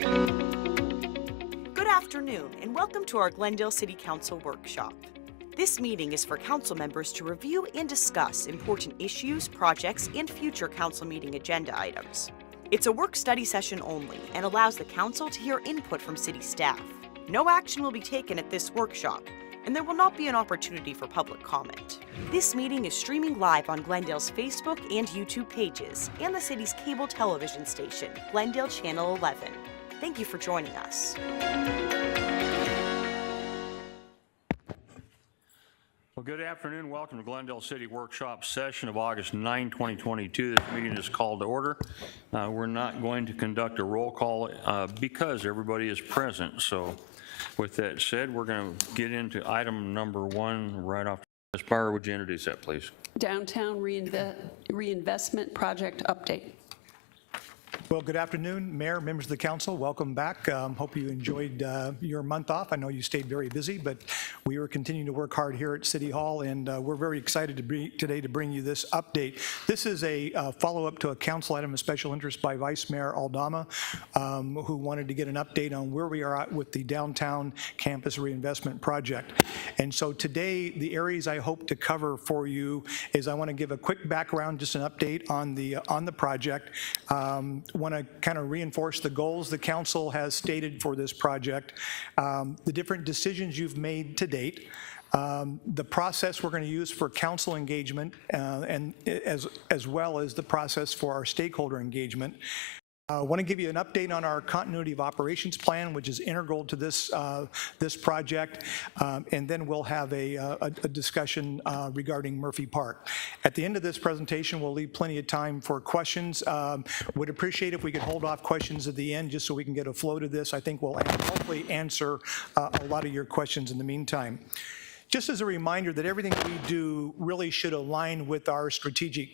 Good afternoon, and welcome to our Glendale City Council workshop. This meeting is for council members to review and discuss important issues, projects, and future council meeting agenda items. It's a work study session only and allows the council to hear input from city staff. No action will be taken at this workshop, and there will not be an opportunity for public comment. This meeting is streaming live on Glendale's Facebook and YouTube pages and the city's cable television station, Glendale Channel 11. Thank you for joining us. Well, good afternoon. Welcome to Glendale City Workshop session of August 9, 2022. This meeting is called to order. We're not going to conduct a roll call because everybody is present. So with that said, we're going to get into item number one right off. Ms. Bauer, would you introduce that, please? Downtown Reinvestment Project Update. Well, good afternoon, Mayor, members of the council. Welcome back. Hope you enjoyed your month off. I know you stayed very busy, but we are continuing to work hard here at City Hall, and we're very excited today to bring you this update. This is a follow-up to a council item of special interest by Vice Mayor Aldama, who wanted to get an update on where we are at with the downtown campus reinvestment project. And so today, the areas I hope to cover for you is I want to give a quick background, just an update on the project. Want to kind of reinforce the goals the council has stated for this project, the different decisions you've made to date, the process we're going to use for council engagement, and as well as the process for our stakeholder engagement. I want to give you an update on our continuity of operations plan, which is integral to this project, and then we'll have a discussion regarding Murphy Park. At the end of this presentation, we'll leave plenty of time for questions. Would appreciate if we could hold off questions at the end just so we can get a flow to this. I think we'll hopefully answer a lot of your questions in the meantime. Just as a reminder that everything we do really should align with our strategic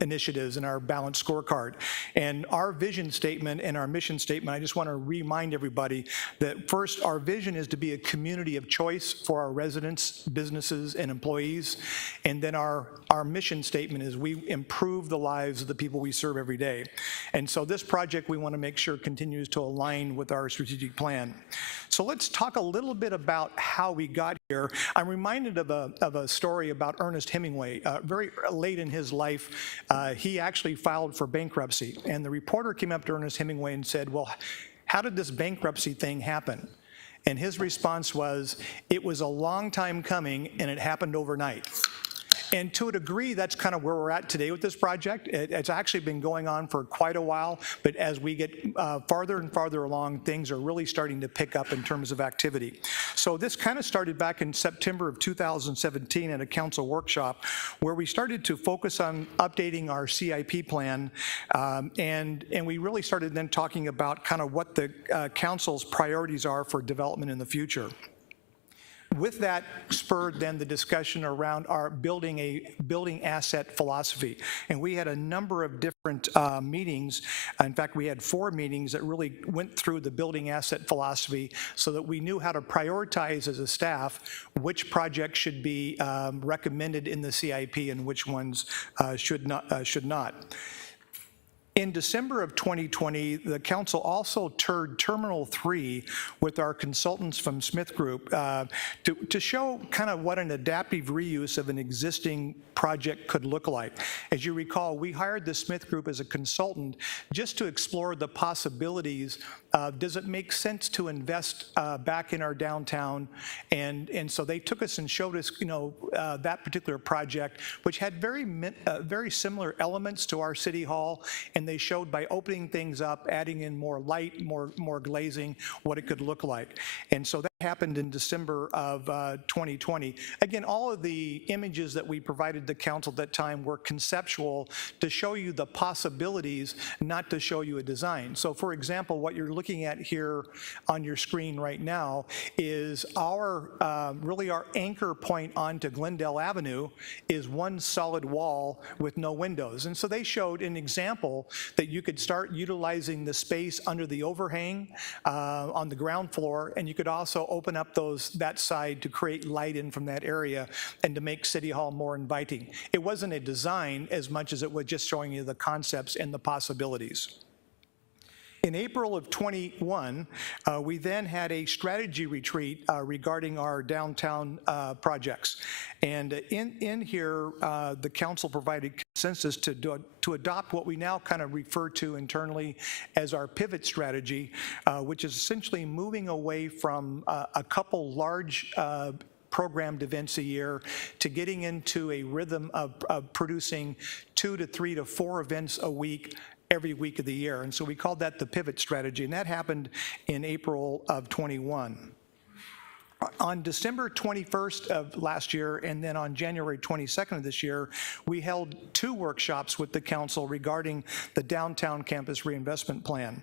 initiatives and our balanced scorecard. And our vision statement and our mission statement, I just want to remind everybody that first, our vision is to be a community of choice for our residents, businesses, and employees. And then our mission statement is we improve the lives of the people we serve every day. And so this project we want to make sure continues to align with our strategic plan. So let's talk a little bit about how we got here. I'm reminded of a story about Ernest Hemingway. Very late in his life, he actually filed for bankruptcy. And the reporter came up to Ernest Hemingway and said, well, how did this bankruptcy thing happen? And his response was, it was a long time coming and it happened overnight. And to a degree, that's kind of where we're at today with this project. It's actually been going on for quite a while, but as we get farther and farther along, things are really starting to pick up in terms of activity. So this kind of started back in September of 2017 at a council workshop where we started to focus on updating our CIP plan, and we really started then talking about kind of what the council's priorities are for development in the future. With that spurred then the discussion around our building asset philosophy. And we had a number of different meetings. In fact, we had 4 meetings that really went through the building asset philosophy so that we knew how to prioritize as a staff which projects should be recommended in the CIP and which ones should not. In December of 2020, the council also toured Terminal 3 with our consultants from Smith Group to show kind of what an adaptive reuse of an existing project could look like. As you recall, we hired the Smith Group as a consultant just to explore the possibilities. Does it make sense to invest back in our downtown? And so they took us and showed us, that particular project, which had very similar elements to our City Hall, and they showed by opening things up, adding in more light, more glazing, what it could look like. And so that happened in December of 2020. Again, all of the images that we provided the council at that time were conceptual to show you the possibilities, not to show you a design. So for example, what you're looking at here on your screen right now is really our anchor point onto Glendale Avenue is one solid wall with no windows. And so they showed an example that you could start utilizing the space under the overhang on the ground floor, and you could also open up that side to create light in from that area and to make City Hall more inviting. It wasn't a design as much as it was just showing you the concepts and the possibilities. In April of '21, we then had a strategy retreat regarding our downtown projects. And in here, the council provided consensus to adopt what we now kind of refer to internally as our pivot strategy, which is essentially moving away from a couple large programmed events a year to getting into a rhythm of producing 2 to 3 to 4 events a week every week of the year. And so we called that the pivot strategy, and that happened in April of '21. On December 21st of last year and then on January 22nd of this year, we held 2 workshops with the council regarding the downtown campus reinvestment plan.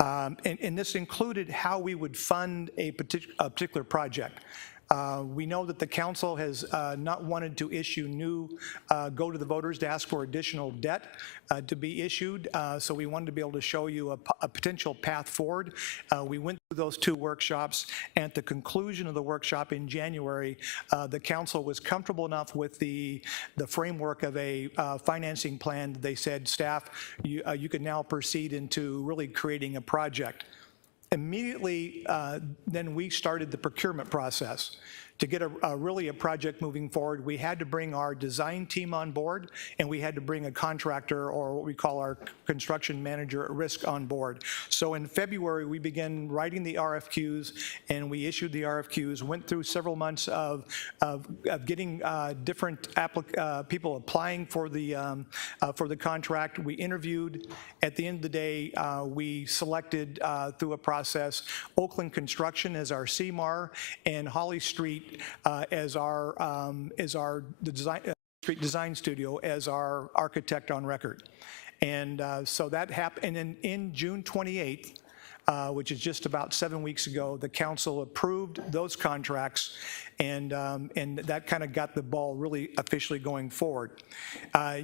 And this included how we would fund a particular project. We know that the council has not wanted to issue new, go to the voters to ask for additional debt to be issued, so we wanted to be able to show you a potential path forward. We went through those 2 workshops, and at the conclusion of the workshop in January, the council was comfortable enough with the framework of a financing plan that they said, staff, you can now proceed into really creating a project. Immediately, then we started the procurement process. To get really a project moving forward, we had to bring our design team on board, and we had to bring a contractor, or what we call our construction manager at risk, on board. So in February, we began writing the RFQs, and we issued the RFQs, went through several months of getting different people applying for the contract. We interviewed. At the end of the day, we selected through a process Oakland Construction as our CMAR and Holly Street as our street design studio as our architect on record. And so that happened. And then in June 28th, which is just about 7 weeks ago, the council approved those contracts, and that kind of got the ball really officially going forward.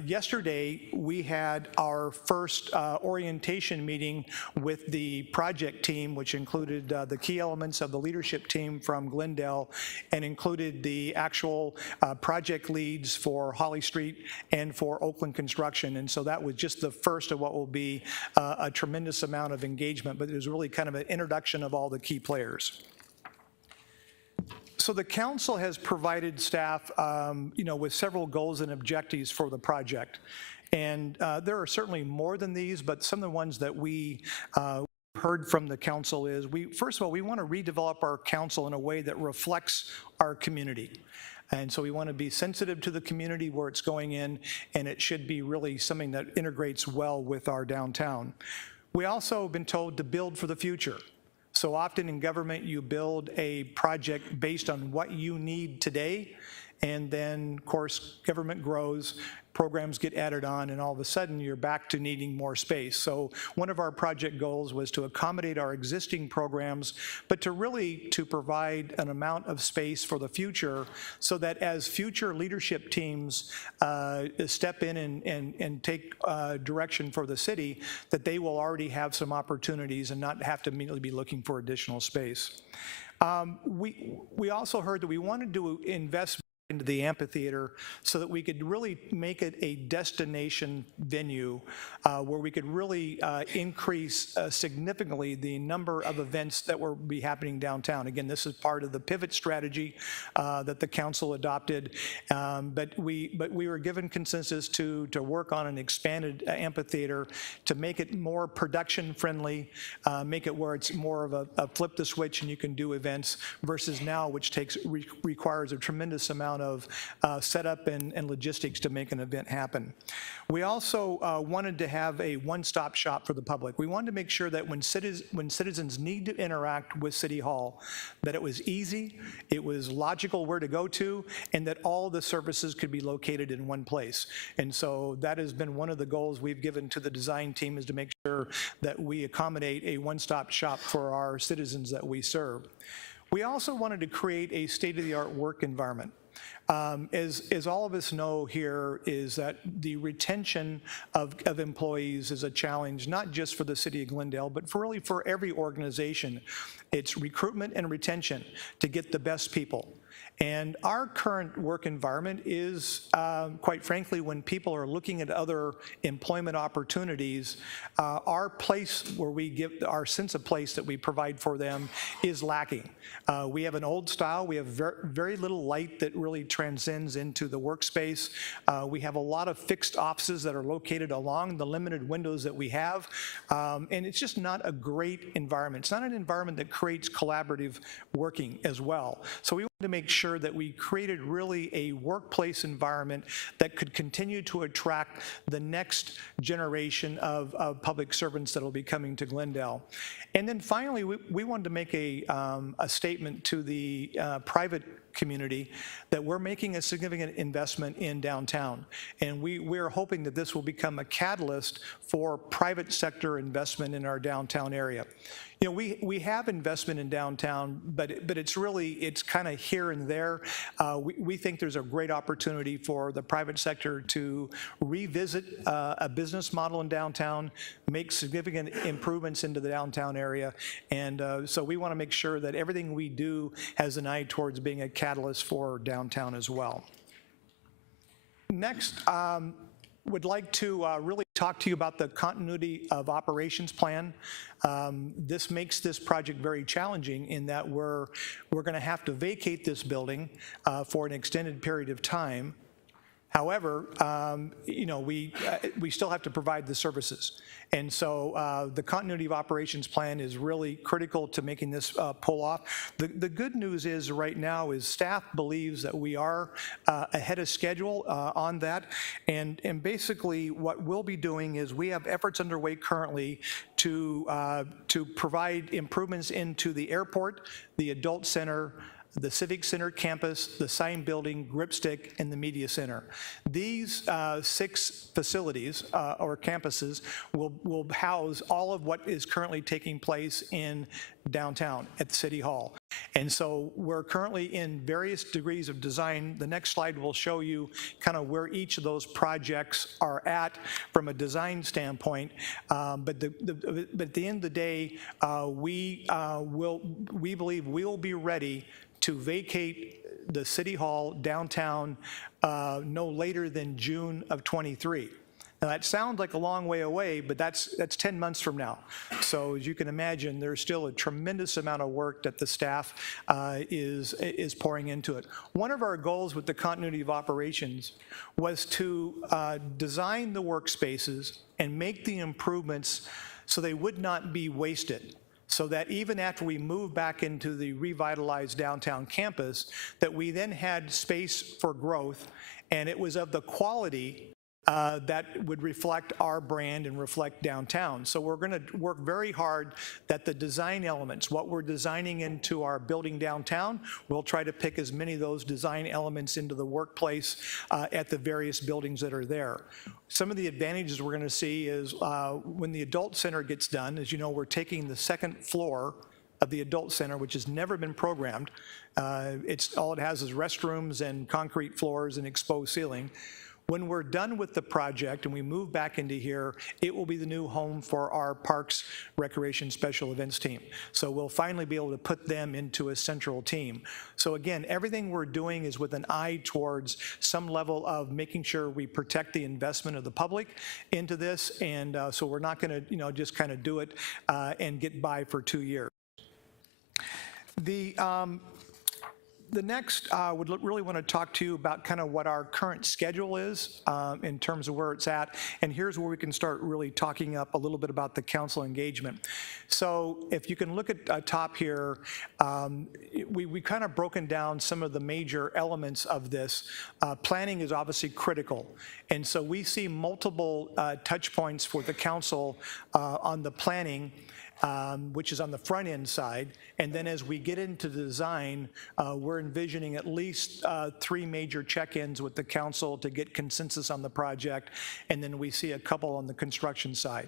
Yesterday, we had our first orientation meeting with the project team, which included the key elements of the leadership team from Glendale, and included the actual project leads for Holly Street and for Oakland Construction. And so that was just the first of what will be a tremendous amount of engagement, but it was really kind of an introduction of all the key players. So the council has provided staff, with several goals and objectives for the project. And there are certainly more than these, but some of the ones that we heard from the council is, first of all, we want to redevelop our council in a way that reflects our community. And so we want to be sensitive to the community where it's going in, and it should be really something that integrates well with our downtown. We also have been told to build for the future. So often in government, you build a project based on what you need today, and then, of course, government grows, programs get added on, and all of a sudden you're back to needing more space. So one of our project goals was to accommodate our existing programs, but to provide an amount of space for the future, so that as future leadership teams step in and take direction for the city, that they will already have some opportunities and not have to immediately be looking for additional space. We also heard that we wanted to invest into the amphitheater so that we could really make it a destination venue where we could really increase significantly the number of events that will be happening downtown. Again, this is part of the pivot strategy that the council adopted, but we were given consensus to work on an expanded amphitheater to make it more production friendly, make it where it's more of a flip the switch and you can do events, versus now, which requires a tremendous amount of setup and logistics to make an event happen. We also wanted to have a one-stop shop for the public. We wanted to make sure that when citizens need to interact with City Hall, that it was easy, it was logical where to go to, and that all the services could be located in one place. And so that has been one of the goals we've given to the design team, is to make sure that we accommodate a one-stop shop for our citizens that we serve. We also wanted to create a state-of-the-art work environment. As all of us know here, is that the retention of employees is a challenge, not just for the city of Glendale, but really for every organization. It's recruitment and retention to get the best people. And our current work environment is, quite frankly, when people are looking at other employment opportunities, our place where we give our sense of place that we provide for them is lacking. We have an old style. We have very little light that really transcends into the workspace. We have a lot of fixed offices that are located along the limited windows that we have, and it's just not a great environment. It's not an environment that creates collaborative working as well. So we wanted to make sure that we created really a workplace environment that could continue to attract the next generation of public servants that will be coming to Glendale. And then finally, we wanted to make a statement to the private community that we're making a significant investment in downtown. And we're hoping that this will become a catalyst for private sector investment in our downtown area. You know, we have investment in downtown, but it's kind of here and there. We think there's a great opportunity for the private sector to revisit a business model in downtown, make significant improvements into the downtown area, and so we want to make sure that everything we do has an eye towards being a catalyst for downtown as well. Next, would like to really talk to you about the continuity of operations plan. This makes this project very challenging in that we're going to have to vacate this building for an extended period of time. However, you know, we still have to provide the services. And so the continuity of operations plan is really critical to making this pull off. The good news is right now is staff believes that we are ahead of schedule on that. And basically what we'll be doing is we have efforts underway currently to provide improvements into the airport, the adult center, the Civic Center campus, the sign building, Gripstick, and the Media Center. These 6 facilities or campuses will house all of what is currently taking place in downtown at the City Hall. And so we're currently in various degrees of design. The next slide will show you kind of where each of those projects are at from a design standpoint. But at the end of the day, we believe we'll be ready to vacate the City Hall downtown no later than June of '23. Now that sounds like a long way away, but that's 10 months from now. So as you can imagine, there's still a tremendous amount of work that the staff is pouring into it. One of our goals with the continuity of operations was to design the workspaces and make the improvements so they would not be wasted, so that even after we move back into the revitalized downtown campus, that we then had space for growth, and it was of the quality that would reflect our brand and reflect downtown. So we're going to work very hard that the design elements, what we're designing into our building downtown, we'll try to pick as many of those design elements into the workplace at the various buildings that are there. Some of the advantages we're going to see is when the adult center gets done, as you know, we're taking the second floor of the adult center, which has never been programmed. All it has is restrooms and concrete floors and exposed ceiling. When we're done with the project and we move back into here, it will be the new home for our Parks, Recreation, Special Events team. So we'll finally be able to put them into a central team. So again, everything we're doing is with an eye towards some level of making sure we protect the investment of the public into this, and so we're not going to, just kind of do it and get by for 2 years. The next, would really want to talk to you about kind of what our current schedule is in terms of where it's at, and here's where we can start really talking up a little bit about the council engagement. So if you can look at top here, we kind of broken down some of the major elements of this. Planning is obviously critical, and so we see multiple touch points for the council on the planning, which is on the front end side. And then as we get into the design, we're envisioning at least 3 major check-ins with the council to get consensus on the project. And then we see a couple on the construction side.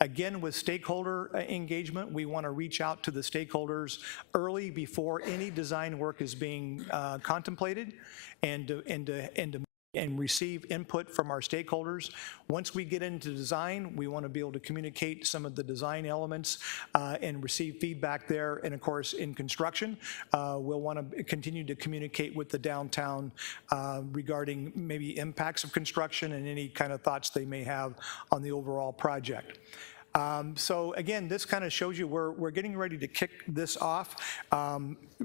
Again, with stakeholder engagement, we want to reach out to the stakeholders early before any design work is being contemplated, and to and receive input from our stakeholders. Once we get into design, we want to be able to communicate some of the design elements and receive feedback there. And of course, in construction, we'll want to continue to communicate with the downtown regarding maybe impacts of construction and any kind of thoughts they may have on the overall project. So again, this kind of shows you we're getting ready to kick this off.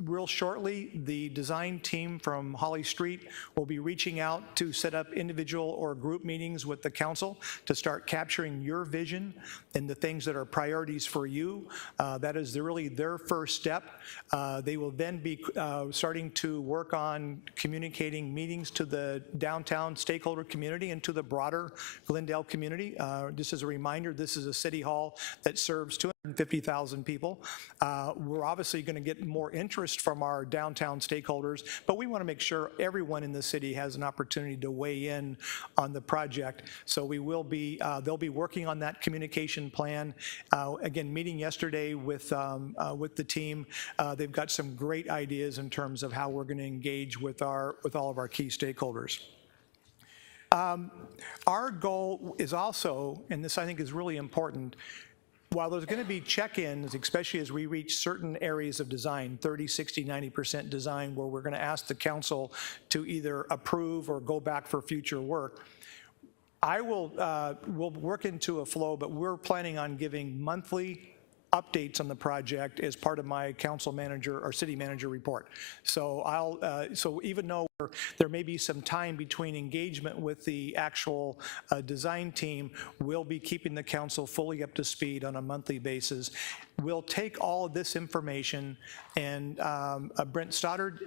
Real shortly, the design team from Holly Street will be reaching out to set up individual or group meetings with the council to start capturing your vision and the things that are priorities for you. That is really their first step. They will then be starting to work on communicating meetings to the downtown stakeholder community and to the broader Glendale community. Just as a reminder, this is a city hall that serves 250,000 people. We're obviously going to get more interest from our downtown stakeholders, but we want to make sure everyone in the city has an opportunity to weigh in on the project. So we will be, they'll be working on that communication plan. Again, meeting yesterday with the team, they've got some great ideas in terms of how we're going to engage with all of our key stakeholders. Our goal is also, and this I think is really important, while there's going to be check-ins, especially as we reach certain areas of design, 30, 60, 90% design, where we're going to ask the council to either approve or go back for future work, we'll work into a flow, but we're planning on giving monthly updates on the project as part of my council manager or city manager report. So so even though there may be some time between engagement with the actual design team, we'll be keeping the council fully up to speed on a monthly basis. We'll take all of this information, and Brent Stoddard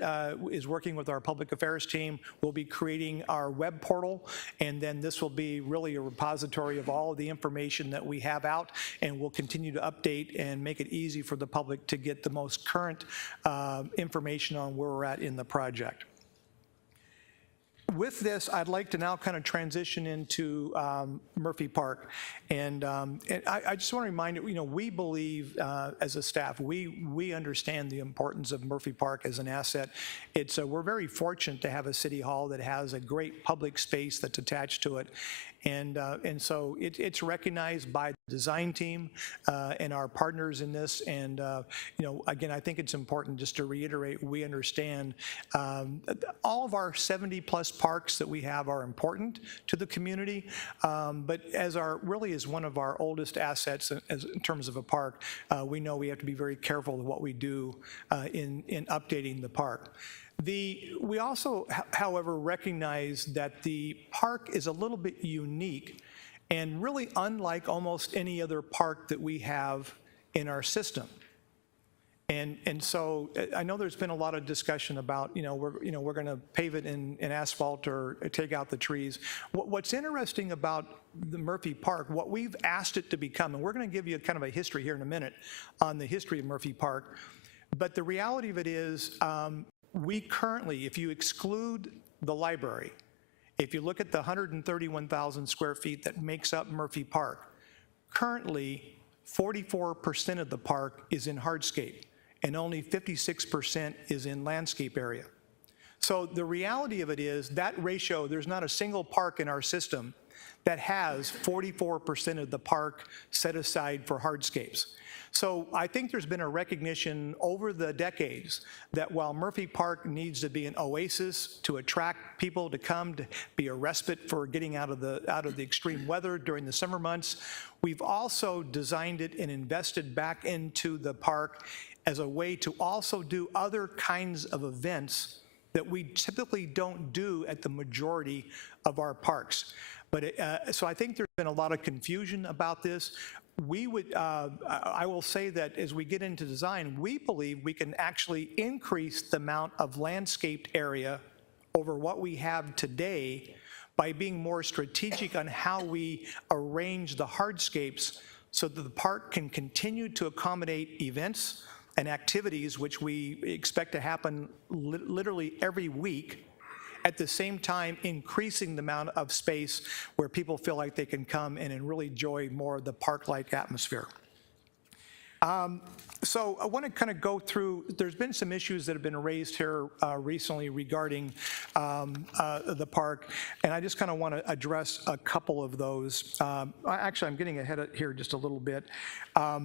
is working with our public affairs team. We'll be creating our web portal, and then this will be really a repository of all of the information that we have out, and we'll continue to update and make it easy for the public to get the most current information on where we're at in the project. With this, I'd like to now kind of transition into Murphy Park. And I just want to remind you, we believe as a staff, we understand the importance of Murphy Park as an asset. We're very fortunate to have a city hall that has a great public space that's attached to it. And so it's recognized by the design team and our partners in this. And again, I think it's important just to reiterate, we understand all of our 70+ parks that we have are important to the community, but really as one of our oldest assets in terms of a park, we know we have to be very careful of what we do in updating the park. We also, however, recognize that the park is a little bit unique and really unlike almost any other park that we have in our system. And so I know there's been a lot of discussion about, we're going to pave it in asphalt or take out the trees. What's interesting about the Murphy Park, what we've asked it to become, and we're going to give you kind of a history here in a minute on the history of Murphy Park, but the reality of it is, we currently, if you exclude the library, if you look at the 131,000 square feet that makes up Murphy Park, currently 44% of the park is in hardscape and only 56% is in landscape area. So the reality of it is that ratio, there's not a single park in our system that has 44% of the park set aside for hardscapes. So I think there's been a recognition over the decades that while Murphy Park needs to be an oasis to attract people to come, to be a respite for getting out of the extreme weather during the summer months, we've also designed it and invested back into the park as a way to also do other kinds of events that we typically don't do at the majority of our parks. But so I think there's been a lot of confusion about this. I will say that as we get into design, we believe we can actually increase the amount of landscaped area over what we have today by being more strategic on how we arrange the hardscapes so that the park can continue to accommodate events and activities which we expect to happen literally every week, at the same time increasing the amount of space where people feel like they can come in and really enjoy more of the park-like atmosphere. So I want to kind of go through, there's been some issues that have been raised here recently regarding the park, and I just kind of want to address a couple of those. Actually, I'm getting ahead of here just a little bit. I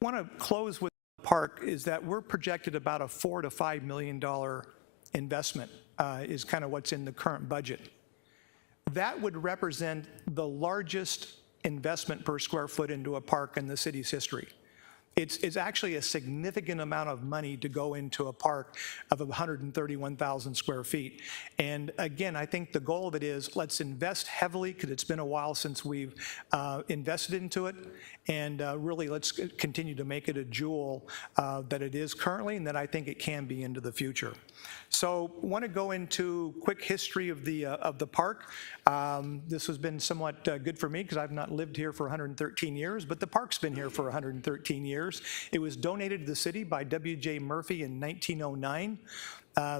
want to close with the park is that we're projected about a $4 to $5 million investment is kind of what's in the current budget. That would represent the largest investment per square foot into a park in the city's history. It's actually a significant amount of money to go into a park of 131,000 square feet. And again, I think the goal of it is let's invest heavily, because it's been a while since we've invested into it, and really let's continue to make it a jewel that it is currently and that I think it can be into the future. So I want to go into quick history of the park. This has been somewhat good for me because I've not lived here for 113 years, but the park's been here for 113 years. It was donated to the city by W.J. Murphy in 1909.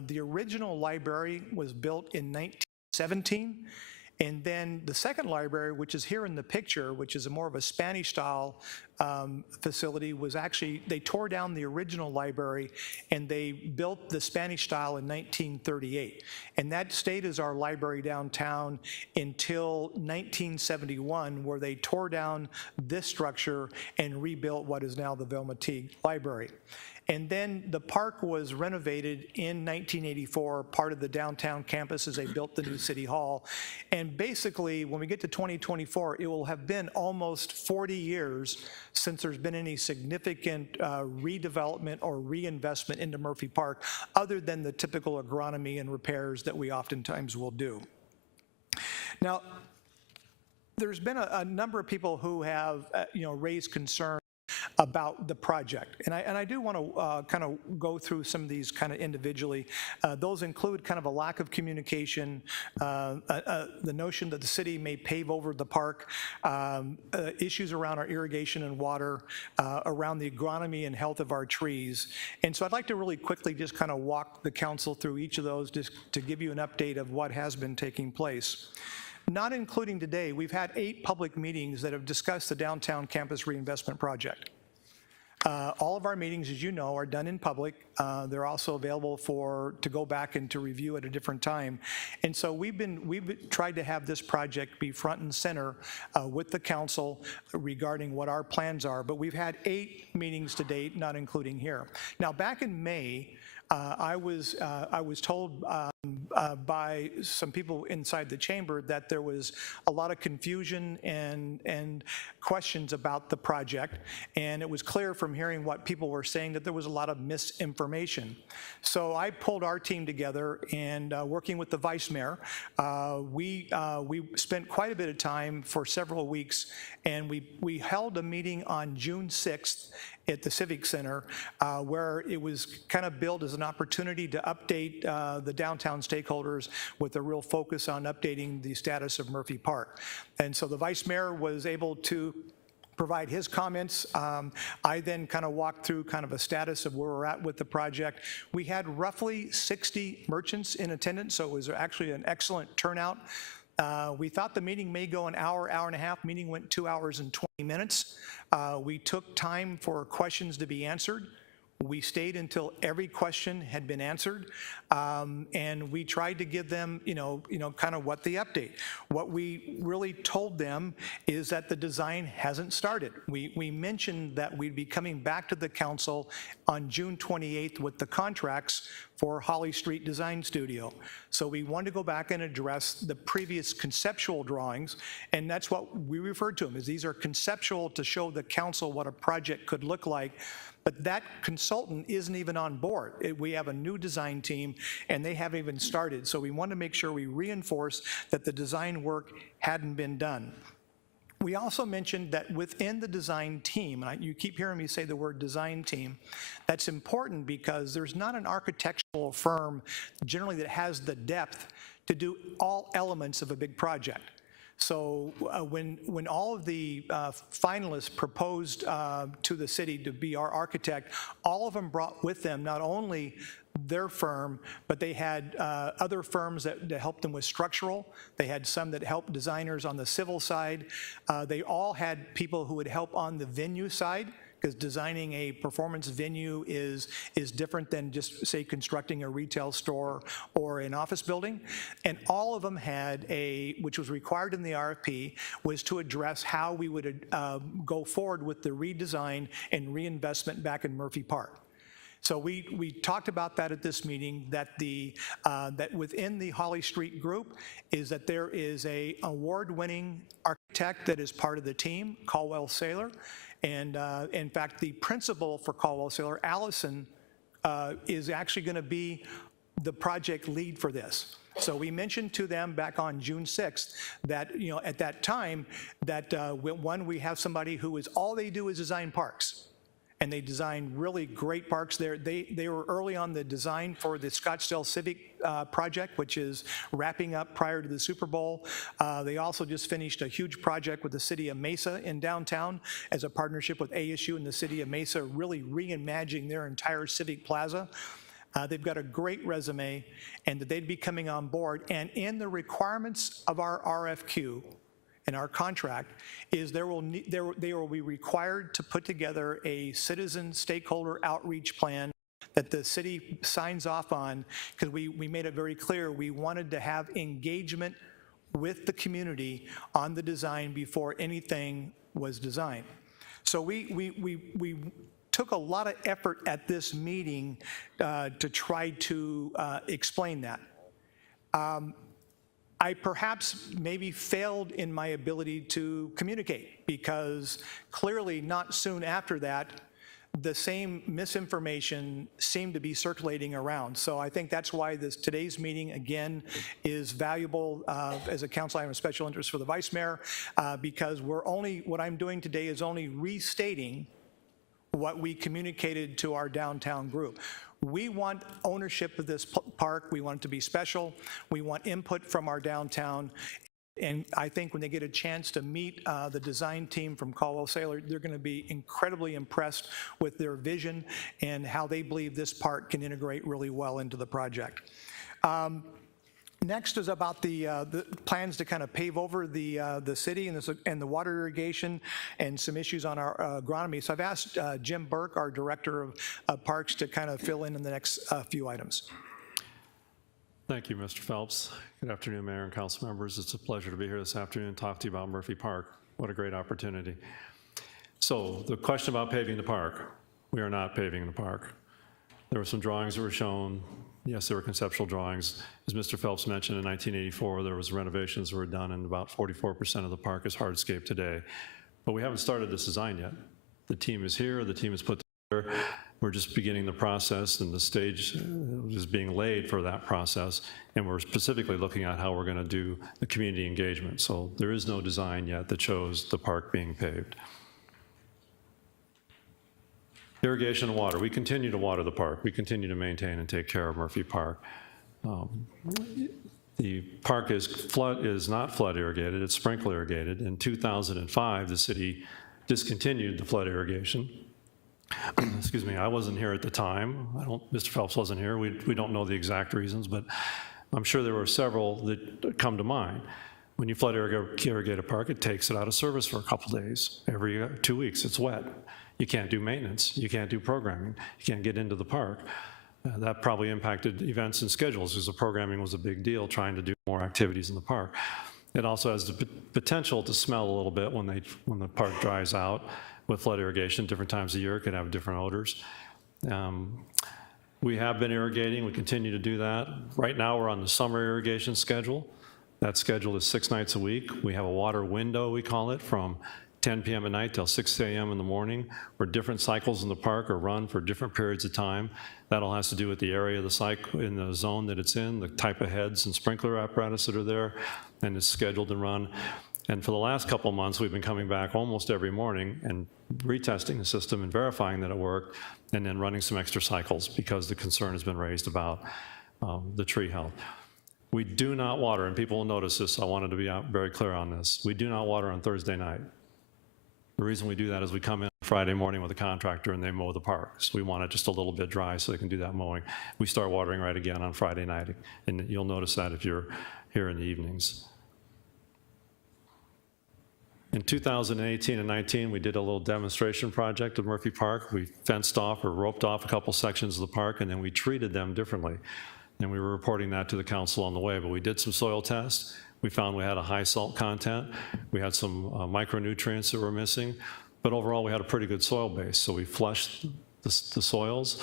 The original library was built in 1917. And then the second library, which is here in the picture, which is more of a Spanish-style facility, was actually, they tore down the original library and they built the Spanish style in 1938. And that stayed as our library downtown until 1971, where they tore down this structure and rebuilt what is now the Velma-Teague Library. And then the park was renovated in 1984, part of the downtown campus as they built the new city hall. And basically, when we get to 2024, it will have been almost 40 years since there's been any significant redevelopment or reinvestment into Murphy Park, other than the typical agronomy and repairs that we oftentimes will do. Now, there's been a number of people who have raised concern about the project. And I do want to kind of go through some of these kind of individually. Those include kind of a lack of communication, the notion that the city may pave over the park, issues around our irrigation and water, around the agronomy and health of our trees. And so I'd like to really quickly just kind of walk the council through each of those just to give you an update of what has been taking place. Not including today, we've had 8 public meetings that have discussed the downtown campus reinvestment project. All of our meetings, as you know, are done in public. They're also available to go back and to review at a different time. And so we've tried to have this project be front and center with the council regarding what our plans are. But we've had 8 meetings to date, not including here. Now, back in May, I was told by some people inside the chamber that there was a lot of confusion and questions about the project, and it was clear from hearing what people were saying that there was a lot of misinformation. So I pulled our team together, and working with the vice mayor, we spent quite a bit of time for several weeks, and we held a meeting on June 6th at the Civic Center, where it was kind of billed as an opportunity to update the downtown stakeholders with a real focus on updating the status of Murphy Park. And so the vice mayor was able to provide his comments. I then kind of walked through kind of a status of where we're at with the project. We had roughly 60 merchants in attendance, so it was actually an excellent turnout. We thought the meeting may go an hour, hour and a half. Meeting went 2 hours and 20 minutes. We took time for questions to be answered. We stayed until every question had been answered, and we tried to give them, kind of what the update. What we really told them is that the design hasn't started. We mentioned that we'd be coming back to the council on June 28th with the contracts for Holly Street Design Studio. So we wanted to go back and address the previous conceptual drawings, and that's what we referred to them as. These are conceptual to show the council what a project could look like. But that consultant isn't even on board. We have a new design team, and they haven't even started. So we want to make sure we reinforce that the design work hadn't been done. We also mentioned that within the design team, and you keep hearing me say the word design team, that's important because there's not an architectural firm generally that has the depth to do all elements of a big project. So when all of the finalists proposed to the city to be our architect, all of them brought with them not only their firm, but they had other firms that helped them with structural. They had some that helped designers on the civil side. They all had people who would help on the venue side. because designing a performance venue is different than just, say, constructing a retail store or an office building. And all of them had which was required in the RFP, was to address how we would go forward with the redesign and reinvestment back in Murphy Park. So we talked about that at this meeting, that that within the Holly Street group is that there is a award-winning architect that is part of the team, Caldwell Saylor, and in fact, the principal for Caldwell Saylor, Allison, is actually going to be the project lead for this. So we mentioned to them back on June 6th that, at that time, that one, we have somebody who is, all they do is design parks. And they design really great parks there. They were early on the design for the Scottsdale Civic project, which is wrapping up prior to the Super Bowl. They also just finished a huge project with the city of Mesa in downtown as a partnership with ASU and the city of Mesa, really reimagining their entire civic plaza. They've got a great resume, and that they'd be coming on board. And in the requirements of our RFQ, in our contract, is they will be required to put together a citizen stakeholder outreach plan that the city signs off on, because we made it very clear we wanted to have engagement with the community on the design before anything was designed. So we took a lot of effort at this meeting to try to explain that. I perhaps maybe failed in my ability to communicate, because clearly not soon after that, the same misinformation seemed to be circulating around. So I think that's why today's meeting, again, is valuable. As a council, I have a special interest for the vice mayor, because what I'm doing today is only restating what we communicated to our downtown group. We want ownership of this park. We want it to be special. We want input from our downtown. And I think when they get a chance to meet the design team from Caldwell Saylor, they're going to be incredibly impressed with their vision and how they believe this park can integrate really well into the project. Next is about the plans to kind of pave over the city and the water irrigation and some issues on our agronomy. So I've asked Jim Burke, our Director of Parks, to kind of fill in the next few items. Thank you, Mr. Phelps. Good afternoon, Mayor and council members. It's a pleasure to be here this afternoon and talk to you about Murphy Park. What a great opportunity. So the question about paving the park, we are not paving the park. There were some drawings that were shown. Yes, there were conceptual drawings. As Mr. Phelps mentioned, in 1984, there was renovations that were done, and about 44% of the park is hardscape today. But we haven't started this design yet. The team is here, the team is put together. We're just beginning the process, and the stage is being laid for that process, and we're specifically looking at how we're going to do the community engagement. So there is no design yet that shows the park being paved. Irrigation and water. We continue to water the park. We continue to maintain and take care of Murphy Park. The park is not flood irrigated, it's sprinkler irrigated. In 2005, the city discontinued the flood irrigation. Excuse me, I wasn't here at the time. Mr. Phelps wasn't here. We don't know the exact reasons, but I'm sure there were several that come to mind. When you flood irrigate a park, it takes it out of service for a couple days. Every 2 weeks, it's wet. You can't do maintenance, you can't do programming, you can't get into the park. That probably impacted events and schedules, because the programming was a big deal, trying to do more activities in the park. It also has the potential to smell a little bit when the park dries out. With flood irrigation, different times of year, it could have different odors. We have been irrigating, we continue to do that. Right now we're on the summer irrigation schedule. That schedule is 6 nights a week. We have a water window, we call it, from 10 p.m. at night till 6 a.m. in the morning, where different cycles in the park are run for different periods of time. That all has to do with the area of the cycle, in the zone that it's in, the type of heads and sprinkler apparatus that are there, and it's scheduled and run. And for the last couple of months, we've been coming back almost every morning and retesting the system and verifying that it worked, and then running some extra cycles because the concern has been raised about the tree health. We do not water, and people will notice this, so I wanted to be very clear on this. We do not water on Thursday night. The reason we do that is we come in Friday morning with a contractor and they mow the park. So we want it just a little bit dry so they can do that mowing. We start watering right again on Friday night, and you'll notice that if you're here in the evenings. In 2018 and 19, we did a little demonstration project at Murphy Park. We fenced off or roped off a couple sections of the park, and then we treated them differently. And we were reporting that to the council on the way, but we did some soil tests. We found we had a high salt content. We had some micronutrients that were missing, but overall we had a pretty good soil base. So we flushed the soils,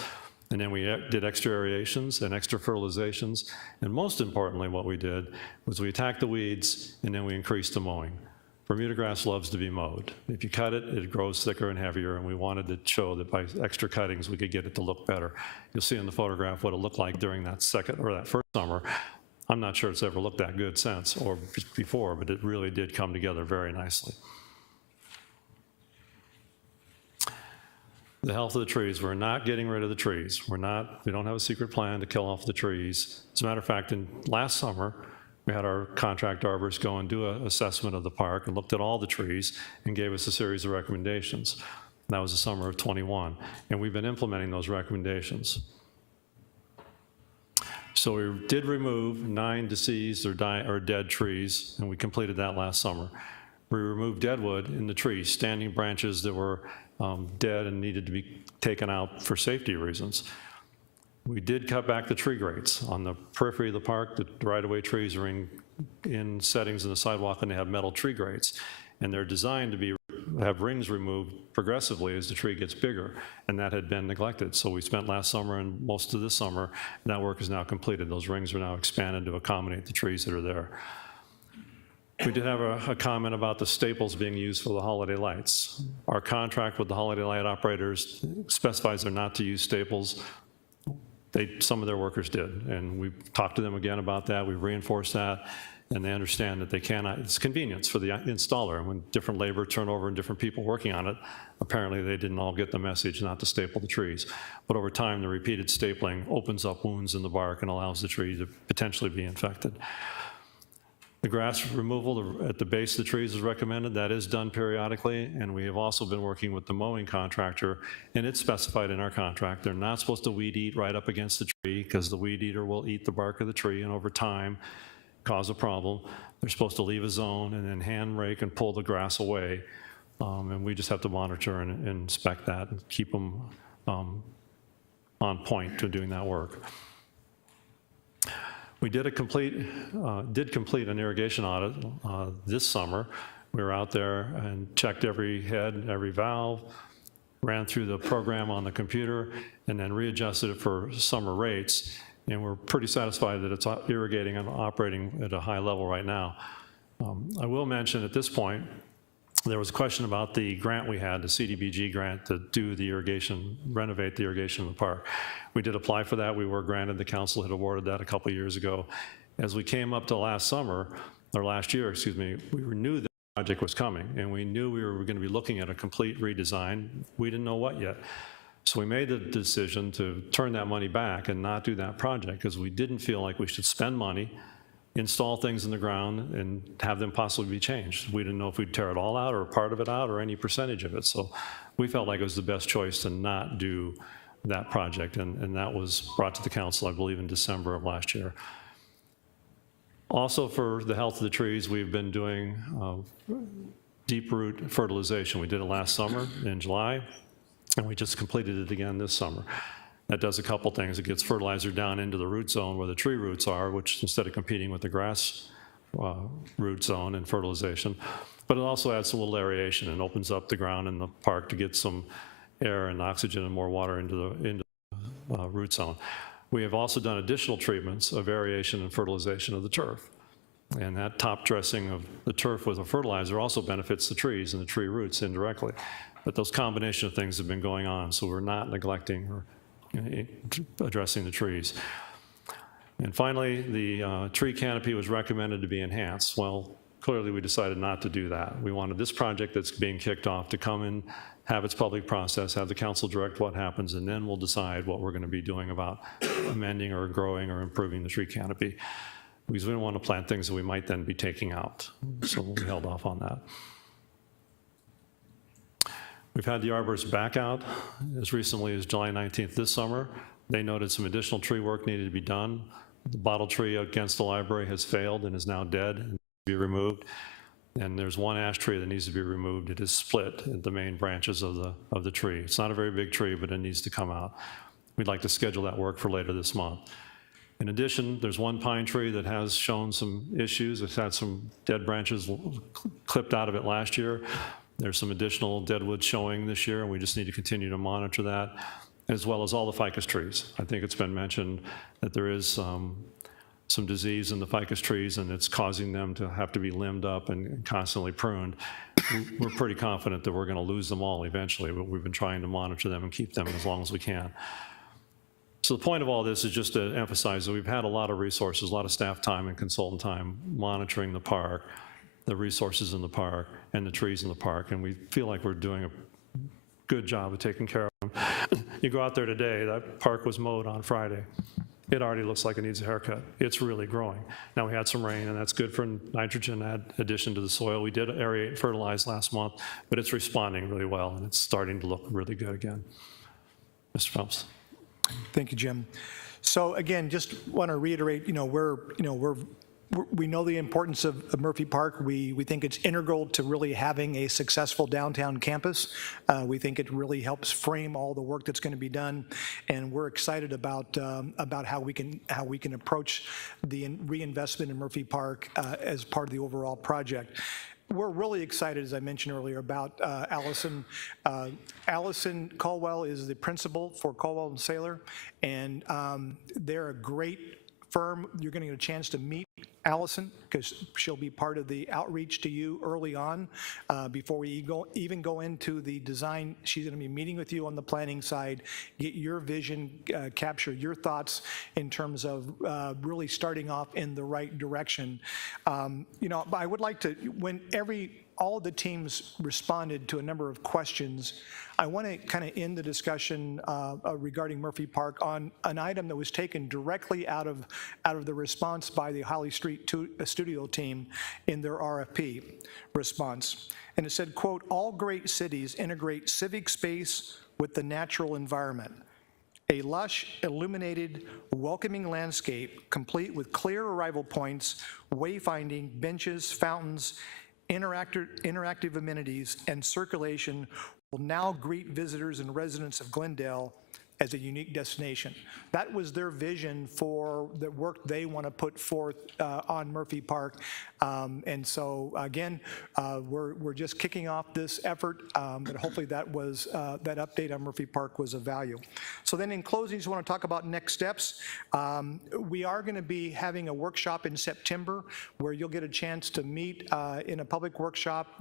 and then we did extra aerations and extra fertilizations. And most importantly, what we did was we attacked the weeds, and then we increased the mowing. Bermuda grass loves to be mowed. If you cut it, it grows thicker and heavier, and we wanted to show that by extra cuttings, we could get it to look better. You'll see in the photograph what it looked like during that first summer. I'm not sure it's ever looked that good since or before, but it really did come together very nicely. The health of the trees, we're not getting rid of the trees. We don't have a secret plan to kill off the trees. As a matter of fact, last summer, we had our contract arborist go and do an assessment of the park and looked at all the trees and gave us a series of recommendations. That was the summer of '21, and we've been implementing those recommendations. So we did remove 9 deceased or dead trees, and we completed that last summer. We removed deadwood in the trees, standing branches that were dead and needed to be taken out for safety reasons. We did cut back the tree grates. On the periphery of the park, the right-of-way trees are in settings in the sidewalk, and they have metal tree grates. And they're designed to have rings removed progressively as the tree gets bigger, and that had been neglected. So we spent last summer and most of this summer, and that work is now completed. Those rings are now expanded to accommodate the trees that are there. We did have a comment about the staples being used for the holiday lights. Our contract with the holiday light operators specifies they're not to use staples. Some of their workers did, and we've talked to them again about that. We've reinforced that, and they understand that they cannot. It's convenience for the installer. And when different labor turnover and different people working on it, apparently they didn't all get the message not to staple the trees. But over time, the repeated stapling opens up wounds in the bark and allows the tree to potentially be infected. The grass removal at the base of the trees is recommended. That is done periodically, and we have also been working with the mowing contractor, and it's specified in our contract. They're not supposed to weed eat right up against the tree because the weed eater will eat the bark of the tree and over time cause a problem. They're supposed to leave a zone and then hand rake and pull the grass away, and we just have to monitor and inspect that and keep them on point to doing that work. We did complete an irrigation audit this summer. We were out there and checked every head, every valve, ran through the program on the computer, and then readjusted it for summer rates. And we're pretty satisfied that it's irrigating and operating at a high level right now. I will mention at this point, there was a question about the grant we had, the CDBG grant to do the irrigation, renovate the irrigation in the park. We did apply for that. We were granted. The council had awarded that a couple years ago. As we came up to last year, excuse me, we knew the project was coming, and we knew we were going to be looking at a complete redesign. We didn't know what yet. So we made the decision to turn that money back and not do that project because we didn't feel like we should spend money, install things in the ground, and have them possibly be changed. We didn't know if we'd tear it all out or part of it out or any percentage of it. So we felt like it was the best choice to not do that project, and that was brought to the council, I believe, in December of last year. Also, for the health of the trees, we've been doing deep root fertilization. We did it last summer in July, and we just completed it again this summer. That does a couple things. It gets fertilizer down into the root zone where the tree roots are, which instead of competing with the grass root zone and fertilization, but it also adds a little aeration and opens up the ground in the park to get some air and oxygen and more water into the root zone. We have also done additional treatments of aeration and fertilization of the turf. And that top dressing of the turf with a fertilizer also benefits the trees and the tree roots indirectly. But those combination of things have been going on, so we're not neglecting or addressing the trees. And finally, the tree canopy was recommended to be enhanced. Well, clearly we decided not to do that. We wanted this project that's being kicked off to come in, have its public process, have the council direct what happens, and then we'll decide what we're going to be doing about amending or growing or improving the tree canopy. Because we don't want to plant things that we might then be taking out. So we held off on that. We've had the arborists back out as recently as July 19th this summer. They noted some additional tree work needed to be done. The bottle tree against the library has failed and is now dead and be removed. and there's one ash tree that needs to be removed. It is split at the main branches of the tree. It's not a very big tree, but it needs to come out. We'd like to schedule that work for later this month. In addition, there's one pine tree that has shown some issues. It's had some dead branches clipped out of it last year. There's some additional deadwood showing this year, and we just need to continue to monitor that, as well as all the ficus trees. I think it's been mentioned that there is some disease in the ficus trees, and it's causing them to have to be limbed up and constantly pruned. We're pretty confident that we're going to lose them all eventually, but we've been trying to monitor them and keep them as long as we can. So the point of all this is just to emphasize that we've had a lot of resources, a lot of staff time and consultant time monitoring the park, the resources in the park, and the trees in the park, and we feel like we're doing a good job of taking care of them. You go out there today, that park was mowed on Friday. It already looks like it needs a haircut. It's really growing. Now, we had some rain, and that's good for nitrogen addition to the soil. We did aerate and fertilize last month, but it's responding really well, and it's starting to look really good again. Mr. Phelps. Thank you, Jim. So again, just want to reiterate, we know the importance of Murphy Park. We think it's integral to really having a successful downtown campus. We think it really helps frame all the work that's going to be done, and we're excited about how we can approach the reinvestment in Murphy Park as part of the overall project. We're really excited, as I mentioned earlier, about Allison. Allison Caldwell is the principal for Caldwell and Saylor, and they're a great firm. You're going to get a chance to meet Allison because she'll be part of the outreach to you early on before we even go into the design. She's going to be meeting with you on the planning side, get your vision, capture your thoughts in terms of really starting off in the right direction. I would like to, when all the teams responded to a number of questions, I want to kind of end the discussion regarding Murphy Park on an item that was taken directly out of the response by the Holly Street studio team in their RFP response. And it said, quote, "All great cities integrate civic space with the natural environment. A lush, illuminated, welcoming landscape complete with clear arrival points, wayfinding, benches, fountains, interactive amenities, and circulation will now greet visitors and residents of Glendale as a unique destination." That was their vision for the work they want to put forth on Murphy Park. And so again, we're just kicking off this effort, but hopefully that update on Murphy Park was of value. So then in closing, I just want to talk about next steps. We are going to be having a workshop in September where you'll get a chance to meet in a public workshop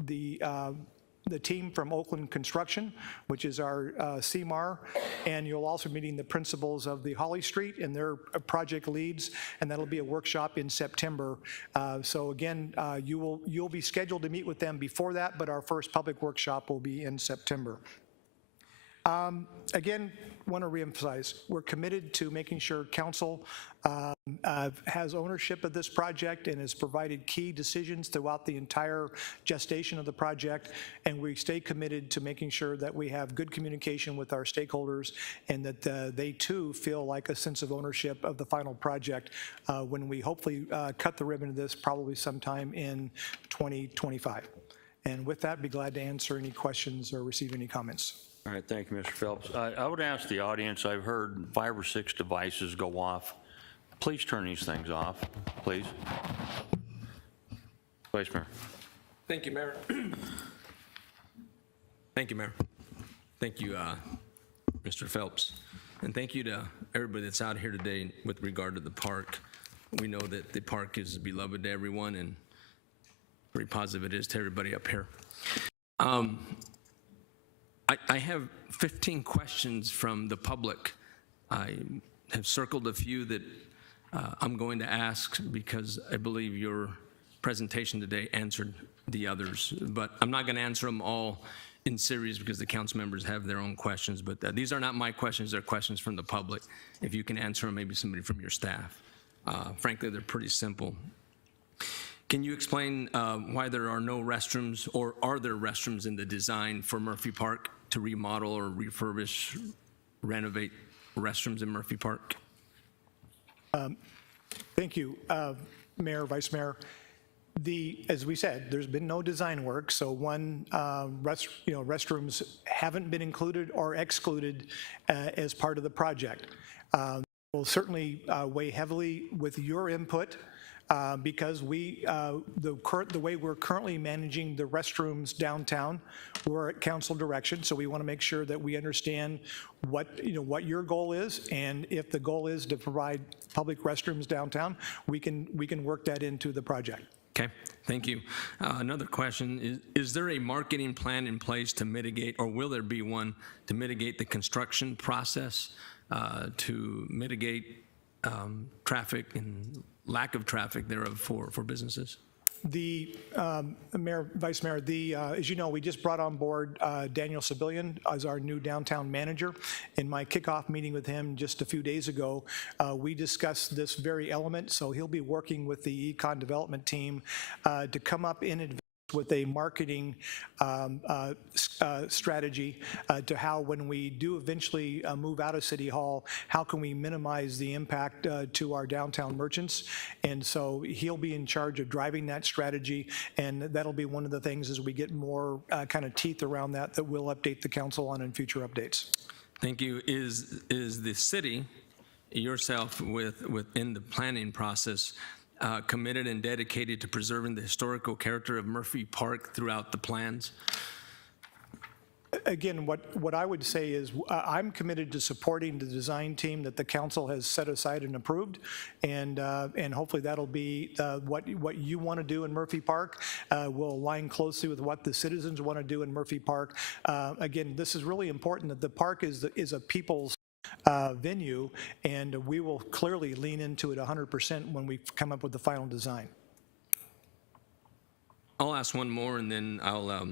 the team from Oakland Construction, which is our CMAR, and you'll also be meeting the principals of the Holly Street and their project leads, and that'll be a workshop in September. So again, you'll be scheduled to meet with them before that, but our first public workshop will be in September. Again, want to reemphasize, we're committed to making sure council has ownership of this project and has provided key decisions throughout the entire gestation of the project, and we stay committed to making sure that we have good communication with our stakeholders and that they too feel like a sense of ownership of the final project when we hopefully cut the ribbon of this probably sometime in 2025. And with that, be glad to answer any questions or receive any comments. All right, thank you, Mr. Phelps. I would ask the audience, I've heard 5 or 6 devices go off. Please turn these things off, please. Vice Mayor. Thank you, Mayor. Thank you, Mayor. Thank you, Mr. Phelps. And thank you to everybody that's out here today with regard to the park. We know that the park is beloved to everyone, and very positive it is to everybody up here. I have 15 questions from the public. I have circled a few that I'm going to ask because I believe your presentation today answered the others, but I'm not going to answer them all in series because the council members have their own questions, but these are not my questions, they're questions from the public. If you can answer them, maybe somebody from your staff. Frankly, they're pretty simple. Can you explain why there are no restrooms, or are there restrooms in the design for Murphy Park to remodel or refurbish, renovate restrooms in Murphy Park? Thank you, Mayor, Vice Mayor. As we said, there's been no design work, so restrooms haven't been included or excluded as part of the project. We'll certainly weigh heavily with your input because the way we're currently managing the restrooms downtown, we're at council direction, so we want to make sure that we understand what your goal is, and if the goal is to provide public restrooms downtown, we can work that into the project. Okay, thank you. Another question is there a marketing plan in place to mitigate, or will there be one to mitigate the construction process, to mitigate traffic and lack of traffic thereof for businesses? Mayor, Vice Mayor, as you know, we just brought on board Daniel Civilian as our new downtown manager. In my kickoff meeting with him just a few days ago, we discussed this very element, so he'll be working with the econ development team to come up in advance with a marketing strategy to how, when we do eventually move out of City Hall, how can we minimize the impact to our downtown merchants. And so he'll be in charge of driving that strategy, and that'll be one of the things as we get more kind of teeth around that we'll update the council on in future updates. Thank you. Is the city, yourself within the planning process, committed and dedicated to preserving the historical character of Murphy Park throughout the plans? Again, what I would say is I'm committed to supporting the design team that the council has set aside and approved, and hopefully that'll be what you want to do in Murphy Park will align closely with what the citizens want to do in Murphy Park. Again, this is really important that the park is a people's venue, and we will clearly lean into it 100% when we come up with the final design. I'll ask one more, and then I'll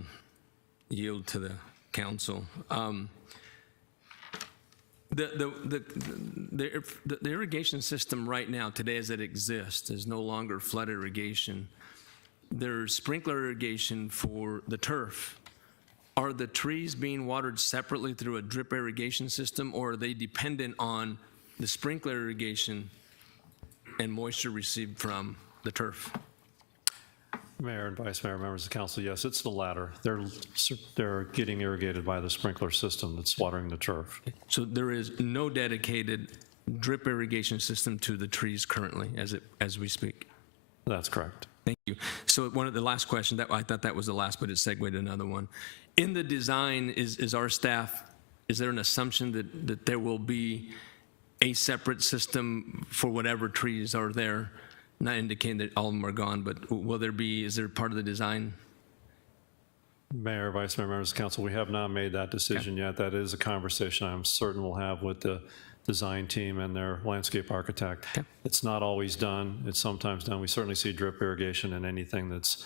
yield to the council. The irrigation system right now, today as it exists, is no longer flood irrigation. There's sprinkler irrigation for the turf. Are the trees being watered separately through a drip irrigation system, or are they dependent on the sprinkler irrigation and moisture received from the turf? Mayor and Vice Mayor, members of the council, yes, it's the latter. They're getting irrigated by the sprinkler system that's watering the turf. So there is no dedicated drip irrigation system to the trees currently as we speak? That's correct. Thank you. So one of the last questions, I thought that was the last, but it segued to another one. In the design, is our staff, is there an assumption that there will be a separate system for whatever trees are there? Not indicating that all of them are gone, but is there part of the design? Mayor, Vice Mayor, members of the council, we have not made that decision yet. That is a conversation I'm certain we'll have with the design team and their landscape architect. Okay. It's not always done. It's sometimes done. We certainly see drip irrigation in anything that's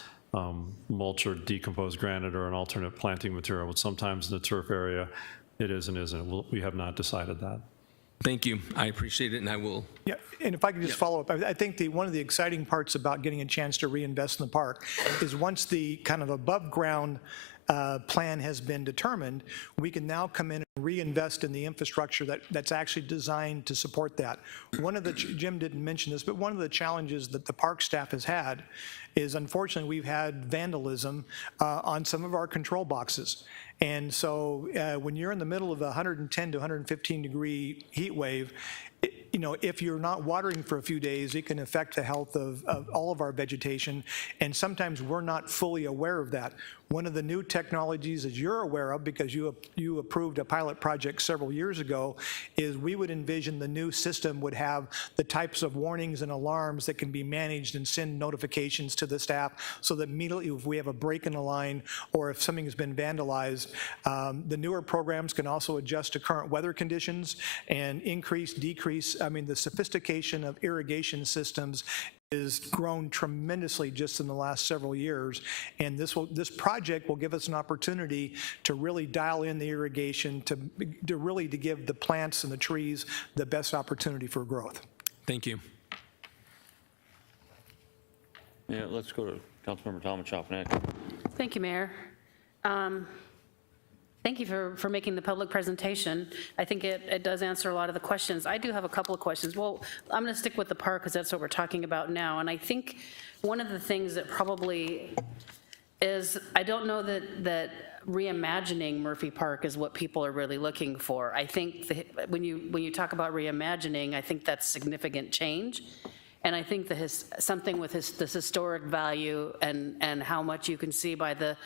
mulch or decomposed granite or an alternate planting material, but sometimes in the turf area, it is and isn't. We have not decided that. Thank you. I appreciate it, and I will. Yeah, and if I could just follow up, I think one of the exciting parts about getting a chance to reinvest in the park is once the kind of above ground plan has been determined, we can now come in and reinvest in the infrastructure that's actually designed to support that. One of the, Jim didn't mention this, but one of the challenges that the park staff has had is, unfortunately, we've had vandalism on some of our control boxes. And so when you're in the middle of a 110 to 115 degree heat wave, if you're not watering for a few days, it can affect the health of all of our vegetation, and sometimes we're not fully aware of that. One of the new technologies, as you're aware of, because you approved a pilot project several years ago, is we would envision the new system would have the types of warnings and alarms that can be managed and send notifications to the staff, so that immediately if we have a break in the line or if something has been vandalized, the newer programs can also adjust to current weather conditions and increase, decrease. I mean, the sophistication of irrigation systems has grown tremendously just in the last several years, and this project will give us an opportunity to really dial in the irrigation to give the plants and the trees the best opportunity for growth. Thank you. Yeah, let's go to Councilmember Tomachop next. Thank you, Mayor. Thank you for making the public presentation. I think it does answer a lot of the questions. I do have a couple of questions. Well, I'm going to stick with the park because that's what we're talking about now. And I think one of the things that probably is, I don't know that reimagining Murphy Park is what people are really looking for. I think when you talk about reimagining, I think that's significant change. And I think something with this historic value and how much you can see by the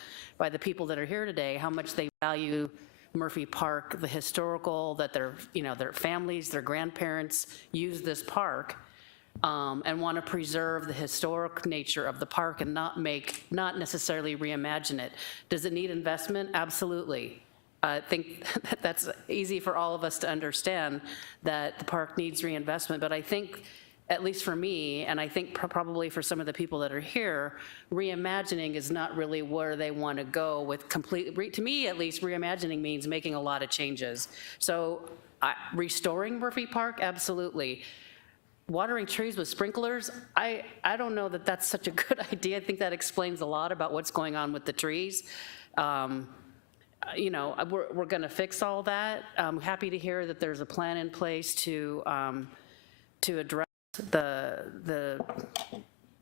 people that are here today, how much they value Murphy Park, the historical, that their families, their grandparents use this park, and want to preserve the historic nature of the park and not necessarily reimagine it. Does it need investment? Absolutely. I think that's easy for all of us to understand, that the park needs reinvestment, but I think, at least for me, and I think probably for some of the people that are here, reimagining is not really where they want to go with to me at least, reimagining means making a lot of changes. So restoring Murphy Park, absolutely. Watering trees with sprinklers, I don't know that that's such a good idea. I think that explains a lot about what's going on with the trees. We're going to fix all that. I'm happy to hear that there's a plan in place to address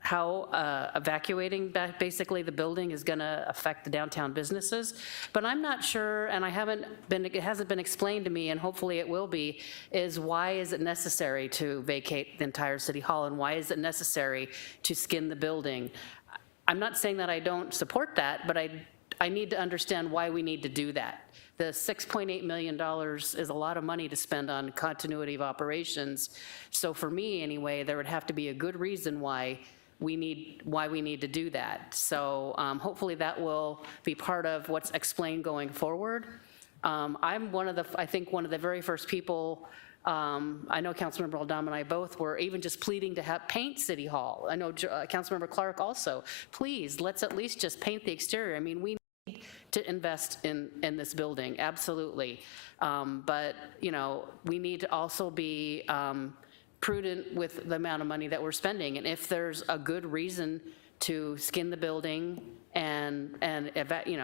how evacuating basically the building is going to affect the downtown businesses. But I'm not sure, and it hasn't been explained to me, and hopefully it will be, is why is it necessary to vacate the entire city hall, and why is it necessary to skin the building? I'm not saying that I don't support that, but I need to understand why we need to do that. The $6.8 million is a lot of money to spend on continuity of operations. So for me, anyway, there would have to be a good reason why we need to do that. So hopefully that will be part of what's explained going forward. I'm I think one of the very first people, I know Councilmember Aldama and I both were even just pleading to paint City Hall. I know Councilmember Clark also. Please, let's at least just paint the exterior. I mean, we need to invest in this building, absolutely. But, we need to also be prudent with the amount of money that we're spending. And if there's a good reason to skin the building and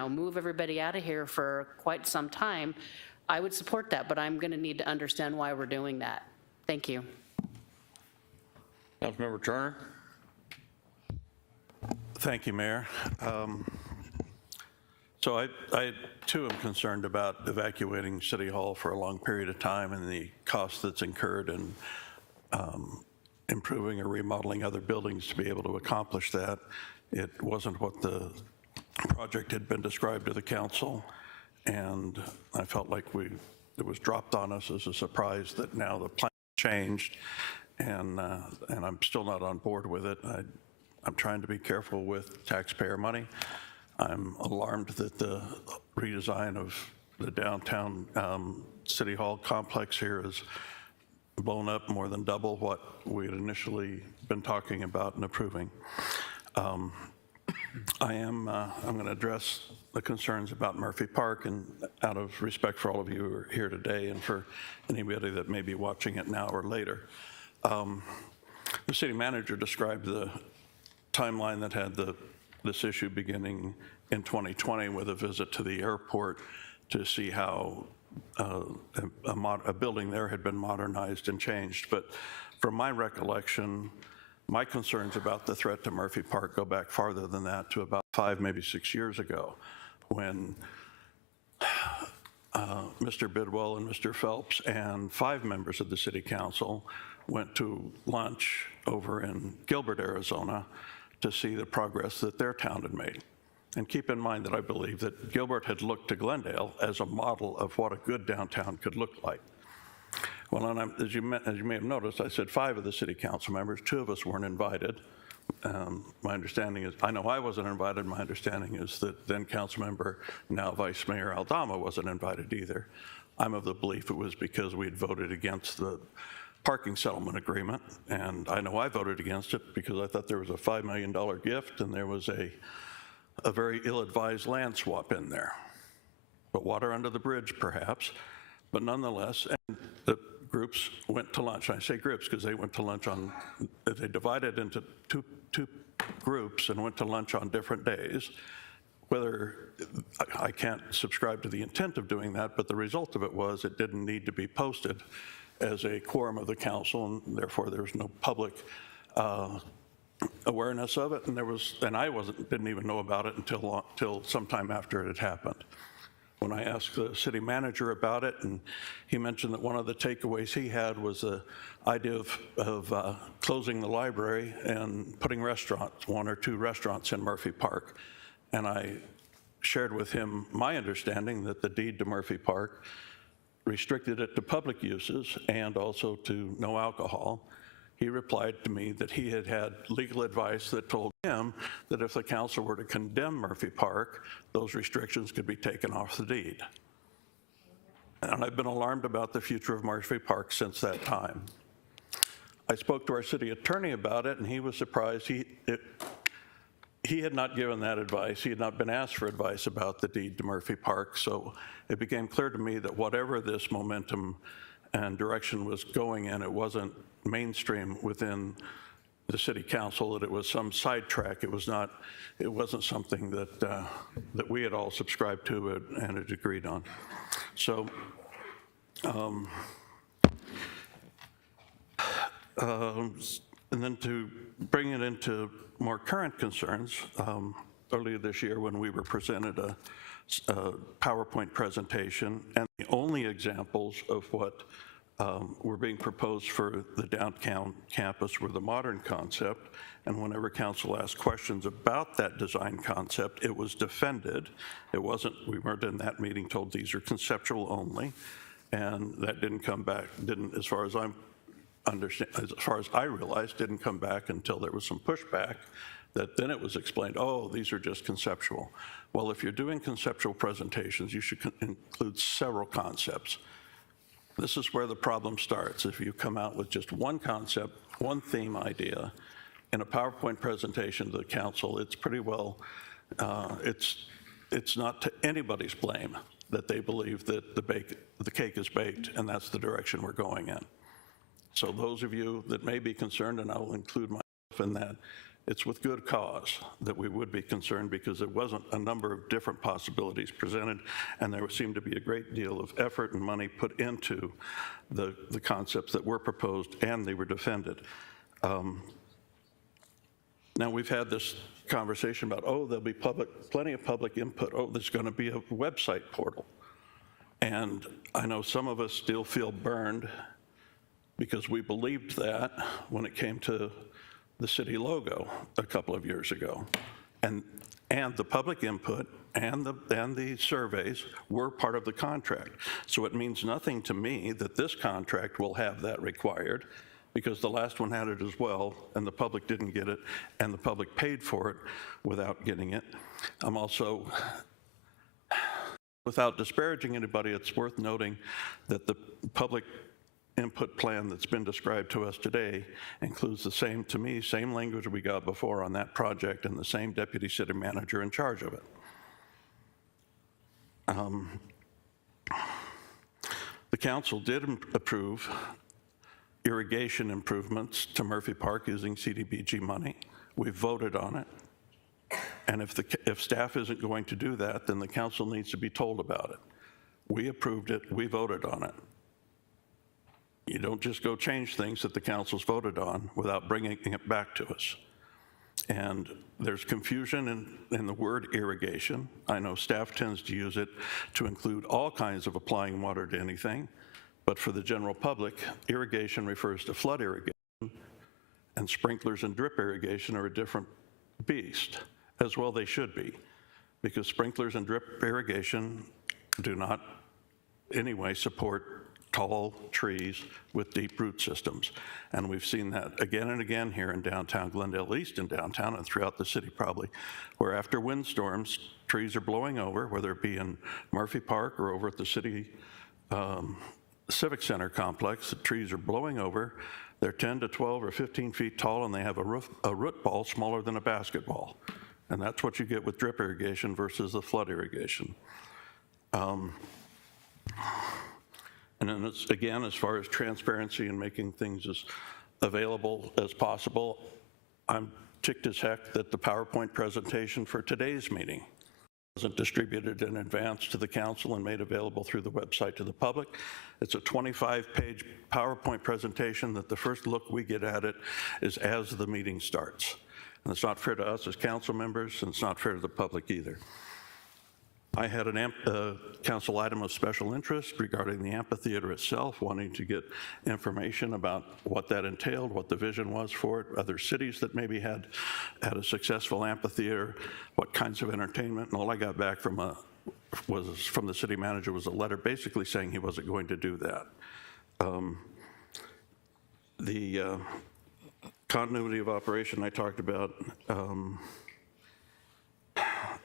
move everybody out of here for quite some time, I would support that, but I'm going to need to understand why we're doing that. Thank you. Councilmember Turner. Thank you, Mayor. So I too am concerned about evacuating City Hall for a long period of time and the cost that's incurred in improving or remodeling other buildings to be able to accomplish that. It wasn't what the project had been described to the council, and I felt like it was dropped on us as a surprise that now the plan changed, and I'm still not on board with it. I'm trying to be careful with taxpayer money. I'm alarmed that the redesign of the downtown City Hall complex here is blown up more than double what we had initially been talking about and approving. I'm going to address the concerns about Murphy Park, and out of respect for all of you who are here today and for anybody that may be watching it now or later. The city manager described the timeline that had this issue beginning in 2020 with a visit to the airport to see how a building there had been modernized and changed. But from my recollection, my concerns about the threat to Murphy Park go back farther than that, to about 5, maybe 6 years ago, when Mr. Bidwell and Mr. Phelps and 5 members of the city council went to lunch over in Gilbert, Arizona, to see the progress that their town had made. And keep in mind that I believe that Gilbert had looked to Glendale as a model of what a good downtown could look like. Well, and as you may have noticed, I said 5 of the city council members, 2 of us weren't invited. My understanding is, I know I wasn't invited, my understanding is that then council member, now Vice Mayor Aldama, wasn't invited either. I'm of the belief it was because we had voted against the parking settlement agreement, and I know I voted against it because I thought there was a $5 million gift and there was a very ill-advised land swap in there. But water under the bridge, perhaps. But nonetheless, and the groups went to lunch. I say groups because they went to lunch they divided into two groups and went to lunch on different days whether, I can't subscribe to the intent of doing that, but the result of it was it didn't need to be posted as a quorum of the council, and therefore there was no public awareness of it, and I didn't even know about it until sometime after it had happened. When I asked the city manager about it, and he mentioned that one of the takeaways he had was the idea of closing the library and putting restaurants, 1 or 2 restaurants in Murphy Park. And I shared with him my understanding that the deed to Murphy Park restricted it to public uses and also to no alcohol. He replied to me that he had had legal advice that told him that if the council were to condemn Murphy Park, those restrictions could be taken off the deed. And I've been alarmed about the future of Murphy Park since that time. I spoke to our city attorney about it, and he was surprised. He had not given that advice. He had not been asked for advice about the deed to Murphy Park, so it became clear to me that whatever this momentum and direction was going in, it wasn't mainstream within the city council, that it was some sidetrack. It wasn't something that we had all subscribed to and had agreed on. So, and then to bring it into more current concerns, earlier this year when we were presented a PowerPoint presentation, and the only examples of what were being proposed for the downtown campus were the modern concept, and whenever council asked questions about that design concept, it was defended. We weren't in that meeting told these are conceptual only, and that didn't come back, as far as I realized, didn't come back until there was some pushback, that then it was explained, oh, these are just conceptual. Well, if you're doing conceptual presentations, you should include several concepts. This is where the problem starts. If you come out with just one concept, one theme idea, in a PowerPoint presentation to the council, it's pretty well, it's not to anybody's blame that they believe that the cake is baked, and that's the direction we're going in. So those of you that may be concerned, and I will include myself in that, it's with good cause that we would be concerned, because there wasn't a number of different possibilities presented, and there seemed to be a great deal of effort and money put into the concepts that were proposed, and they were defended. Now we've had this conversation about, oh, there'll be plenty of public input. Oh, there's going to be a website portal. And I know some of us still feel burned because we believed that when it came to the city logo a couple of years ago. And the public input and the surveys were part of the contract. So it means nothing to me that this contract will have that required, because the last one had it as well, and the public didn't get it, and the public paid for it without getting it. I'm also, without disparaging anybody, it's worth noting that the public input plan that's been described to us today includes the same, to me, same language we got before on that project, and the same deputy city manager in charge of it. The council did approve irrigation improvements to Murphy Park using CDBG money. We voted on it. And if staff isn't going to do that, then the council needs to be told about it. We approved it, we voted on it. You don't just go change things that the council's voted on without bringing it back to us. And there's confusion in the word irrigation. I know staff tends to use it to include all kinds of applying water to anything, but for the general public, irrigation refers to flood irrigation, and sprinklers and drip irrigation are a different beast. As well they should be, because sprinklers and drip irrigation do not anyway support tall trees with deep root systems. And we've seen that again and again here in downtown Glendale, East in downtown and throughout the city probably, where after windstorms, trees are blowing over, whether it be in Murphy Park or over at the city Civic Center complex. The trees are blowing over. They're 10 to 12 or 15 feet tall, and they have a root ball smaller than a basketball. And that's what you get with drip irrigation versus the flood irrigation. And then it's, again, as far as transparency and making things as available as possible, I'm ticked as heck that the PowerPoint presentation for today's meeting wasn't distributed in advance to the council and made available through the website to the public. It's a 25-page PowerPoint presentation that the first look we get at it is as the meeting starts. And it's not fair to us as council members, and it's not fair to the public either. I had a council item of special interest regarding the amphitheater itself, wanting to get information about what that entailed, what the vision was for it, other cities that maybe had a successful amphitheater, what kinds of entertainment, and all I got back from the city manager was a letter basically saying he wasn't going to do that. The continuity of operation I talked about,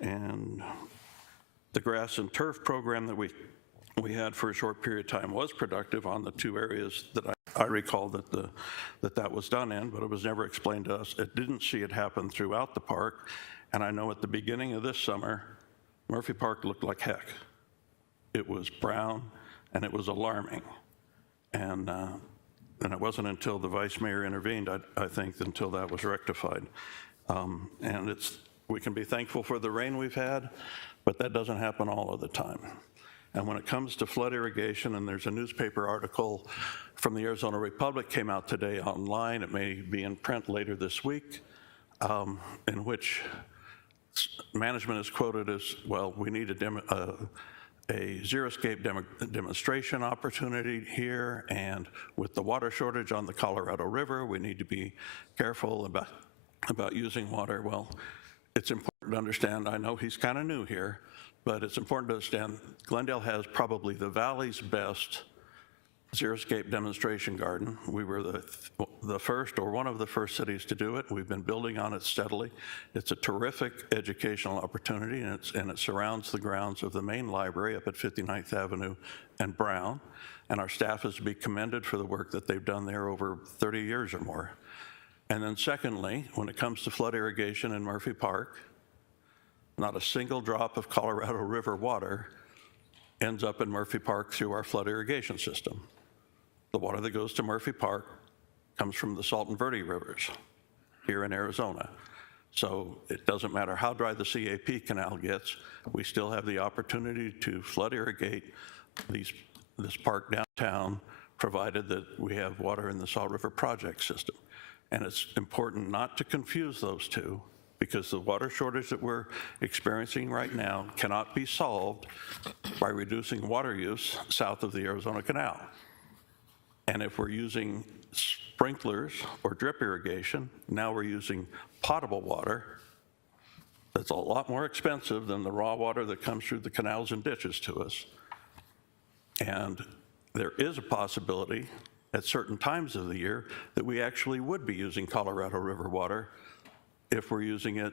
and the grass and turf program that we had for a short period of time was productive on the two areas that I recall that was done in, but it was never explained to us. It didn't see it happen throughout the park, and I know at the beginning of this summer, Murphy Park looked like heck. It was brown, and it was alarming. And it wasn't until the vice mayor intervened, I think, until that was rectified. And we can be thankful for the rain we've had, but that doesn't happen all of the time. And when it comes to flood irrigation, and there's a newspaper article from the Arizona Republic came out today online, it may be in print later this week, in which management is quoted as, well, we need a zero-scape demonstration opportunity here, and with the water shortage on the Colorado River, we need to be careful about using water. Well, it's important to understand, I know he's kind of new here, but it's important to understand Glendale has probably the valley's best zero-scape demonstration garden. We were the first or one of the first cities to do it. We've been building on it steadily. It's a terrific educational opportunity, and it surrounds the grounds of the main library up at 59th Avenue and Brown. And our staff is to be commended for the work that they've done there over 30 years or more. And then secondly, when it comes to flood irrigation in Murphy Park, not a single drop of Colorado River water ends up in Murphy Park through our flood irrigation system. The water that goes to Murphy Park comes from the Salt and Verde rivers here in Arizona. So it doesn't matter how dry the CAP canal gets, we still have the opportunity to flood irrigate this park downtown, provided that we have water in the Salt River Project system. And it's important not to confuse those two, because the water shortage that we're experiencing right now cannot be solved by reducing water use south of the Arizona Canal. And if we're using sprinklers or drip irrigation, now we're using potable water that's a lot more expensive than the raw water that comes through the canals and ditches to us. And there is a possibility at certain times of the year that we actually would be using Colorado River water if we're using it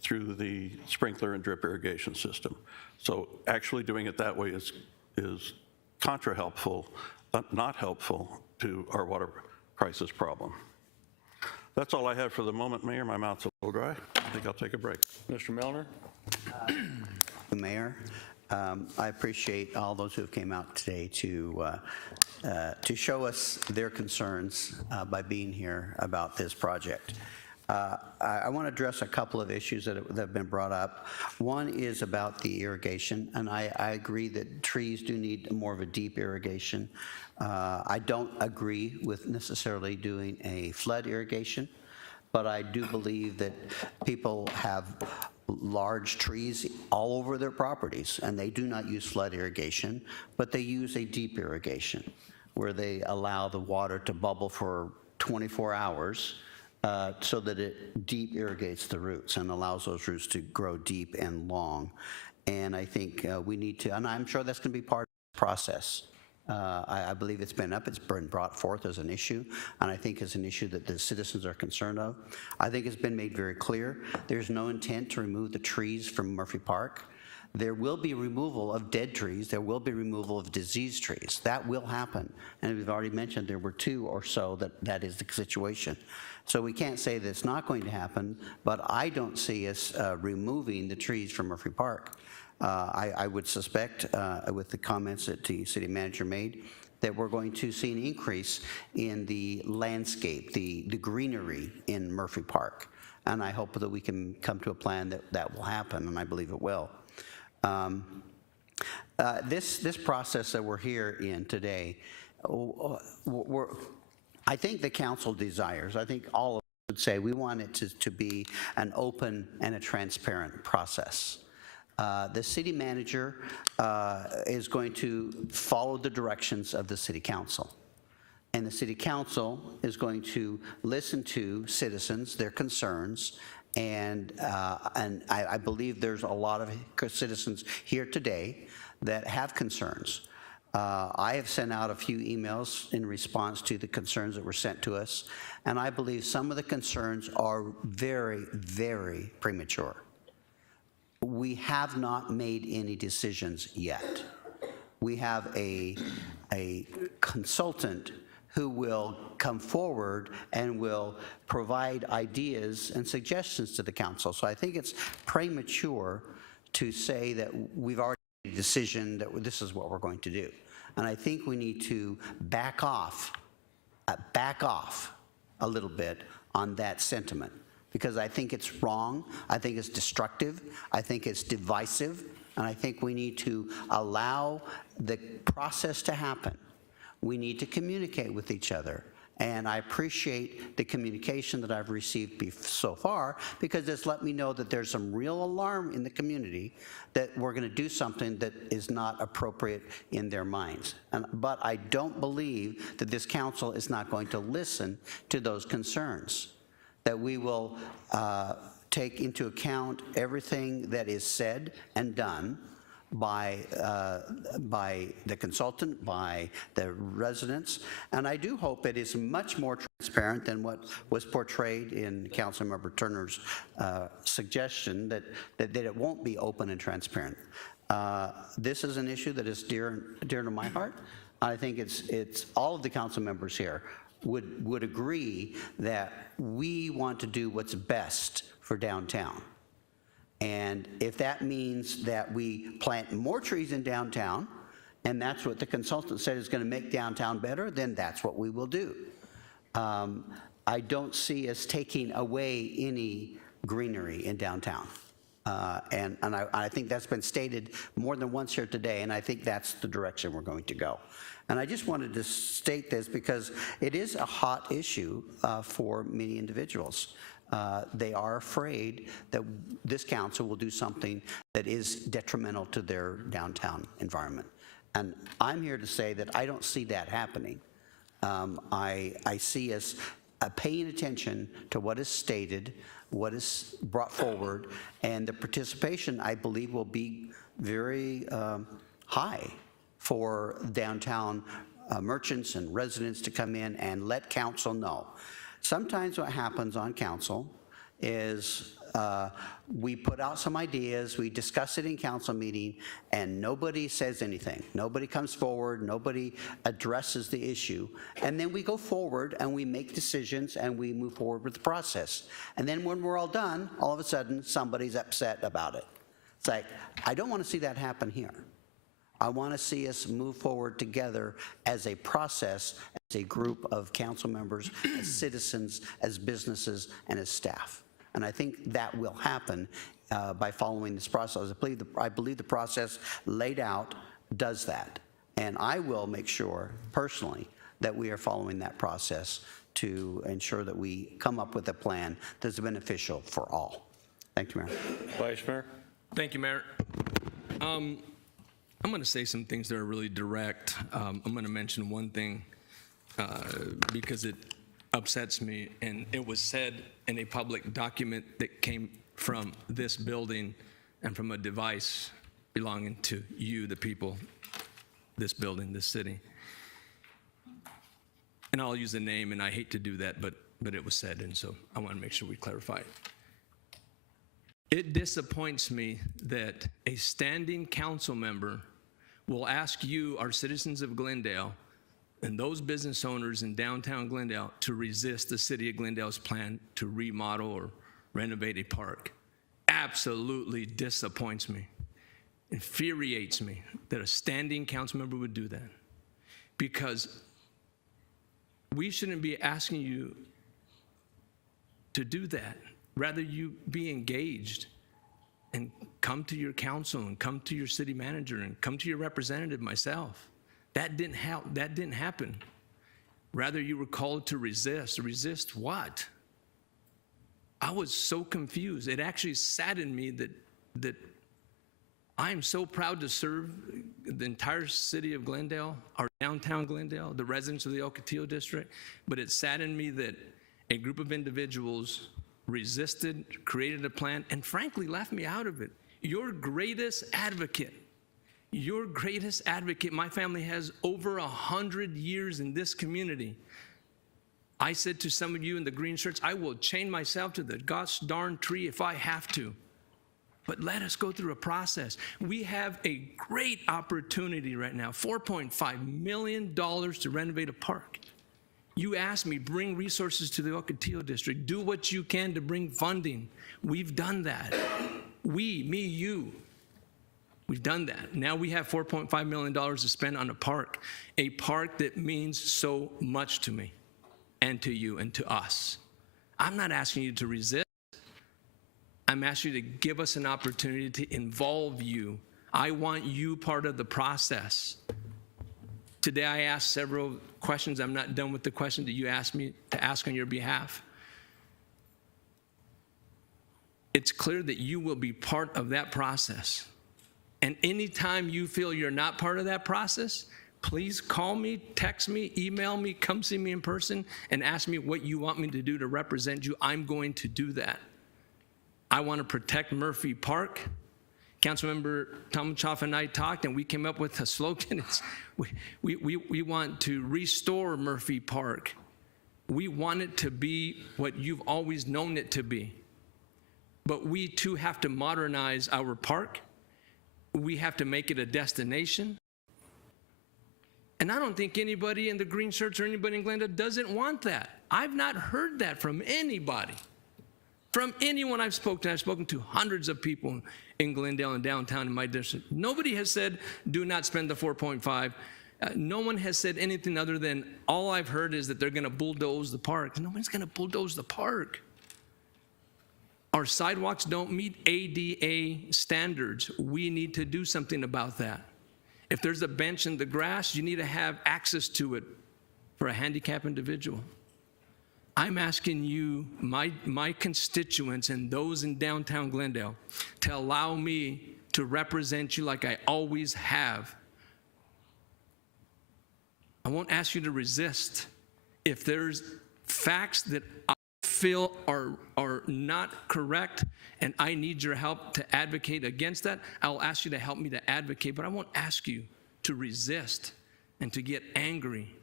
through the sprinkler and drip irrigation system. So actually doing it that way is contra-helpful, not helpful to our water crisis problem. That's all I have for the moment, Mayor. My mouth's a little dry. I think I'll take a break. Mr. Milner? Mayor, I appreciate all those who have came out today to show us their concerns by being here about this project. I want to address a couple of issues that have been brought up. One is about the irrigation, and I agree that trees do need more of a deep irrigation. I don't agree with necessarily doing a flood irrigation, but I do believe that people have large trees all over their properties, and they do not use flood irrigation, but they use a deep irrigation, where they allow the water to bubble for 24 hours so that it deep irrigates the roots and allows those roots to grow deep and long. And I think we need to, and I'm sure that's going to be part of the process. I believe it's been brought forth as an issue, and I think it's an issue that the citizens are concerned of. I think it's been made very clear. There's no intent to remove the trees from Murphy Park. There will be removal of dead trees. There will be removal of diseased trees. That will happen. And we've already mentioned there were 2 or so that is the situation. So we can't say that it's not going to happen, but I don't see us removing the trees from Murphy Park. I would suspect, with the comments that the city manager made, that we're going to see an increase in the landscape, the greenery in Murphy Park. And I hope that we can come to a plan that will happen, and I believe it will. This process that we're here in today, I think the council desires, I think all of us would say we want it to be an open and a transparent process. The city manager is going to follow the directions of the city council. And the city council is going to listen to citizens, their concerns, and I believe there's a lot of citizens here today that have concerns. I have sent out a few emails in response to the concerns that were sent to us, and I believe some of the concerns are very, very premature. We have not made any decisions yet. We have a consultant who will come forward and will provide ideas and suggestions to the council. So I think it's premature to say that we've already made a decision that this is what we're going to do. And I think we need to back off a little bit on that sentiment, because I think it's wrong, I think it's destructive, I think it's divisive, and I think we need to allow the process to happen. We need to communicate with each other. And I appreciate the communication that I've received so far, because it's let me know that there's some real alarm in the community that we're going to do something that is not appropriate in their minds. But I don't believe that this council is not going to listen to those concerns, that we will take into account everything that is said and done by the consultant, by the residents, and I do hope it is much more transparent than what was portrayed in Councilmember Turner's suggestion, that it won't be open and transparent. This is an issue that is dear to my heart. I think it's all of the council members here would agree that we want to do what's best for downtown. And if that means that we plant more trees in downtown, and that's what the consultant said is going to make downtown better, then that's what we will do. I don't see us taking away any greenery in downtown. And I think that's been stated more than once here today, and I think that's the direction we're going to go. And I just wanted to state this because it is a hot issue for many individuals. They are afraid that this council will do something that is detrimental to their downtown environment. And I'm here to say that I don't see that happening. I see us paying attention to what is stated, what is brought forward, and the participation, I believe, will be very high for downtown merchants and residents to come in and let council know. Sometimes what happens on council is we put out some ideas, we discuss it in council meeting, and nobody says anything. Nobody comes forward, nobody addresses the issue. And then we go forward and we make decisions and we move forward with the process. And then when we're all done, all of a sudden somebody's upset about it. It's like, I don't want to see that happen here. I want to see us move forward together as a process, as a group of council members, as citizens, as businesses, and as staff. And I think that will happen by following this process. I believe the process laid out does that. And I will make sure, personally, that we are following that process to ensure that we come up with a plan that's beneficial for all. Thank you, Mayor. Vice Mayor? Thank you, Mayor. I'm going to say some things that are really direct. I'm going to mention one thing because it upsets me, and it was said in a public document that came from this building and from a device belonging to you, the people, this building, this city. And I'll use the name, and I hate to do that, but it was said, and so I want to make sure we clarify it. It disappoints me that a standing council member will ask you, our citizens of Glendale, and those business owners in downtown Glendale to resist the city of Glendale's plan to remodel or renovate a park. Absolutely disappoints me, infuriates me that a standing council member would do that, because we shouldn't be asking you to do that. Rather, you be engaged and come to your council and come to your city manager and come to your representative, myself. That didn't happen. Rather, you were called to resist. Resist what? I was so confused. It actually saddened me that I am so proud to serve the entire city of Glendale, our downtown Glendale, the residents of the Ocotillo district, but it saddened me that a group of individuals resisted, created a plan, and frankly left me out of it. Your greatest advocate, my family has over 100 years in this community. I said to some of you in the green shirts, I will chain myself to the gosh darn tree if I have to. But let us go through a process. We have a great opportunity right now, $4.5 million to renovate a park. You asked me, bring resources to the Ocotillo district. Do what you can to bring funding. We've done that. We, me, you. We've done that. Now we have $4.5 million to spend on a park that means so much to me and to you and to us. I'm not asking you to resist. I'm asking you to give us an opportunity to involve you. I want you part of the process. Today I asked several questions. I'm not done with the question that you asked me to ask on your behalf. It's clear that you will be part of that process. And anytime you feel you're not part of that process, please call me, text me, email me, come see me in person, and ask me what you want me to do to represent you. I'm going to do that. I want to protect Murphy Park. Councilmember Tomachoff and I talked, and we came up with a slogan. We want to restore Murphy Park. We want it to be what you've always known it to be. But we too have to modernize our park. We have to make it a destination. And I don't think anybody in the green shirts or anybody in Glendale doesn't want that. I've not heard that from anybody. From anyone I've spoken to hundreds of people in Glendale and downtown in my district. Nobody has said, do not spend the 4.5. No one has said anything other than all I've heard is that they're going to bulldoze the park. No one's going to bulldoze the park. Our sidewalks don't meet ADA standards. We need to do something about that. If there's a bench in the grass, you need to have access to it for a handicapped individual. I'm asking you, my constituents and those in downtown Glendale, to allow me to represent you like I always have. I won't ask you to resist. If there's facts that I feel are not correct and I need your help to advocate against that, I'll ask you to help me to advocate, but I won't ask you to resist and to get angry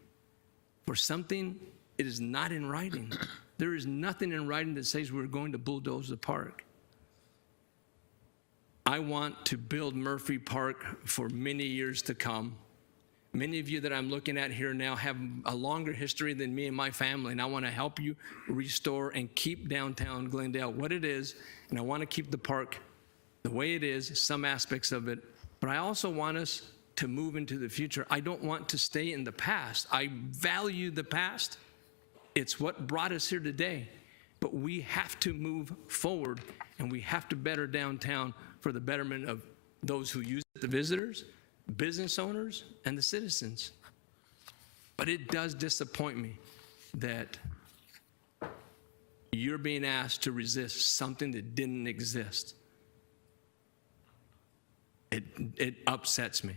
for something. It is not in writing. There is nothing in writing that says we're going to bulldoze the park. I want to build Murphy Park for many years to come. Many of you that I'm looking at here now have a longer history than me and my family, and I want to help you restore and keep downtown Glendale what it is, and I want to keep the park the way it is, some aspects of it, but I also want us to move into the future. I don't want to stay in the past. I value the past. It's what brought us here today, but we have to move forward and we have to better downtown for the betterment of those who use it, the visitors, business owners, and the citizens. But it does disappoint me that you're being asked to resist something that didn't exist. It upsets me.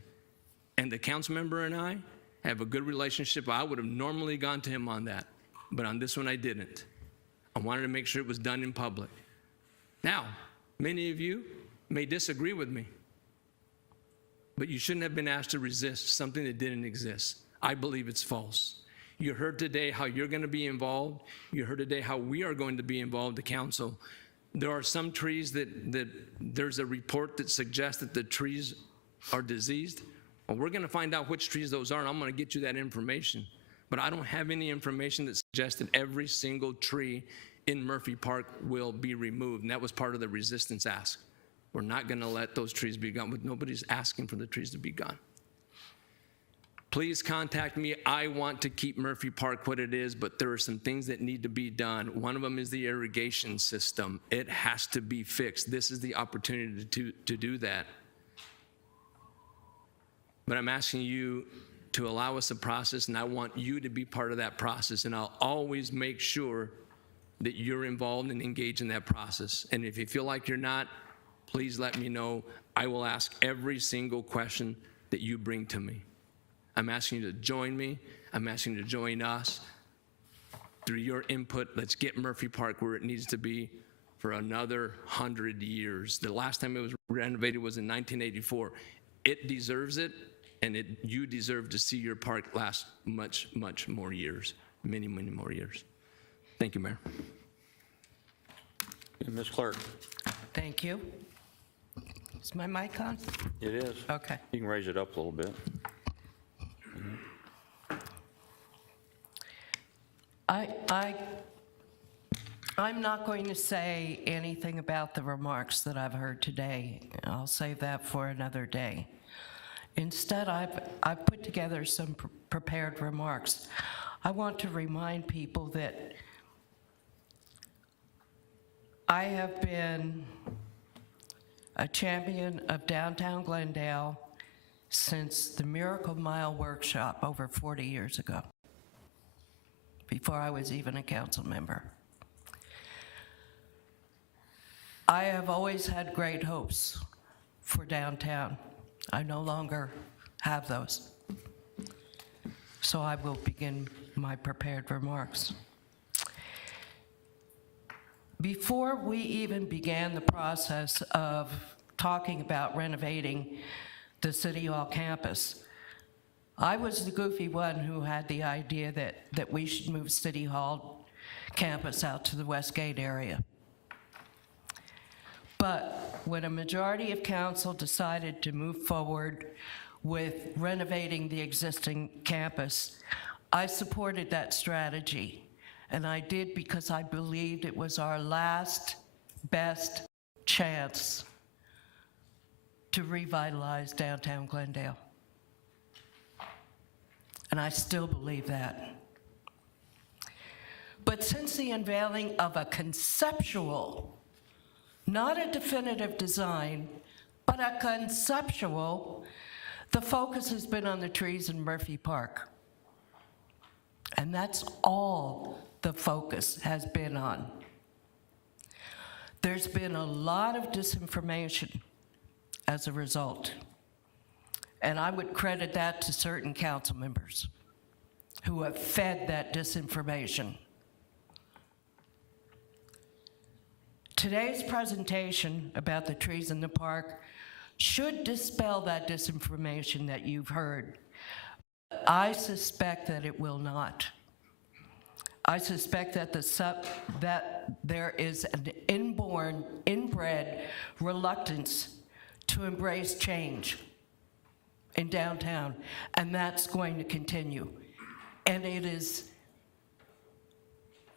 And the council member and I have a good relationship. I would have normally gone to him on that. But on this one, I didn't. I wanted to make sure it was done in public. Now, many of you may disagree with me, but you shouldn't have been asked to resist something that didn't exist. I believe it's false. You heard today how you're going to be involved. You heard today how we are going to be involved, the council. There are some trees that there's a report that suggests that the trees are diseased. Well, we're going to find out which trees those are, and I'm going to get you that information. But I don't have any information that suggests that every single tree in Murphy Park will be removed, and that was part of the resistance ask. We're not going to let those trees be gone, but nobody's asking for the trees to be gone. please contact me. I want to keep Murphy Park what it is, but there are some things that need to be done. One of them is the irrigation system. It has to be fixed. This is the opportunity to do that. But I'm asking you to allow us a process, and I want you to be part of that process, and I'll always make sure that you're involved and engaged in that process. And if you feel like you're not, please let me know. I will ask every single question that you bring to me. I'm asking you to join me. I'm asking you to join us. Through your input, let's get Murphy Park where it needs to be for another 100 years. The last time it was renovated was in 1984. It deserves it, and you deserve to see your park last much, much more years, many, many more years. Thank you, Mayor. Ms. Clerk? Thank you. Is my mic on? It is. Okay. You can raise it up a little bit. I'm not going to say anything about the remarks that I've heard today. I'll save that for another day. Instead, I've put together some prepared remarks. I want to remind people that I have been a champion of downtown Glendale since the Miracle Mile workshop over 40 years ago, before I was even a council member. I have always had great hopes for downtown. I no longer have those. So I will begin my prepared remarks. Before we even began the process of talking about renovating the City Hall campus, I was the goofy one who had the idea that we should move City Hall campus out to the Westgate area. But when a majority of council decided to move forward with renovating the existing campus, I supported that strategy. And I did because I believed it was our last best chance to revitalize downtown Glendale. And I still believe that. But since the unveiling of a conceptual, not a definitive design, but a conceptual, the focus has been on the trees in Murphy Park. And that's all the focus has been on. There's been a lot of disinformation as a result. And I would credit that to certain council members who have fed that disinformation. Today's presentation about the trees in the park should dispel that disinformation that you've heard. I suspect that it will not. I suspect that that there is an inbred reluctance to embrace change in downtown, and that's going to continue. And it is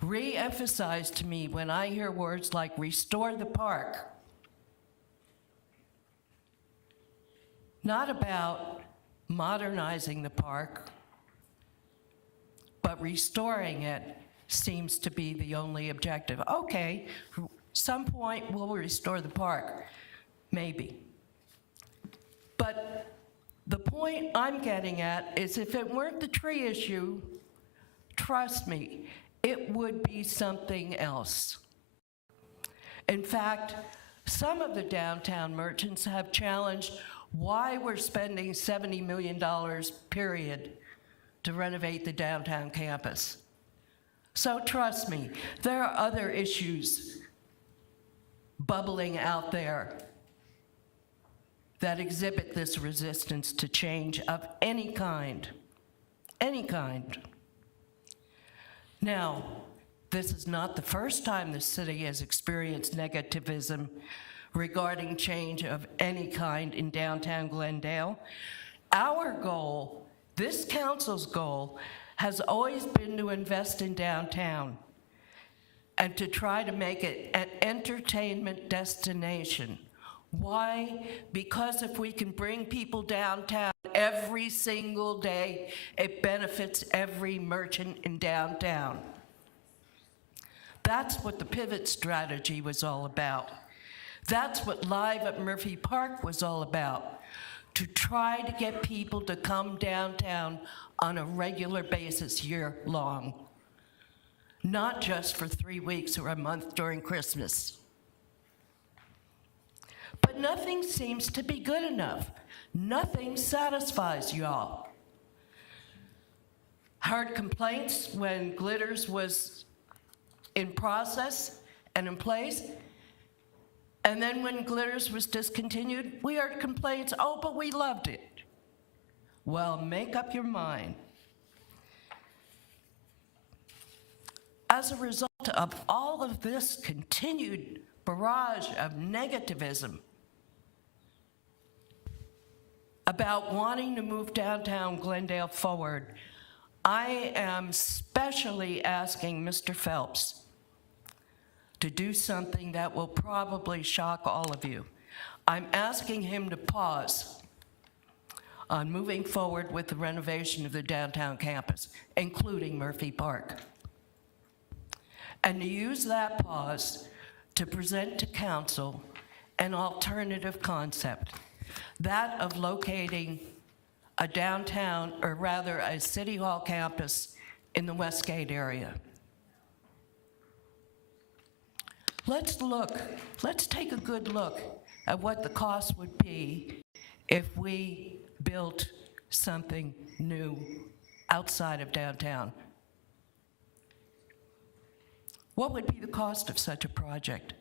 re-emphasized to me when I hear words like restore the park. Not about modernizing the park, but restoring it seems to be the only objective. Okay, some point we'll restore the park, maybe. But the point I'm getting at is if it weren't the tree issue, trust me, it would be something else. In fact, some of the downtown merchants have challenged why we're spending $70 million, period, to renovate the downtown campus. So trust me, there are other issues bubbling out there that exhibit this resistance to change of any kind, any kind. Now, this is not the first time the city has experienced negativism regarding change of any kind in downtown Glendale. Our goal, this council's goal, has always been to invest in downtown and to try to make it an entertainment destination. Why? Because if we can bring people downtown every single day. It benefits every merchant in downtown. That's what the pivot strategy was all about. That's what Live at Murphy Park was all about, to try to get people to come downtown on a regular basis year-long, not just for 3 weeks or a month during Christmas. But nothing seems to be good enough. Nothing satisfies y'all. Heard complaints when Glitters was in process and in place. And then when Glitters was discontinued, we heard complaints, oh, but we loved it. Well, make up your mind. As a result of all of this continued barrage of negativism about wanting to move downtown Glendale forward, I am specially asking Mr. Phelps to do something that will probably shock all of you. I'm asking him to pause on moving forward with the renovation of the downtown campus, including Murphy Park, and to use that pause to present to council an alternative concept, that of locating a downtown, or rather a city hall campus in the Westgate area. Let's take a good look at what the cost would be if we built something new outside of downtown. What would be the cost of such a project?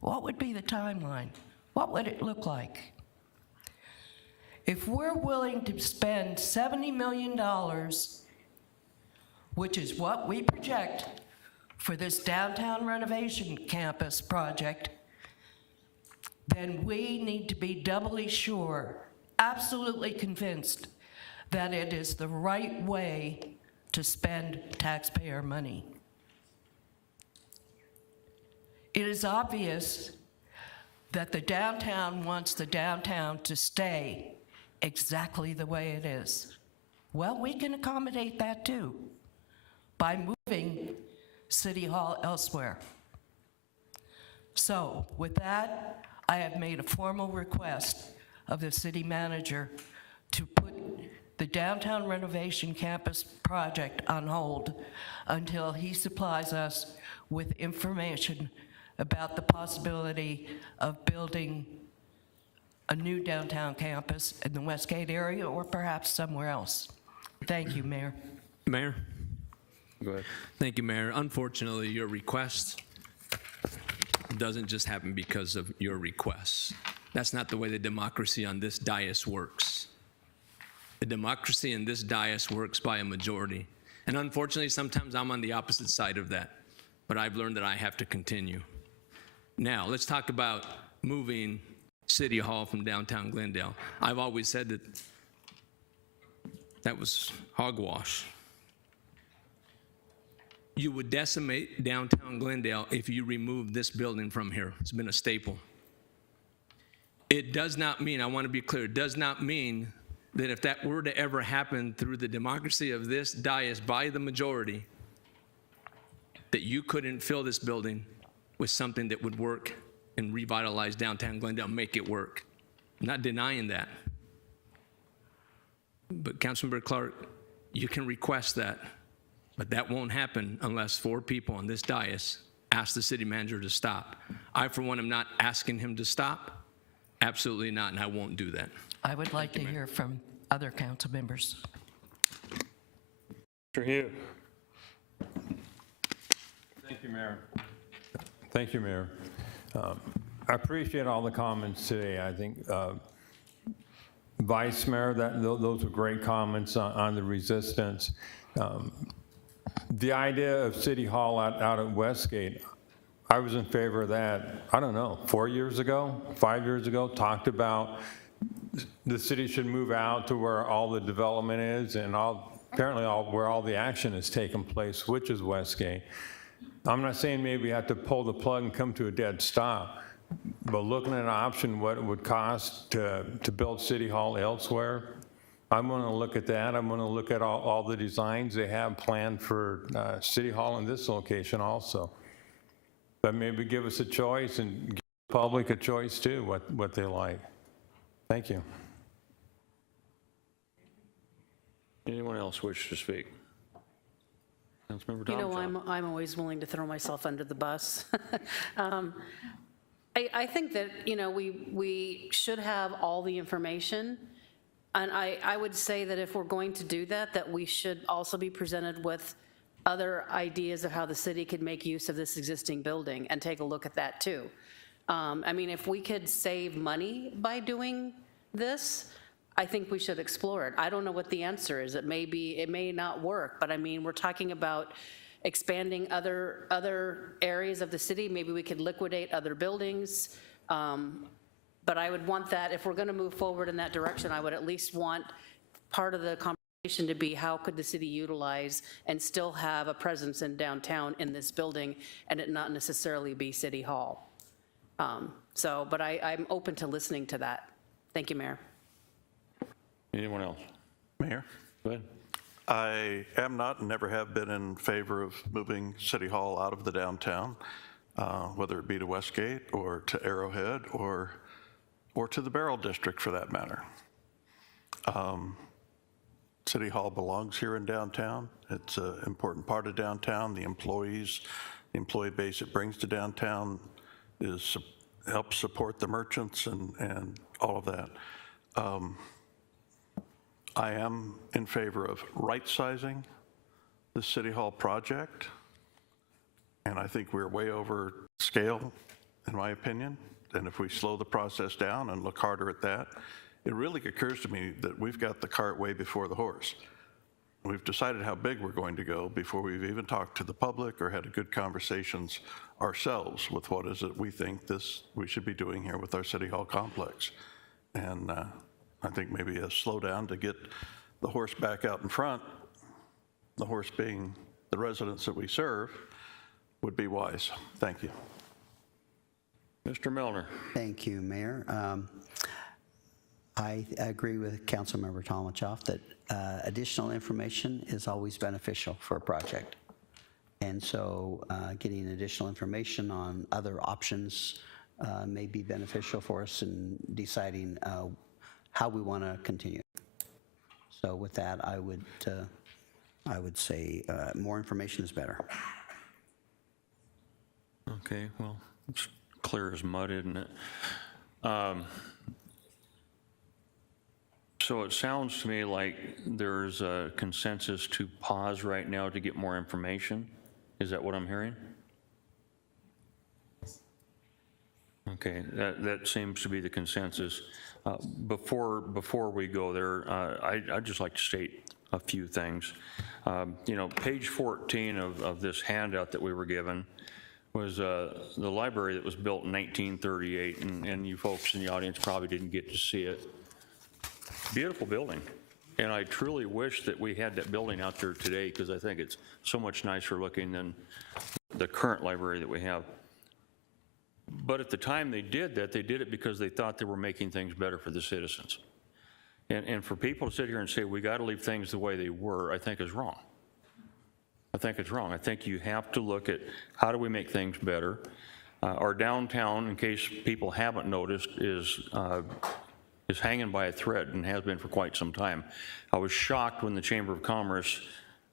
What would be the timeline? What would it look like? If we're willing to spend $70 million, which is what we project for this downtown renovation campus project, then we need to be doubly sure, absolutely convinced, that it is the right way to spend taxpayer money. It is obvious that the downtown wants the downtown to stay exactly the way it is. Well, we can accommodate that too by moving City Hall elsewhere. So with that, I have made a formal request of the city manager to put the downtown renovation campus project on hold until he supplies us with information about the possibility of building a new downtown campus in the Westgate area or perhaps somewhere else. Thank you, Mayor. Mayor? Go ahead. Thank you, Mayor. Unfortunately, your request doesn't just happen because of your requests. That's not the way the democracy on this dais works. The democracy in this dais works by a majority. And unfortunately, sometimes I'm on the opposite side of that. But I've learned that I have to continue. Now, let's talk about moving City Hall from downtown Glendale. I've always said that that was hogwash. You would decimate downtown Glendale if you removed this building from here. It's been a staple. It does not mean, I want to be clear, it does not mean that if that were to ever happen through the democracy of this dais by the majority, that you couldn't fill this building with something that would work and revitalize downtown Glendale, make it work. I'm not denying that. But Councilmember Clark, you can request that, but that won't happen unless 4 people on this dais ask the city manager to stop. I, for one, am not asking him to stop. Absolutely not, and I won't do that. I would like to hear from other council members. Mr. Hugh. Thank you, Mayor. Thank you, Mayor. I appreciate all the comments today. I think Vice Mayor, those were great comments on the resistance. The idea of City Hall out at Westgate, I was in favor of that, I don't know, 4 years ago, 5 years ago, talked about the city should move out to where all the development is and apparently where all the action is taking place, which is Westgate. I'm not saying maybe we have to pull the plug and come to a dead stop, but looking at an option, what it would cost to build City Hall elsewhere, I'm going to look at that. I'm going to look at all the designs they have planned for City Hall in this location also. But maybe give us a choice and give the public a choice too, what they like. Thank you. Anyone else wish to speak? Councilmember You know, Tomczak. I'm always willing to throw myself under the bus. I think that, you know, we should have all the information. And I would say that if we're going to do that, that we should also be presented with other ideas of how the city could make use of this existing building and take a look at that too. I mean, if we could save money by doing this, I think we should explore it. I don't know what the answer is. It may not work, but I mean, we're talking about expanding other areas of the city. Maybe we could liquidate other buildings. But I would want that, if we're going to move forward in that direction, I would at least want part of the conversation to be how could the city utilize and still have a presence in downtown in this building and it not necessarily be City Hall. But I'm open to listening to that. Thank you, Mayor. Anyone else? Mayor? Go ahead. I am not and never have been in favor of moving City Hall out of the downtown, whether it be to Westgate or to Arrowhead or to the Barrel District for that matter. City Hall belongs here in downtown. It's an important part of downtown. The employees, the employee base it brings to downtown helps support the merchants and all of that. I am in favor of right-sizing the City Hall project, and I think we're way over scale, in my opinion. And if we slow the process down and look harder at that, it really occurs to me that we've got the cart way before the horse. We've decided how big we're going to go before we've even talked to the public or had good conversations ourselves with what is it we think we should be doing here with our City Hall complex. And I think maybe a slowdown to get the horse back out in front, the horse being the residents that we serve, would be wise. Thank you. Mr. Milner. Thank you, Mayor. I agree with Councilmember Tomczak that additional information is always beneficial for a project. And so getting additional information on other options may be beneficial for us in deciding how we want to continue. So with that, I would say more information is better. Okay, well, it's clear as mud, isn't it? So it sounds to me like there's a consensus to pause right now to get more information. Is that what I'm hearing? Okay, that seems to be the consensus. Before we go there, I'd just like to state a few things. You know, page 14 of this handout that we were given was the library that was built in 1938, and you folks in the audience probably didn't get to see it. Beautiful building, and I truly wish that we had that building out there today because I think it's so much nicer looking than the current library that we have. But at the time they did that, they did it because they thought they were making things better for the citizens. And for people to sit here and say, we got to leave things the way they were, I think is wrong. I think it's wrong. I think you have to look at how do we make things better. Our downtown, in case people haven't noticed, is hanging by a thread and has been for quite some time. I was shocked when the Chamber of Commerce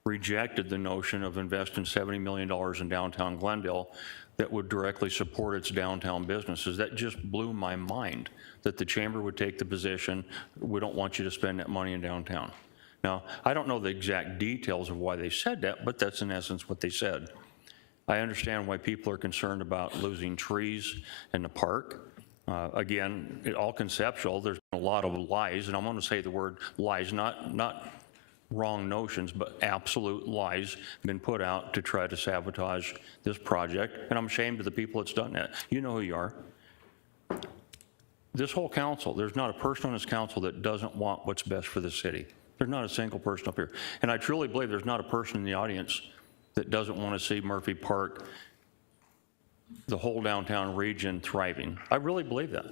rejected the notion of investing $70 million in downtown Glendale that would directly support its downtown businesses. That just blew my mind that the Chamber would take the position, we don't want you to spend that money in downtown. Now, I don't know the exact details of why they said that, but that's in essence what they said. I understand why people are concerned about losing trees in the park. Again, all conceptual, there's a lot of lies, and I'm going to say the word lies, not wrong notions, but absolute lies been put out to try to sabotage this project, and I'm ashamed of the people that's done that. You know who you are. This whole council, there's not a person on this council that doesn't want what's best for the city. There's not a single person up here. And I truly believe there's not a person in the audience that doesn't want to see Murphy Park, the whole downtown region thriving. I really believe that.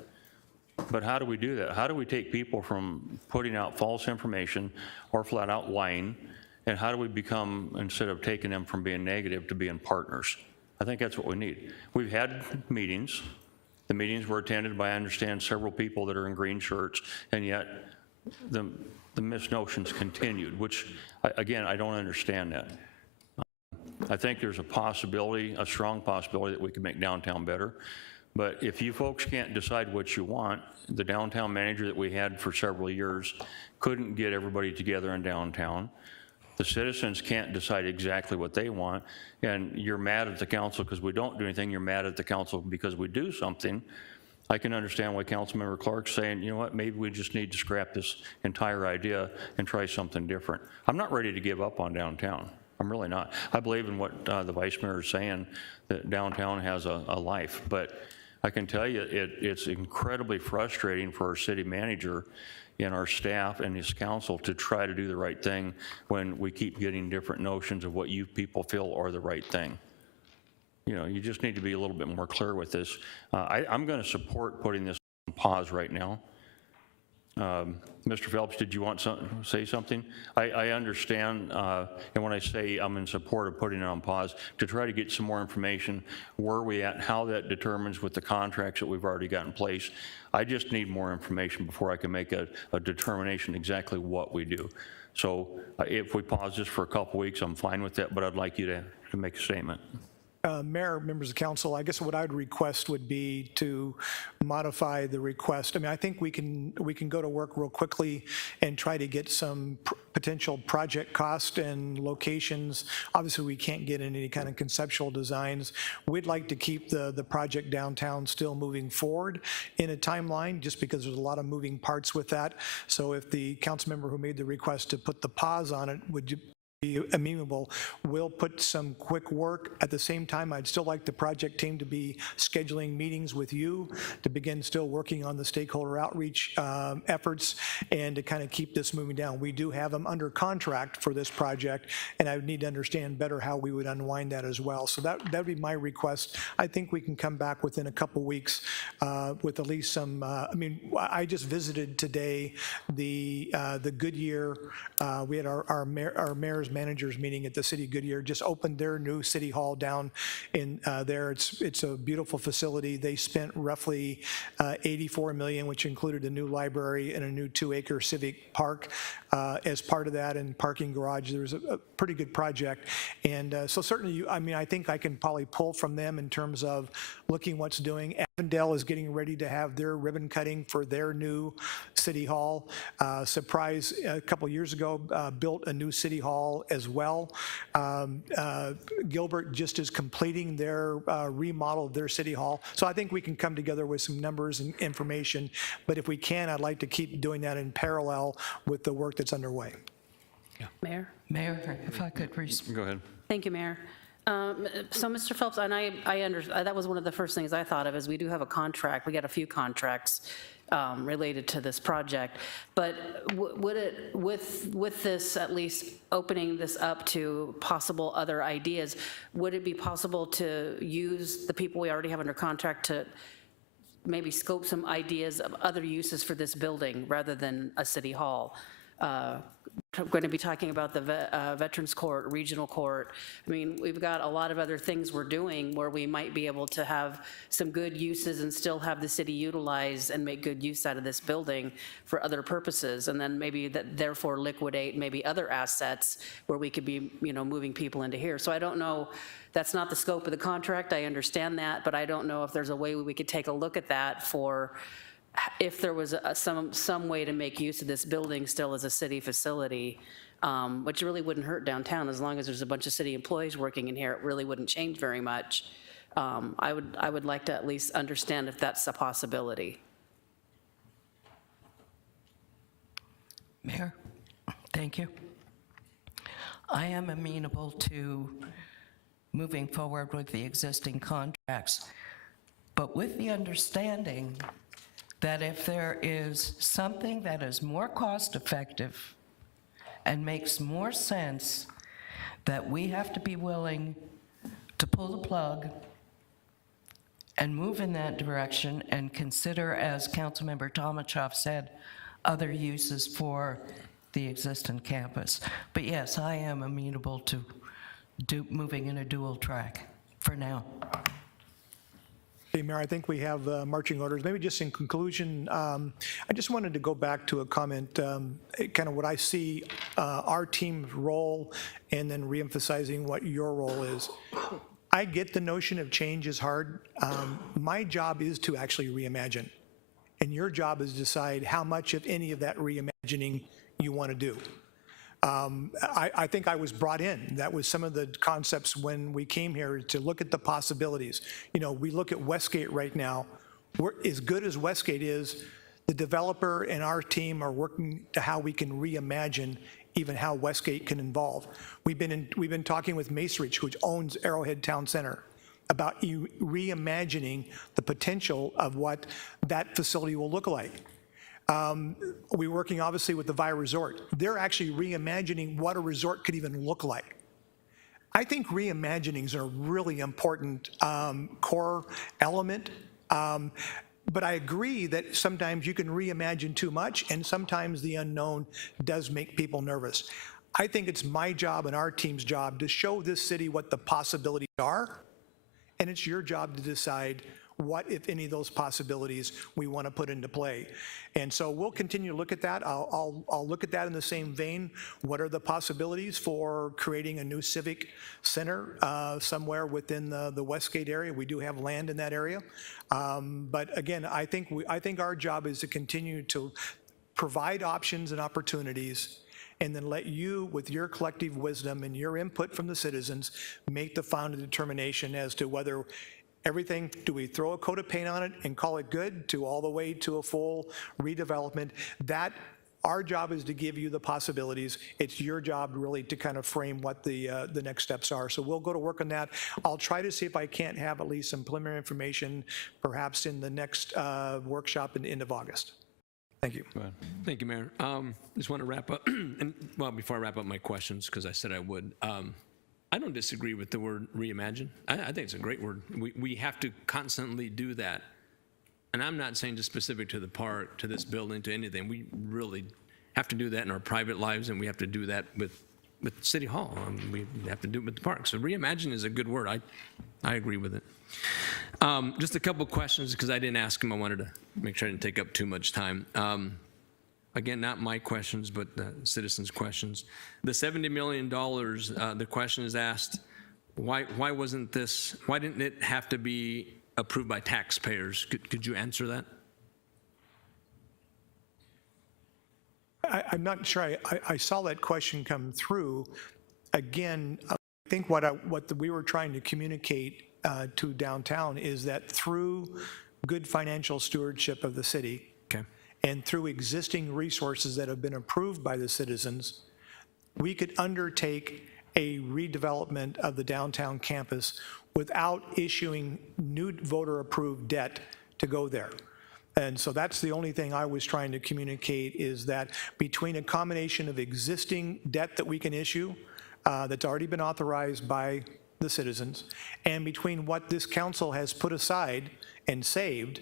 But how do we do that? How do we take people from putting out false information or flat out lying, and how do we become, instead of taking them from being negative, to being partners? I think that's what we need. We've had meetings. The meetings were attended by, I understand, several people that are in green shirts, and yet the misnotions continued, which, again, I don't understand that. I think there's a possibility, a strong possibility, that we can make downtown better. But if you folks can't decide what you want, the downtown manager that we had for several years couldn't get everybody together in downtown. The citizens can't decide exactly what they want, and you're mad at the council because we don't do anything. You're mad at the council because we do something. I can understand why Councilmember Clark's saying, you know what, maybe we just need to scrap this entire idea and try something different. I'm not ready to give up on downtown. I'm really not. I believe in what the Vice Mayor is saying, that downtown has a life. But I can tell you it's incredibly frustrating for our city manager and our staff and his council to try to do the right thing when we keep getting different notions of what you people feel are the right thing. You know, you just need to be a little bit more clear with this. I'm going to support putting this on pause right now. Mr. Phelps, did you want to say something? I understand, and when I say I'm in support of putting it on pause, to try to get some more information, where we at, how that determines with the contracts that we've already got in place. I just need more information before I can make a determination exactly what we do. So if we pause this for a couple weeks, I'm fine with that, but I'd like you to make a statement. Mayor, members of council, I guess what I would request would be to modify the request. I mean, I think we can go to work real quickly and try to get some potential project cost and locations. Obviously, we can't get into any kind of conceptual designs. We'd like to keep the project downtown still moving forward in a timeline, just because there's a lot of moving parts with that. So if the council member who made the request to put the pause on it, would you be amenable? We'll put some quick work. At the same time, I'd still like the project team to be scheduling meetings with you to begin still working on the stakeholder outreach efforts and to kind of keep this moving down. We do have them under contract for this project, and I would need to understand better how we would unwind that as well. So that would be my request. I think we can come back within a couple weeks with at least some, I mean, I just visited today the Goodyear. We had our mayor's managers meeting at the city of Goodyear, just opened their new city hall down in there. It's a beautiful facility. They spent roughly $84 million, which included a new library and a new 2-acre civic park as part of that, and parking garage. There was a pretty good project. And so certainly, I mean, I think I can probably pull from them in terms of looking what's doing. Glendale is getting ready to have their ribbon cutting for their new city hall. Surprise, a couple years ago, built a new city hall as well. Gilbert just is completing their remodel of their city hall. So I think we can come together with some numbers and information, but if we can, I'd like to keep doing that in parallel with the work that's underway. Mayor? Mayor, if I could respond. Go ahead. Thank you, Mayor. So, Mr. Phelps, and I understand, that was one of the first things I thought of, is we do have a contract. We got a few contracts related to this project. But would it, with this, at least opening this up to possible other ideas, would it be possible to use the people we already have under contract to maybe scope some ideas of other uses for this building rather than a city hall? I'm going to be talking about the Veterans Court, Regional Court. I mean, we've got a lot of other things we're doing where we might be able to have some good uses and still have the city utilize and make good use out of this building for other purposes, and then maybe therefore liquidate maybe other assets where we could be, you know, moving people into here. So I don't know, that's not the scope of the contract, I understand that, but I don't know if there's a way we could take a look at that for if there was some way to make use of this building still as a city facility, which really wouldn't hurt downtown as long as there's a bunch of city employees working in here. It really wouldn't change very much. I would like to at least understand if that's a possibility. Mayor, thank you. I am amenable to moving forward with the existing contracts, but with the understanding that if there is something that is more cost-effective and makes more sense, that we have to be willing to pull the plug and move in that direction and consider, as Councilmember Tomachoff said, other uses for the existing campus. But yes, I am amenable to moving in a dual track for now. Hey, Mayor, I think we have marching orders. Maybe just in conclusion, I just wanted to go back to a comment, kind of what I see our team's role, and then reemphasizing what your role is. I get the notion of change is hard. My job is to actually reimagine, and your job is to decide how much, if any, of that reimagining you want to do. I think I was brought in. That was some of the concepts when we came here, to look at the possibilities. You know, we look at Westgate right now. We're, as good as Westgate is, the developer and our team are working to how we can reimagine even how Westgate can evolve. We've been talking with Macerich, which owns Arrowhead Town Center, about reimagining the potential of what that facility will look like. We're working obviously with the Via Resort. They're actually reimagining what a resort could even look like. I think reimaginings are a really important core element. But I agree that sometimes you can reimagine too much, and sometimes the unknown does make people nervous. I think it's my job and our team's job to show this city what the possibilities are, and it's your job to decide what, if any, of those possibilities we want to put into play. And so we'll continue to look at that. I'll look at that in the same vein. What are the possibilities for creating a new civic center somewhere within the Westgate area? We do have land in that area. But again, I think our job is to continue to provide options and opportunities, and then let you, with your collective wisdom and your input from the citizens, make the final determination as to whether everything, do we throw a coat of paint on it and call it good, to all the way to a full redevelopment. That, our job is to give you the possibilities. It's your job really to kind of frame what the next steps are. So we'll go to work on that. I'll try to see if I can't have at least some preliminary information perhaps in the next workshop in the end of August. Thank you. Thank you, Mayor. Just want to wrap up, and well, before I wrap up my questions, because I said I would, I don't disagree with the word reimagine. I think it's a great word. We have to constantly do that. And I'm not saying just specific to the park, to this building, to anything. We really have to do that in our private lives, and we have to do that with City Hall. We have to do it with the park. So reimagine is a good word. I agree with it. Just a couple questions, because I didn't ask them. I wanted to make sure I didn't take up too much time. Again, not my questions, but citizens' questions. The $70 million, the question is asked, why didn't it have to be approved by taxpayers? Could you answer that? I'm not sure I saw that question come through. Again, I think what we were trying to communicate to downtown is that through good financial stewardship of the city, and through existing resources that have been approved by the citizens, we could undertake a redevelopment of the downtown campus without issuing new voter-approved debt to go there. And so that's the only thing I was trying to communicate, is that between a combination of existing debt that we can issue that's already been authorized by the citizens, and between what this council has put aside and saved,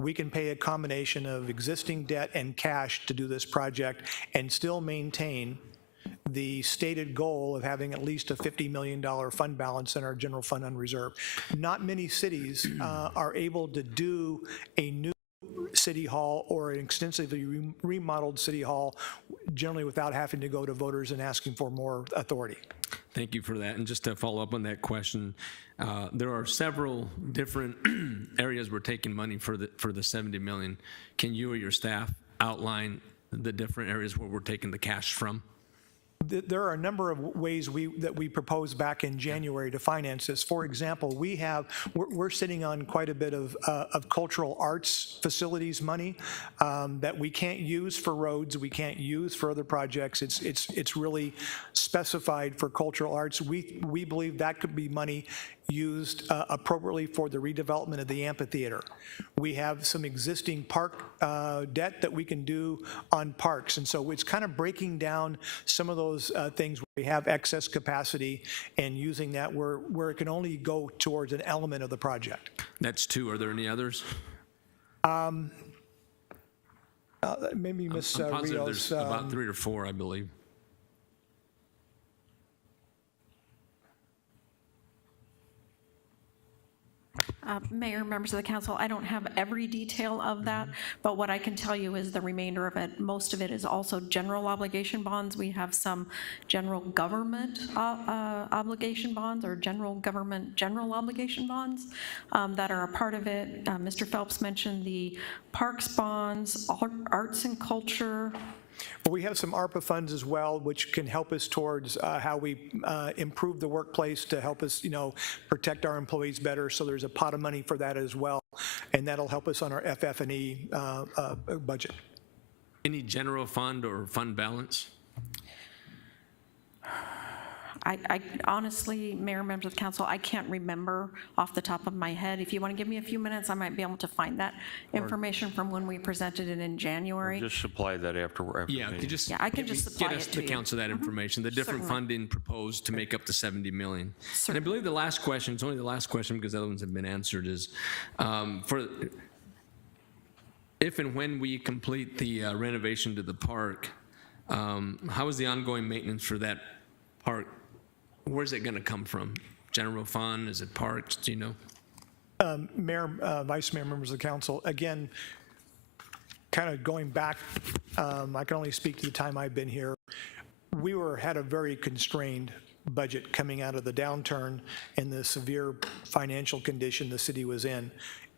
we can pay a combination of existing debt and cash to do this project and still maintain the stated goal of having at least a $50 million fund balance in our general fund unreserved. Not many cities are able to do a new city hall or an extensively remodeled city hall generally without having to go to voters and asking for more authority. Thank you for that. And just to follow up on that question, there are several different areas we're taking money for the 70 million. Can you or your staff outline the different areas where we're taking the cash from? There are a number of ways that we proposed back in January to finance this. For example, we're sitting on quite a bit of cultural arts facilities money that we can't use for roads, we can't use for other projects. It's really specified for cultural arts. We believe that could be money used appropriately for the redevelopment of the amphitheater. We have some existing park debt that we can do on parks, and so it's kind of breaking down some of those things where we have excess capacity and using that where it can only go towards an element of the project. That's two. Are there any others? Maybe Ms. I'm positive Rios. there's about 3 or 4, I believe. Mayor, members of the council, I don't have every detail of that, but what I can tell you is the remainder of it, most of it is also general obligation bonds. We have some general government obligation bonds or general government general obligation bonds that are a part of it. Mr. Phelps mentioned the parks bonds, arts and culture. Well, we have some ARPA funds as well, which can help us towards how we improve the workplace to help us, protect our employees better. So there's a pot of money for that as well, and that'll help us on our FF&E budget. Any general fund or fund balance? I honestly, Mayor, members of the council, I can't remember off the top of my head. If you want to give me a few minutes, I might be able to find that information from when we presented it in January. Just supply that after Yeah, meeting. Yeah, I can just supply Get us, it the to you. council, that information, the different Certainly. funding proposed to make up the 70 million. And I believe the last question, it's only the last question because the other ones have been answered, is for if and when we complete the renovation to the park, how is the ongoing maintenance for that park? Where's it going to come from? General fund? Is it parks? Do you know? Mayor, Vice Mayor, members of the council, again, kind of going back, I can only speak to the time I've been here. We had a very constrained budget coming out of the downturn and the severe financial condition the city was in.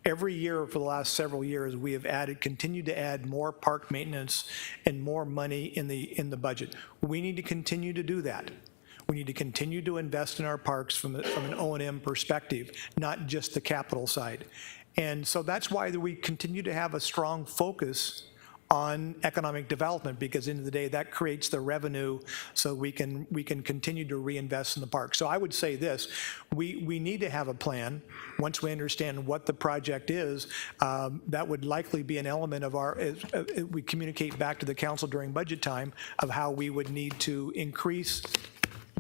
Every year for the last several years, we have continued to add more park maintenance and more money in the budget. We need to continue to do that. We need to continue to invest in our parks from an O&M perspective, not just the capital side. And so that's why we continue to have a strong focus on economic development, because at the end of the day, that creates the revenue so we can continue to reinvest in the park. So I would say this, we need to have a plan. Once we understand what the project is, that would likely be an element of we communicate back to the council during budget time of how we would need to increase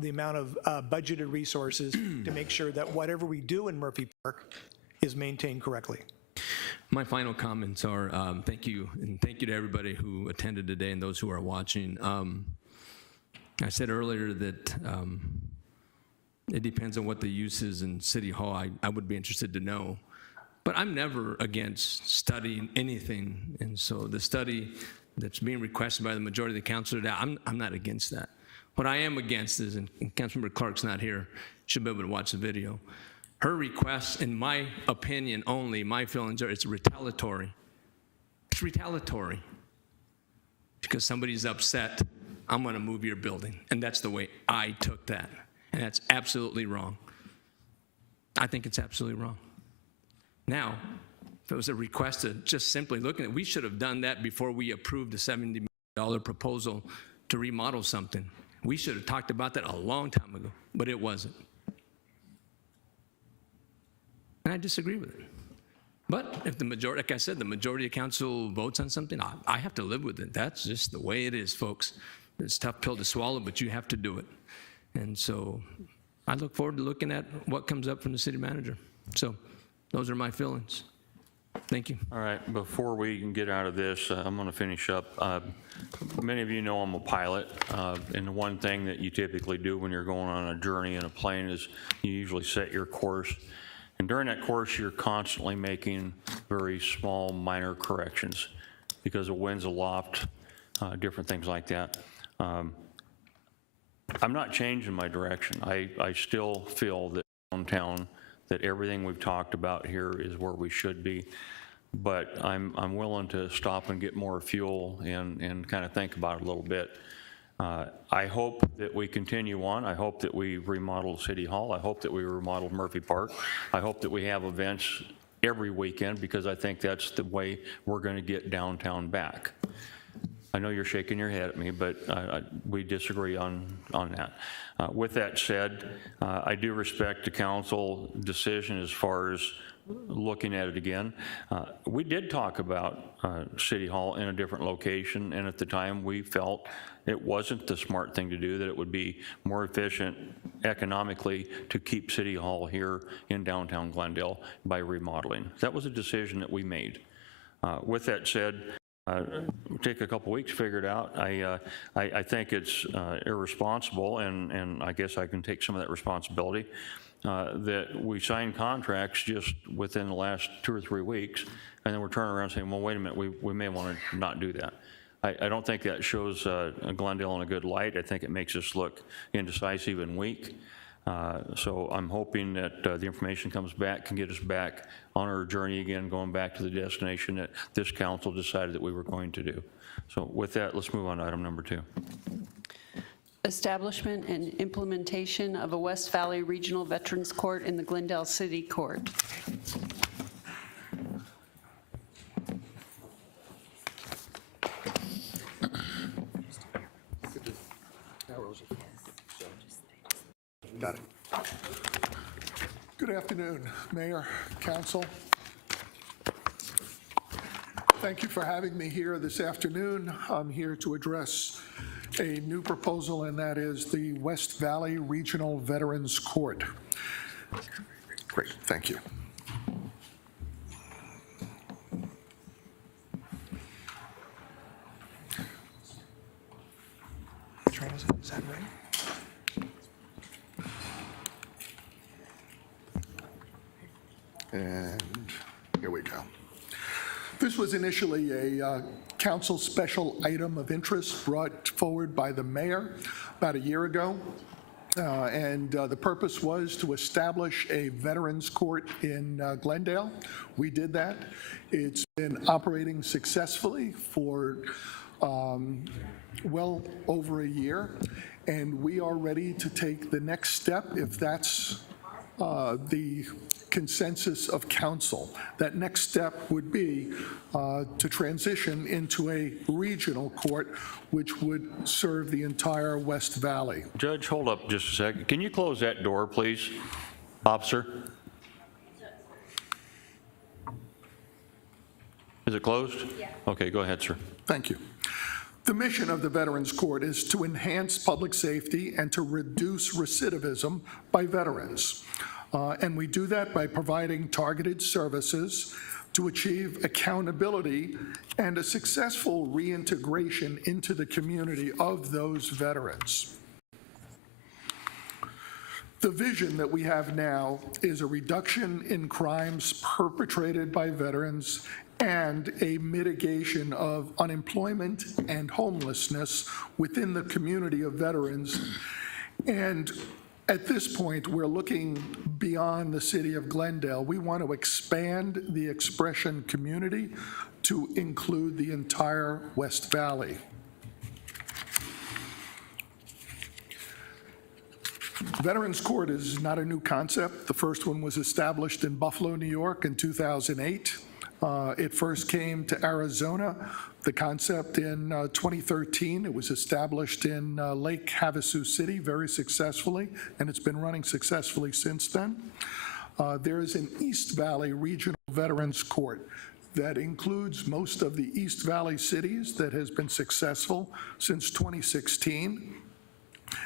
the amount of budgeted resources to make sure that whatever we do in Murphy Park is maintained correctly. My final comments are thank you, and thank you to everybody who attended today and those who are watching. I said earlier that it depends on what the use is in City Hall. I would be interested to know. But I'm never against studying anything, and so the study that's being requested by the majority of the council today, I'm not against that. What I am against is, and Councilmember Clark's not here, should be able to watch the video. Her request, in my opinion only, my feelings are, it's retaliatory. It's retaliatory. Because somebody's upset, I'm gonna move your building. And that's the way I took that. And that's absolutely wrong. I think it's absolutely wrong. Now, if it was a request to just simply look at it, we should have done that before we approved the $70 million proposal to remodel something. We should have talked about that a long time ago, but it wasn't. And I disagree with it. But if the majority, like I said, the majority of council votes on something, I have to live with it. That's just the way it is, folks. It's a tough pill to swallow, but you have to do it. And so I look forward to looking at what comes up from the city manager. So those are my feelings. Thank you. All right, before we can get out of this, I'm going to finish up. Many of you know I'm a pilot, and the one thing that you typically do when you're going on a journey in a plane is you usually set your course. And during that course, you're constantly making very small, minor corrections because the wind's aloft, different things like that. I'm not changing my direction. I still feel that downtown, that everything we've talked about here is where we should be. But I'm willing to stop and get more fuel and kind of think about it a little bit. I hope that we continue on. I hope that we remodel City Hall. I hope that we remodel Murphy Park. I hope that we have events every weekend because I think that's the way we're going to get downtown back. I know you're shaking your head at me, but we disagree on that. With that said, I do respect the council decision as far as looking at it again. We did talk about City Hall in a different location, and at the time we felt it wasn't the smart thing to do, that it would be more efficient economically to keep City Hall here in downtown Glendale by remodeling. That was a decision that we made. With that said, take a couple weeks to figure it out. I think it's irresponsible, and I guess I can take some of that responsibility, that we signed contracts just within the last 2 or 3 weeks, and then we're turning around saying, well, wait a minute, we may want to not do that. I don't think that shows Glendale in a good light. I think it makes us look indecisive and weak. So I'm hoping that the information comes back, can get us back on our journey again, going back to the destination that this council decided that we were going to do. So with that, let's move on to item number 2. Establishment and implementation of a West Valley Regional Veterans Court in the Glendale City Court. Got it. Good afternoon, Mayor, Council. Thank you for having me here this afternoon. I'm here to address a new proposal, and that is the West Valley Regional Veterans Court. Great, thank you. Is that right? And here we go. This was initially a council special item of interest brought forward by the mayor about a year ago. The purpose was to establish a veterans court in Glendale. We did that. It's been operating successfully for well over a year, and we are ready to take the next step if that's the consensus of council. That next step would be to transition into a regional court, which would serve the entire West Valley. Judge, hold up just a second. Can you close that door, please? Officer? Is it closed? Yeah. Okay, go ahead, sir. Thank you. The mission of the Veterans Court is to enhance public safety and to reduce recidivism by veterans. And we do that by providing targeted services to achieve accountability and a successful reintegration into the community of those veterans. The vision that we have now is a reduction in crimes perpetrated by veterans and a mitigation of unemployment and homelessness within the community of veterans. And at this point, we're looking beyond the city of Glendale. We want to expand the expression community to include the entire West Valley. Veterans Court is not a new concept. The first one was established in Buffalo, New York in 2008. It first came to Arizona, the concept in 2013. It was established in Lake Havasu City very successfully, and it's been running successfully since then. There is an East Valley Regional Veterans Court that includes most of the East Valley cities that has been successful since 2016.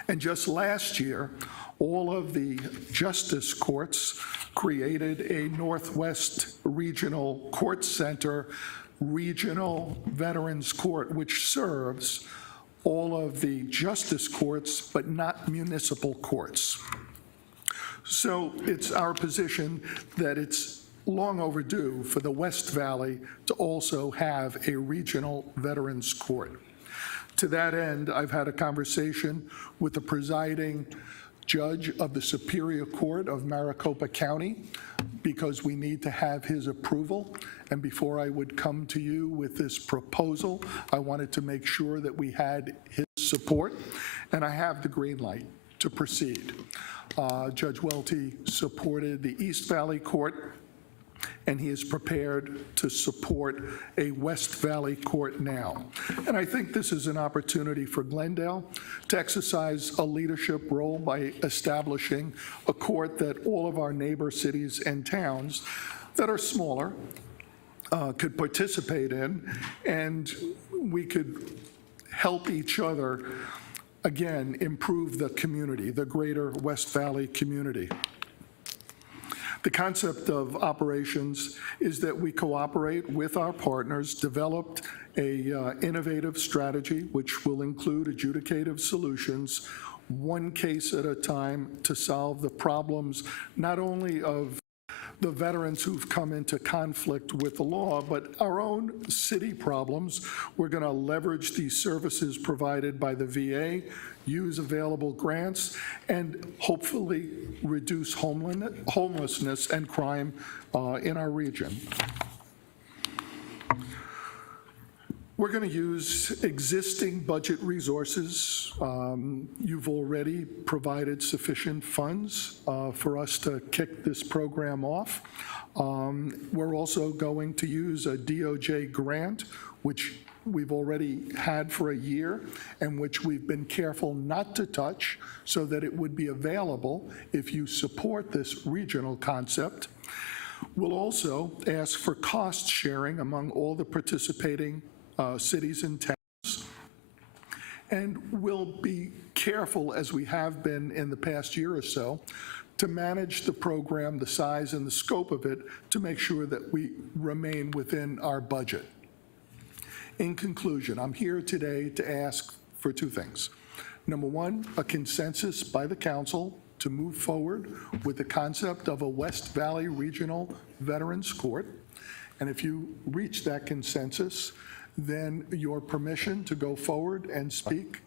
And just last year, all of the justice courts created a Northwest Regional Court Center Regional Veterans Court, which serves all of the justice courts, but not municipal courts. So it's our position that it's long overdue for the West Valley to also have a regional veterans court. To that end, I've had a conversation with the presiding judge of the Superior Court of Maricopa County because we need to have his approval. And before I would come to you with this proposal, I wanted to make sure that we had his support, and I have the green light to proceed. Judge Welty supported the East Valley Court, and he is prepared to support a West Valley court now. And I think this is an opportunity for Glendale to exercise a leadership role by establishing a court that all of our neighbor cities and towns that are smaller could participate in, and we could help each other, again, improve the community, the greater West Valley community. The concept of operations is that we cooperate with our partners, developed a innovative strategy which will include adjudicative solutions, one case at a time, to solve the problems not only of the veterans who've come into conflict with the law, but our own city problems. We're going to leverage these services provided by the VA, use available grants, and hopefully reduce homelessness and crime in our region. We're going to use existing budget resources. You've already provided sufficient funds for us to kick this program off. We're also going to use a DOJ grant, which we've already had for a year and which we've been careful not to touch so that it would be available if you support this regional concept. We'll also ask for cost sharing among all the participating cities and towns. And we'll be careful, as we have been in the past year or so, to manage the program, the size and the scope of it, to make sure that we remain within our budget. In conclusion, I'm here today to ask for two things. Number one, a consensus by the council to move forward with the concept of a West Valley Regional Veterans Court. And if you reach that consensus, then your permission to go forward and speak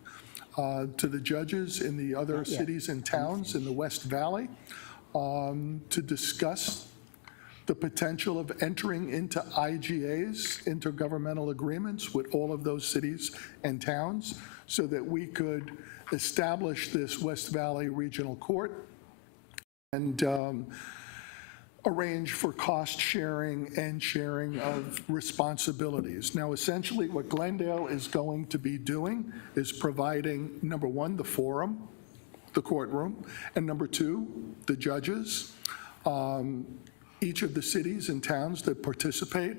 to the judges in the other cities and towns in the West Valley to discuss the potential of entering into IGAs, intergovernmental agreements, with all of those cities and towns so that we could establish this West Valley Regional Court and arrange for cost sharing and sharing of responsibilities. Now, essentially, what Glendale is going to be doing is providing, number one, the forum, the courtroom, and number two, the judges. Each of the cities and towns that participate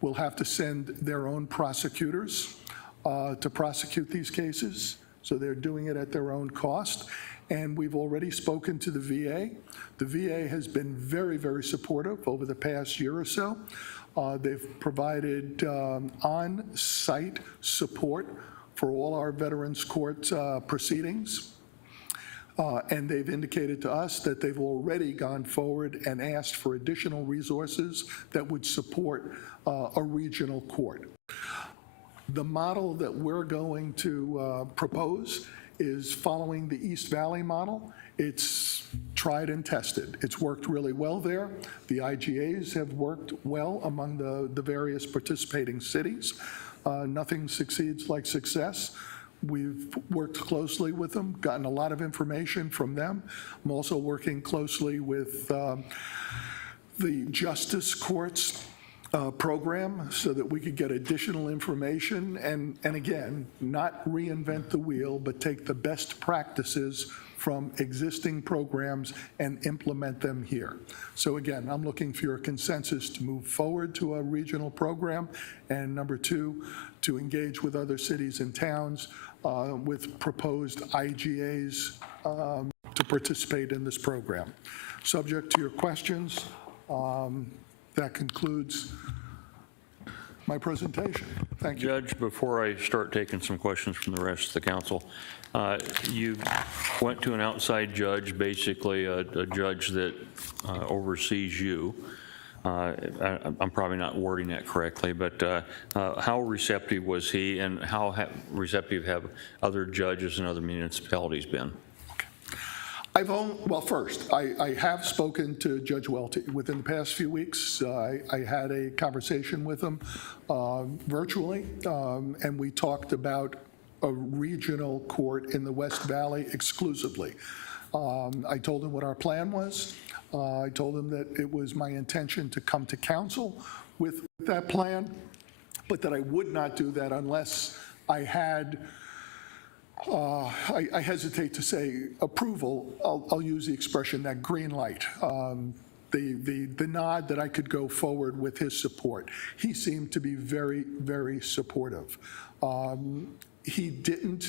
will have to send their own prosecutors to prosecute these cases, so they're doing it at their own cost. And we've already spoken to the VA. The VA has been very, very supportive over the past year or so. They've provided on-site support for all our Veterans Court proceedings. And they've indicated to us that they've already gone forward and asked for additional resources that would support a regional court. The model that we're going to propose is following the East Valley model. It's tried and tested. It's worked really well there. The IGAs have worked well among the various participating cities. Nothing succeeds like success. We've worked closely with them, gotten a lot of information from them. I'm also working closely with the Justice Courts program so that we could get additional information and again, not reinvent the wheel, but take the best practices from existing programs and implement them here. So again, I'm looking for your consensus to move forward to a regional program, and number two, to engage with other cities and towns with proposed IGAs to participate in this program. Subject to your questions, that concludes my presentation. Thank you. Judge, before I start taking some questions from the rest of the council, you went to an outside judge, basically a judge that oversees you. I'm probably not wording that correctly, but how receptive was he, and how receptive have other judges and other municipalities been? Well, first, I have spoken to Judge Welty within the past few weeks. I had a conversation with him virtually, and we talked about a regional court in the West Valley exclusively. I told him what our plan was. I told him that it was my intention to come to council with that plan, but that I would not do that unless I had, I hesitate to say approval, I'll use the expression, that green light, the nod that I could go forward with his support. He seemed to be very, very supportive. He didn't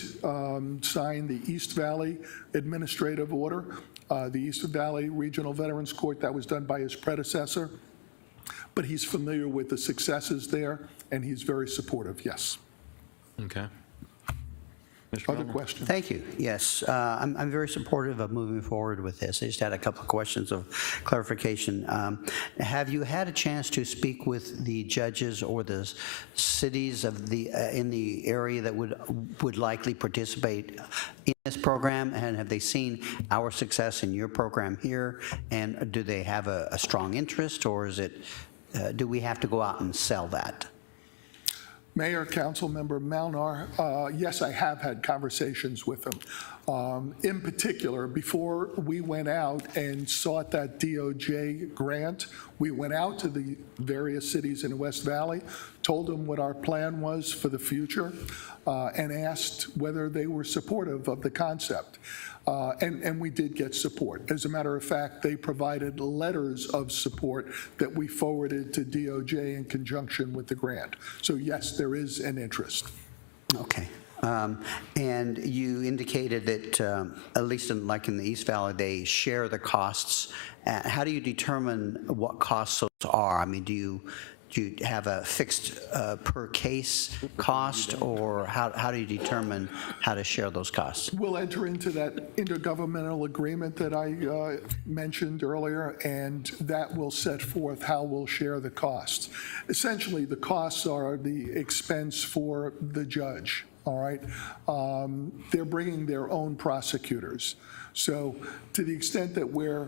sign the East Valley administrative order, the East Valley Regional Veterans Court. That was done by his predecessor, but he's familiar with the successes there, and he's very supportive, yes. Okay. Other questions? Thank you. Yes, I'm very supportive of moving forward with this. I just had a couple of questions of clarification. Have you had a chance to speak with the judges or the cities of the in the area that would likely participate in this program? And have they seen our success in your program here? And do they have a strong interest, or is it do we have to go out and sell that? Mayor, Councilmember Malnar, yes, I have had conversations with them. In particular, before we went out and sought that DOJ grant, we went out to the various cities in West Valley, told them what our plan was for the future, and asked whether they were supportive of the concept. And we did get support. As a matter of fact, they provided letters of support that we forwarded to DOJ in conjunction with the grant. So yes, there is an interest. Okay. And you indicated that, at least in the East Valley, they share the costs. How do you determine what costs those are? I mean, do you have a fixed per case cost, or how do you determine how to share those costs? We'll enter into that intergovernmental agreement that I mentioned earlier, and that will set forth how we'll share the costs. Essentially, the costs are the expense for the judge, all right? They're bringing their own prosecutors. So to the extent that we're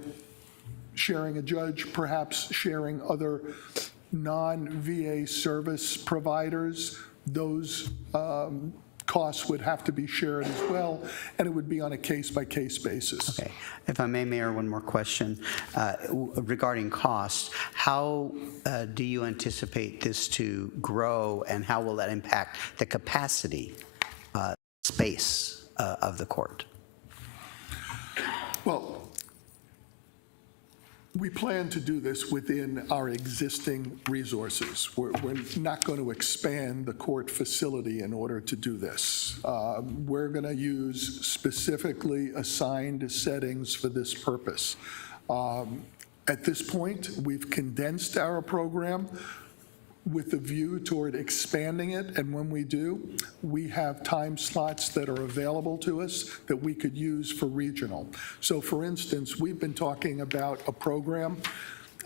sharing a judge, perhaps sharing other non-VA service providers, those costs would have to be shared as well, and it would be on a case-by-case basis. Okay. If I may, Mayor, one more question. Regarding costs, how do you anticipate this to grow, and how will that impact the capacity space of the court? Well, we plan to do this within our existing resources. We're not going to expand the court facility in order to do this. We're going to use specifically assigned settings for this purpose. At this point, we've condensed our program with a view toward expanding it, and when we do, we have time slots that are available to us that we could use for regional. So for instance, we've been talking about a program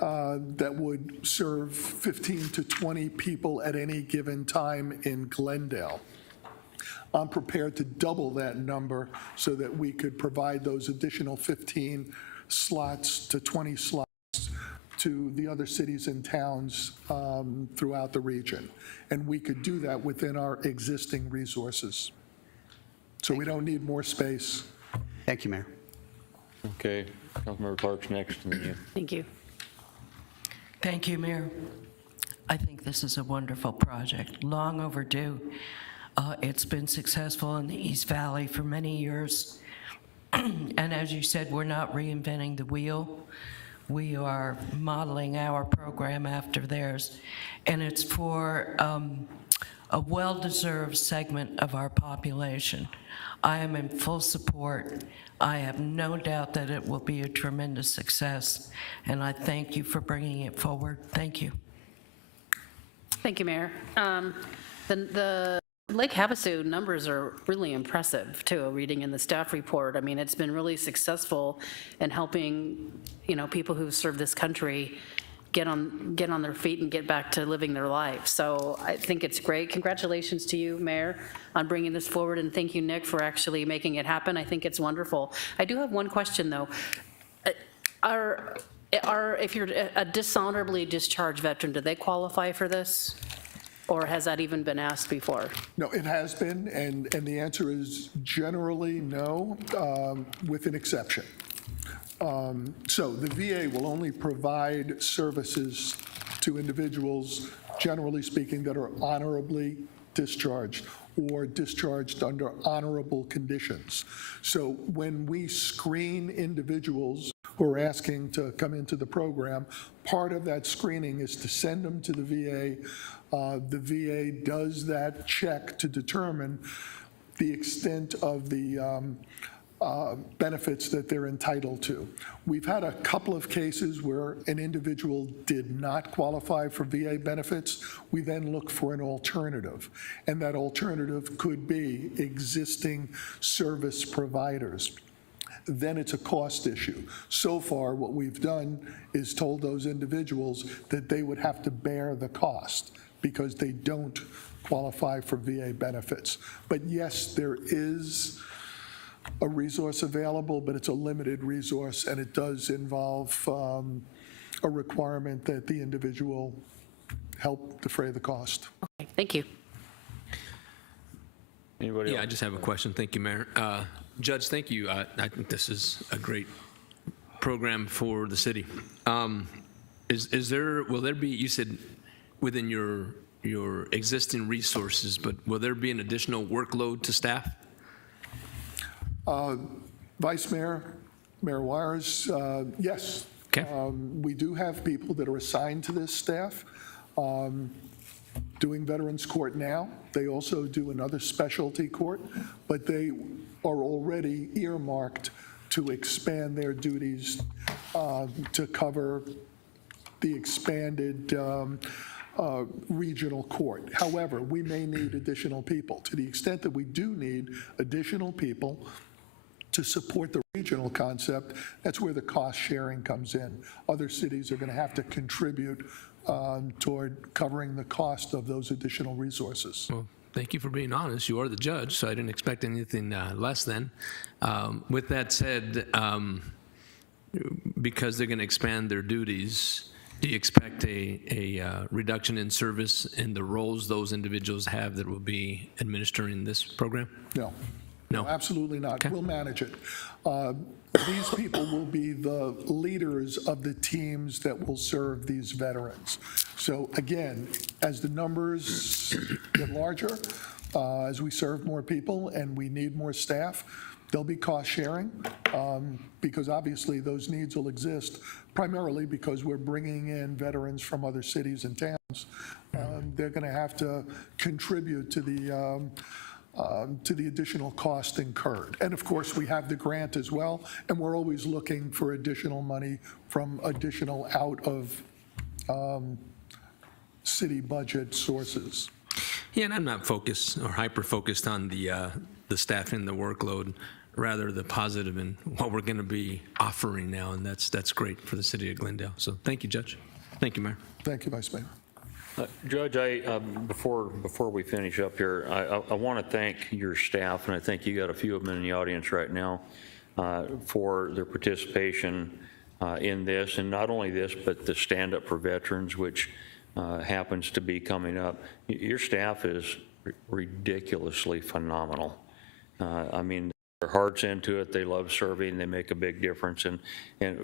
that would serve 15 to 20 people at any given time in Glendale. I'm prepared to double that number so that we could provide those additional 15 slots to 20 slots to the other cities and towns throughout the region. And we could do that within our existing resources. So we don't need more space. Thank you, Mayor. Okay, Councilmember Clark's next, and then you. Thank you. Thank you, Mayor. I think this is a wonderful project, long overdue. It's been successful in the East Valley for many years. And as you said, we're not reinventing the wheel. We are modeling our program after theirs, and it's for a well-deserved segment of our population. I am in full support. I have no doubt that it will be a tremendous success, and I thank you for bringing it forward. Thank you. Thank you, Mayor. The Lake Havasu numbers are really impressive, too, reading in the staff report. I mean, it's been really successful in helping, people who've served this country get on their feet and get back to living their life. So I think it's great. Congratulations to you, Mayor, on bringing this forward, and thank you, Nick, for actually making it happen. I think it's wonderful. I do have one question, though. If you're a dishonorably discharged veteran, do they qualify for this? Or has that even been asked before? No, it has been, and the answer is generally no, with an exception. So the VA will only provide services to individuals, generally speaking, that are honorably discharged or discharged under honorable conditions. So when we screen individuals who are asking to come into the program, part of that screening is to send them to the VA. The VA does that check to determine the extent of the benefits that they're entitled to. We've had a couple of cases where an individual did not qualify for VA benefits. We then look for an alternative, and that alternative could be existing service providers. Then it's a cost issue. So far, what we've done is told those individuals that they would have to bear the cost because they don't qualify for VA benefits. But yes, there is a resource available, but it's a limited resource, and it does involve a requirement that the individual help defray the cost. Okay, thank you. Anybody else? Yeah, I just have a question. Thank you, Mayor. Judge, thank you. I think this is a great program for the city. Will there be, you said within your existing resources, but will there be an additional workload to staff? Vice Mayor, Mayor Wires, yes. Okay. We do have people that are assigned to this staff doing Veterans Court now. They also do another specialty court, but they are already earmarked to expand their duties to cover the expanded regional court. However, we may need additional people. To the extent that we do need additional people to support the regional concept, that's where the cost sharing comes in. Other cities are going to have to contribute toward covering the cost of those additional resources. Well, thank you for being honest. You are the judge, so I didn't expect anything less than. With that said, because they're going to expand their duties, do you expect a reduction in service in the roles those individuals have that will be administering this program? No. No? Absolutely not. Okay. We'll manage it. These people will be the leaders of the teams that will serve these veterans. So again, as the numbers get larger, as we serve more people and we need more staff, there'll be cost sharing because obviously those needs will exist, primarily because we're bringing in veterans from other cities and towns. They're going to have to contribute to the additional cost incurred. And of course, we have the grant as well, and we're always looking for additional money from additional out of city budget sources. Yeah, and I'm not focused or hyper-focused on the staff and the workload, rather the positive and what we're going to be offering now, and that's great for the city of Glendale. So thank you, Judge. Thank you, Mayor. Thank you, Vice Mayor. Judge, before we finish up here, I want to thank your staff, and I think you got a few of them in the audience right now, for their participation in this, and not only this, but the Stand Up for Veterans, which happens to be coming up. Your staff is ridiculously phenomenal. I mean, their heart's into it. They love serving. They make a big difference. And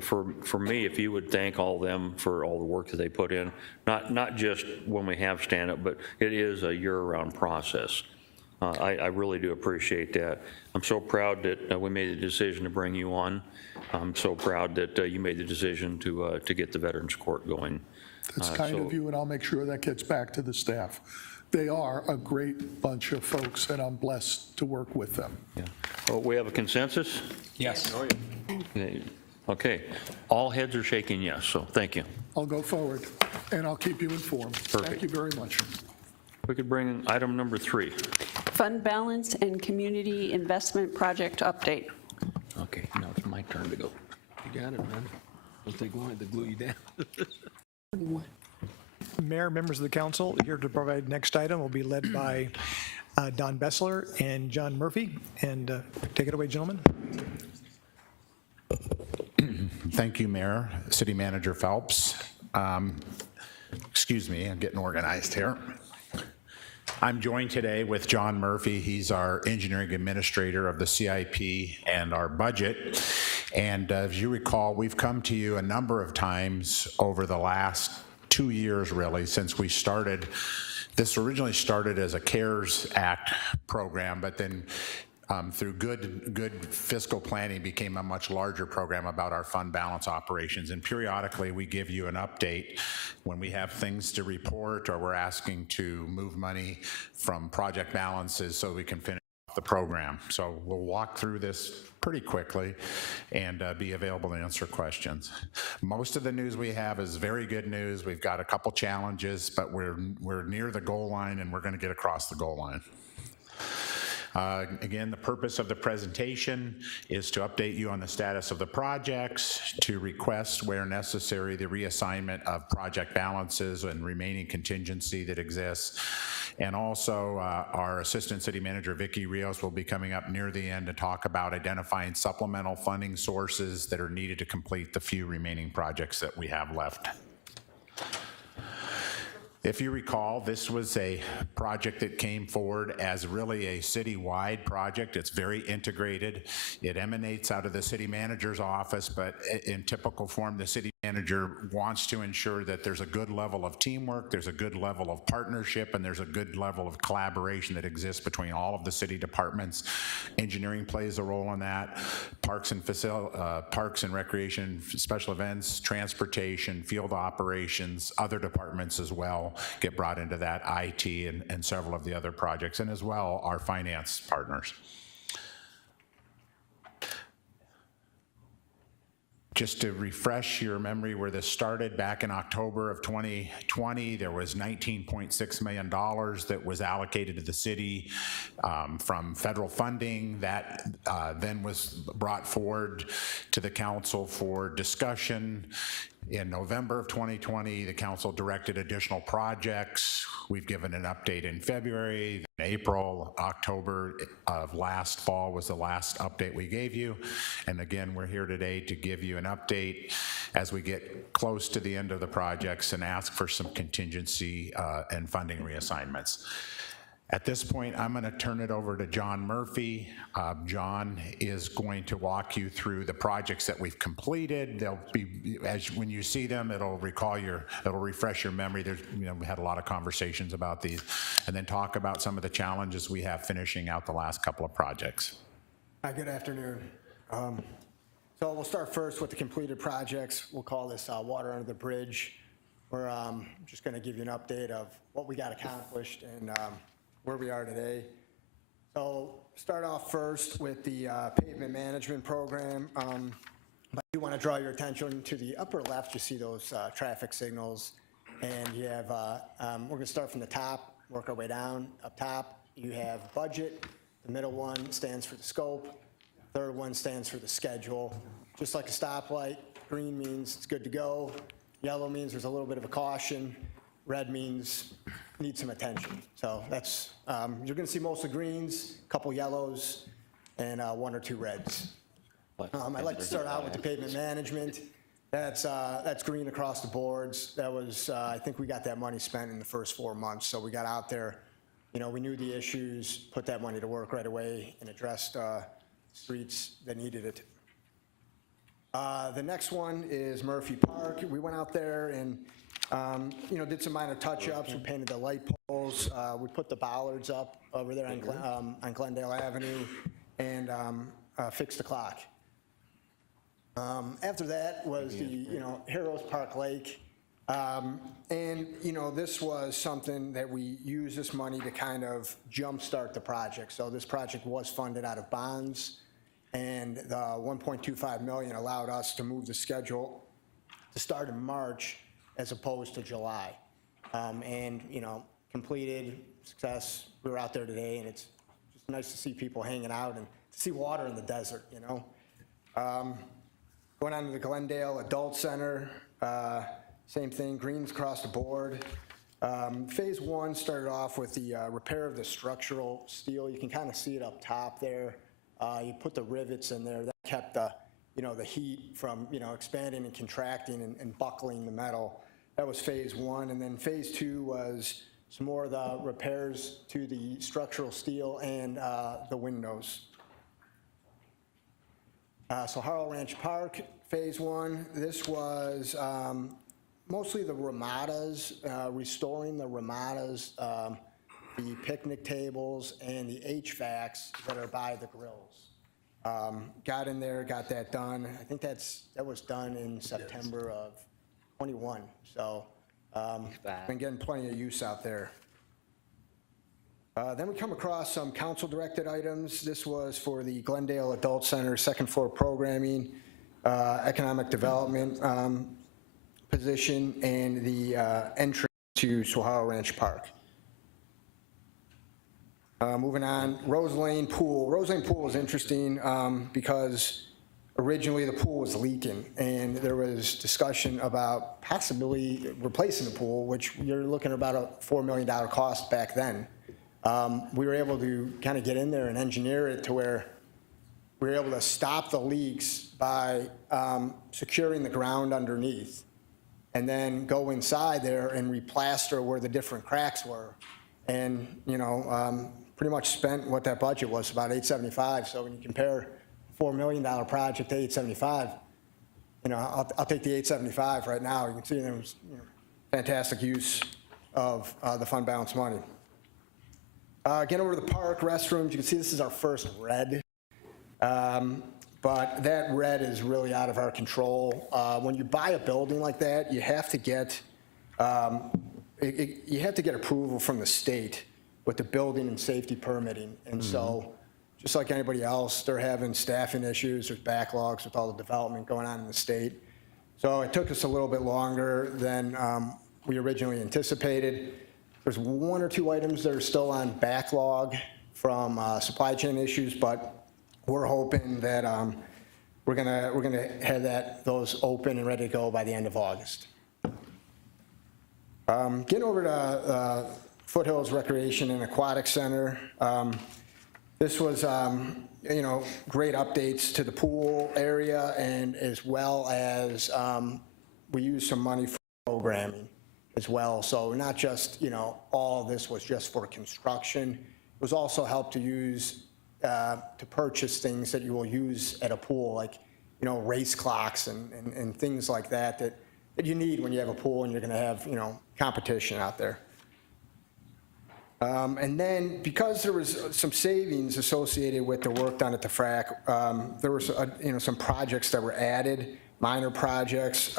for me, if you would thank all of them for all the work that they put in, not just when we have stand-up, but it is a year-round process. I really do appreciate that. I'm so proud that we made the decision to bring you on. I'm so proud that you made the decision to get the Veterans Court going. That's kind of you, and I'll make sure that gets back to the staff. They are a great bunch of folks, and I'm blessed to work with them. Yeah. Well, we have a consensus? Yes. Okay. All heads are shaking yes, so thank you. I'll go forward, and I'll keep you informed. Perfect. Thank you very much. We could bring in item number 3. Fund balance and community investment project update. Okay, now it's my turn to go. You got it, man. Don't take long to glue you down. Mayor, members of the council, here to provide next item will be led by Don Bessler and John Murphy. And take it away, gentlemen. Thank you, Mayor. City Manager Phelps. Excuse me, I'm getting organized here. I'm joined today with John Murphy. He's our engineering administrator of the CIP and our budget. And as you recall, we've come to you a number of times over the last 2 years, really, since we started. This originally started as a CARES Act program, but then through good fiscal planning became a much larger program about our fund balance operations. And periodically we give you an update when we have things to report or we're asking to move money from project balances so we can finish off the program. So we'll walk through this pretty quickly and be available to answer questions. Most of the news we have is very good news. We've got a couple challenges, but we're near the goal line and we're going to get across the goal line. Again, the purpose of the presentation is to update you on the status of the projects, to request where necessary the reassignment of project balances and remaining contingency that exists. And also our Assistant City Manager, Vicki Rios, will be coming up near the end to talk about identifying supplemental funding sources that are needed to complete the few remaining projects that we have left. If you recall, this was a project that came forward as really a city-wide project. It's very integrated. It emanates out of the city manager's office, but in typical form, the city manager wants to ensure that there's a good level of teamwork, there's a good level of partnership, and there's a good level of collaboration that exists between all of the city departments. Engineering plays a role in that. Parks and Recreation, special events, transportation, field operations, other departments as well get brought into that, IT and several of the other projects, and as well our finance partners. Just to refresh your memory where this started, back in October of 2020, there was $19.6 million that was allocated to the city from federal funding. That then was brought forward to the council for discussion. In November of 2020, the council directed additional projects. We've given an update in February, April, October of last fall was the last update we gave you. And again, we're here today to give you an update as we get close to the end of the projects and ask for some contingency and funding reassignments. At this point, I'm going to turn it over to John Murphy. John is going to walk you through the projects that we've completed. They'll be, when you see them, it'll refresh your memory. We had a lot of conversations about these, and then talk about some of the challenges we have finishing out the last couple of projects. Hi, good afternoon. So we'll start first with the completed projects. We'll call this Water Under the Bridge. We're just going to give you an update of what we got accomplished and where we are today. So start off first with the Pavement Management Program. I do want to draw your attention to the upper left. You see those traffic signals, and you have, we're going to start from the top, work our way down. Up top, you have budget. The middle one stands for the scope. Third one stands for the schedule. Just like a stoplight, green means it's good to go. Yellow means there's a little bit of a caution. Red means need some attention. So that's, you're gonna see mostly greens, a couple yellows, and 1 or 2 reds. I'd like to start out with the pavement management. That's green across the boards. That was, I think we got that money spent in the first 4 months. So we got out there, we knew the issues, put that money to work right away and addressed streets that needed it. The next one is Murphy Park. We went out there and did some minor touch-ups. We painted the light poles. We put the bollards up over there on Glendale Avenue and fixed the clock. After that was the, Heroes Park Lake. This was something that we used this money to kind of jumpstart the project. So this project was funded out of bonds, and the $1.25 million allowed us to move the schedule to start in March as opposed to July. Completed, success. We were out there today, and it's just nice to see people hanging out and to see water in the desert, Going on to the Glendale Adult Center, same thing, greens across the board. Phase 1 started off with the repair of the structural steel. You can kind of see it up top there. You put the rivets in there. That kept the heat from, expanding and contracting and buckling the metal. That was phase 1. And then phase 2 was some more of the repairs to the structural steel and the windows. So Harlow Ranch Park, Phase 1, this was mostly the ramadas, restoring the ramadas, the picnic tables, and the HVACs that are by the grills. Got in there, got that done. I think that was done in September of 21. So been getting plenty of use out there. Then we come across some council-directed items. This was for the Glendale Adult Center second floor programming, economic development position, and the entrance to Swahara Ranch Park. Moving on, Rose Lane Pool. Rose Lane Pool was interesting because originally the pool was leaking, and there was discussion about possibly replacing the pool, which you're looking at about a $4 million cost back then. We were able to kind of get in there and engineer it to where we were able to stop the leaks by securing the ground underneath, and then go inside there and replaster where the different cracks were. And, you know, pretty much spent what that budget was, about $875. So when you compare a $4 million project to $875, you know, I'll take the $875 right now. You can see there was, you know, fantastic use of the fund balance money. Get over to the park restrooms. You can see this is our first red, but that red is really out of our control. When you buy a building like that, you have to get approval from the state with the building and safety permitting. And so, just like anybody else, they're having staffing issues. There's backlogs with all the development going on in the state. So it took us a little bit longer than we originally anticipated. There's one or two items that are still on backlog from supply chain issues, but we're hoping that we're gonna have those open and ready to go by the end of August. Getting over to Foothills Recreation and Aquatic Center. This was, you know, great updates to the pool area, and as well as we used some money for programming as well. So not just, you know, all this was just for construction. It was also helped to use, to purchase things that you will use at a pool, like, you know, race clocks and things like that, that you need when you have a pool and you're gonna have, you know, competition out there. And then because there was some savings associated with the work done at the frac, there was, you know, some projects that were added, minor projects.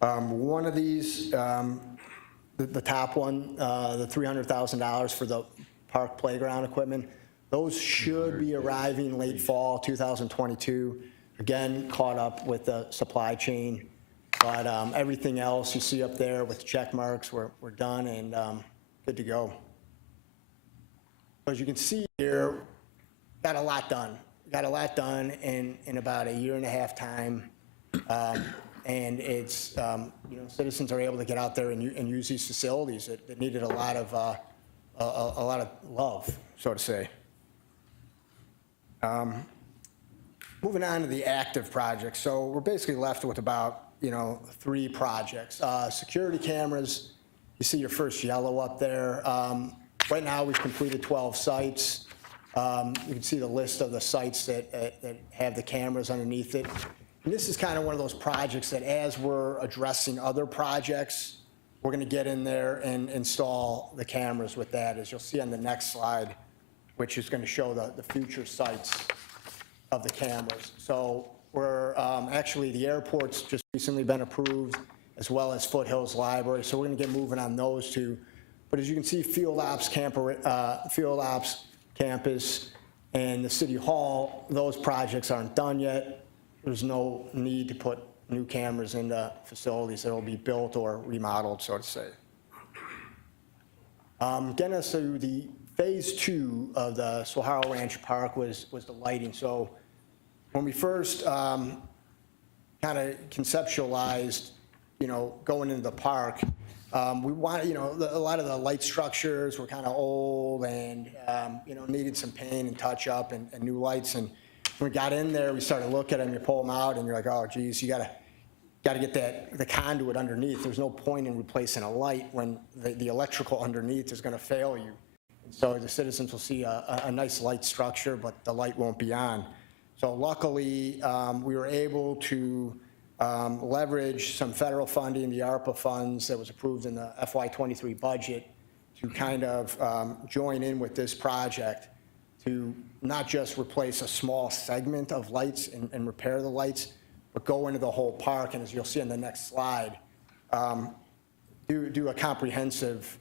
One of these, the top one, the $300,000 for the park playground equipment, those should be arriving late fall 2022. Again, caught up with the supply chain, but everything else you see up there with the check marks, we're done and good to go. As you can see here, got a lot done. Got a lot done in about a year and a half time. And it's, you know, citizens are able to get out there and use these facilities that needed a lot of love, so to say. Moving on to the active projects. So we're basically left with about, you know, 3 projects. Security cameras, you see your first yellow up there. Right now we've completed 12 sites. You can see the list of the sites that have the cameras underneath it. And this is kind of one of those projects that as we're addressing other projects, we're going to get in there and install the cameras with that, as you'll see on the next slide, which is going to show the future sites of the cameras. So we're actually, the airport's just recently been approved, as well as Foothills Library. So we're going to get moving on those two. But as you can see, Field Ops Campus and the City Hall, those projects aren't done yet. There's no need to put new cameras into facilities that will be built or remodeled, so to say. Getting us to the phase 2 of the Swahara Ranch Park was the lighting. So when we first kind of conceptualized, you know, going into the park, we wanted, you know, a lot of the light structures were kind of old and, you know, needed some paint and touch up and new lights. And when we got in there, we started looking at them, you pull them out and you're like, oh geez, you got to get the conduit underneath. There's no point in replacing a light when the electrical underneath is going to fail you. So the citizens will see a nice light structure, but the light won't be on. So luckily, we were able to leverage some federal funding, the ARPA funds that was approved in the FY23 budget, to kind of join in with this project to not just replace a small segment of lights and repair the lights, but go into the whole park, and as you'll see on the next slide, do a comprehensive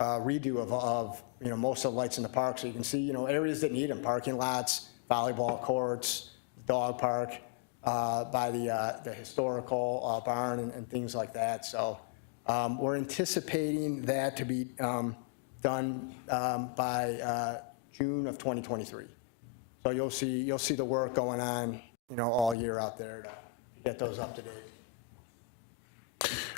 redo of most of the lights in the park, so you can see areas that need them: parking lots, volleyball courts, dog park, by the historical barn and things like that. So we're anticipating that to be done by June of 2023. So you'll see the work going on all year out there to get those up to date.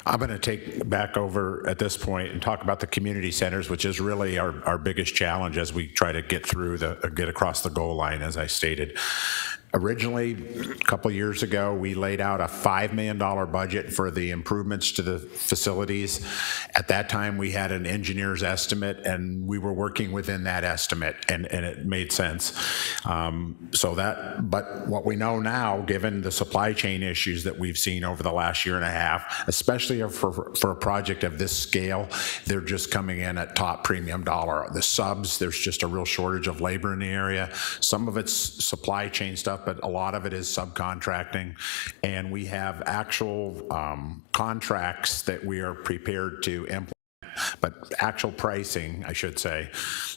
I'm going to take back over at this point and talk about the community centers, which is really our biggest challenge as we try to get across the goal line, as I stated. Originally, a couple years ago, we laid out a $5 million budget for the improvements to the facilities. At that time, we had an engineer's estimate, and we were working within that estimate, and it made sense. But what we know now, given the supply chain issues that we've seen over the last year and a half, especially for a project of this scale, they're just coming in at top premium dollar. The subs, there's just a real shortage of labor in the area. Some of it's supply chain stuff, but a lot of it is subcontracting, and we have actual contracts that we are prepared to implement, but actual pricing, I should say,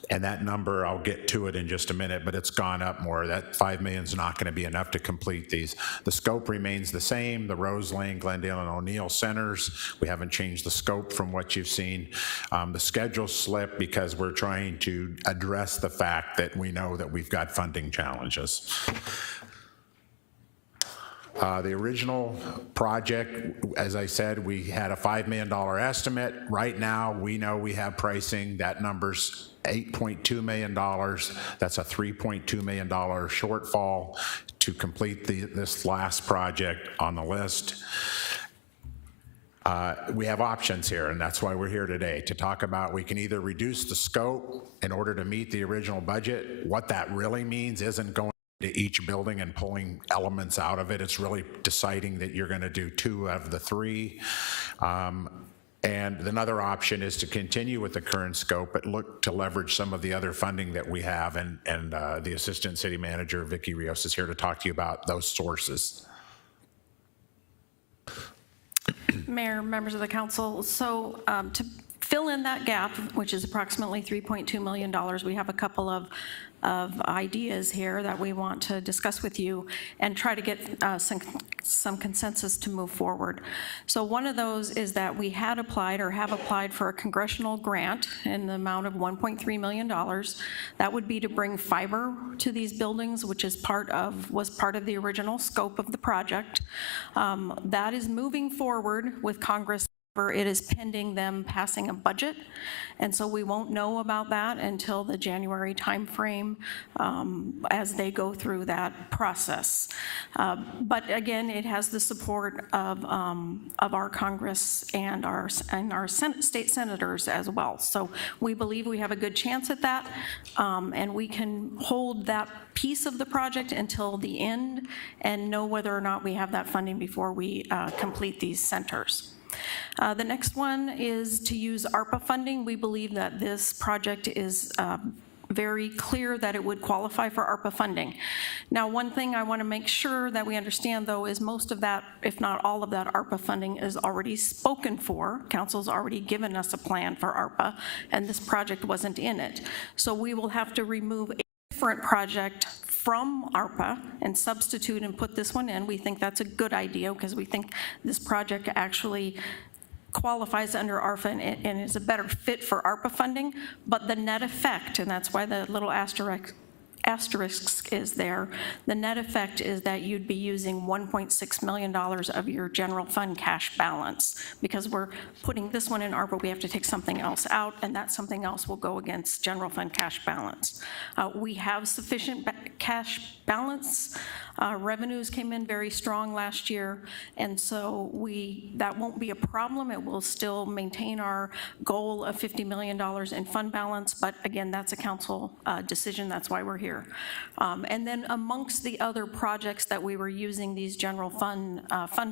and that number, I'll get to it in just a minute, but it's gone up more. That $5 million is not going to be enough to complete these. The scope remains the same. The Rose Lane, Glendale, and O'Neill centers, we haven't changed the scope from what you've seen. The schedule slipped because we're trying to address the fact that we know that we've got funding challenges. The original project, as I said, we had a $5 million estimate. Right now, we know we have pricing. That number's $8.2 million. That's a $3.2 million shortfall to complete this last project on the list. We have options here, and that's why we're here today, to talk about we can either reduce the scope in order to meet the original budget. What that really means isn't going to each building and pulling elements out of it. It's really deciding that you're going to do 2 of the 3. And another option is to continue with the current scope, but look to leverage some of the other funding that we have. And the Assistant City Manager, Vicki Rios, is here to talk to you about those sources. Mayor, members of the council, so to fill in that gap, which is approximately $3.2 million, we have a couple of ideas here that we want to discuss with you and try to get some consensus to move forward. So one of those is that we had applied or have applied for a congressional grant in the amount of $1.3 million. That would be to bring fiber to these buildings, which was part of the original scope of the project. That is moving forward with Congress. It is pending them passing a budget, and so we won't know about that until the January timeframe as they go through that process. But again, it has the support of our Congress and our state senators as well. So we believe we have a good chance at that, and we can hold that piece of the project until the end and know whether or not we have that funding before we complete these centers. The next one is to use ARPA funding. We believe that this project is very clear that it would qualify for ARPA funding. Now, one thing I want to make sure that we understand, though, is most of that, if not all of that ARPA funding is already spoken for. Council's already given us a plan for ARPA, and this project wasn't in it. So we will have to remove a different project from ARPA and substitute and put this one in. We think that's a good idea because we think this project actually qualifies under ARPA and is a better fit for ARPA funding, but the net effect, and that's why the little asterisk asterisk is there, the net effect is that you'd be using $1.6 million of your general fund cash balance. Because we're putting this one in ARPA, we have to take something else out, and that something else will go against general fund cash balance. We have sufficient cash balance. Revenues came in very strong last year, and so that won't be a problem. It will still maintain our goal of $50 million in fund balance, but again, that's a council decision. That's why we're here. And then amongst the other projects that we were using these general fund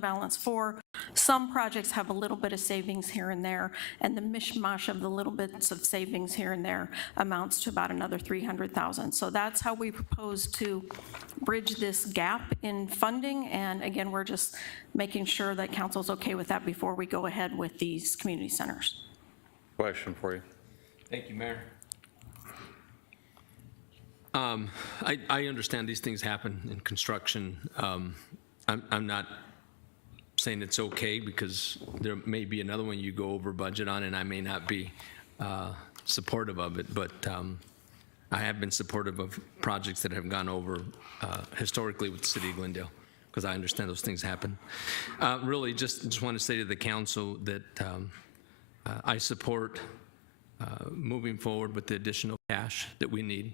balance for, some projects have a little bit of savings here and there, and the mishmash of the little bits of savings here and there amounts to about another $300,000. So that's how we propose to bridge this gap in funding, and again, we're just making sure that council's okay with that before we go ahead with these community centers. Question for you. Thank you, Mayor. I understand these things happen in construction. I'm not saying it's okay, because there may be another one you go over budget on, and I may not be supportive of it, but I have been supportive of projects that have gone over historically with the city of Glendale, because I understand those things happen. Really, just want to say to the council that I support moving forward with the additional cash that we need.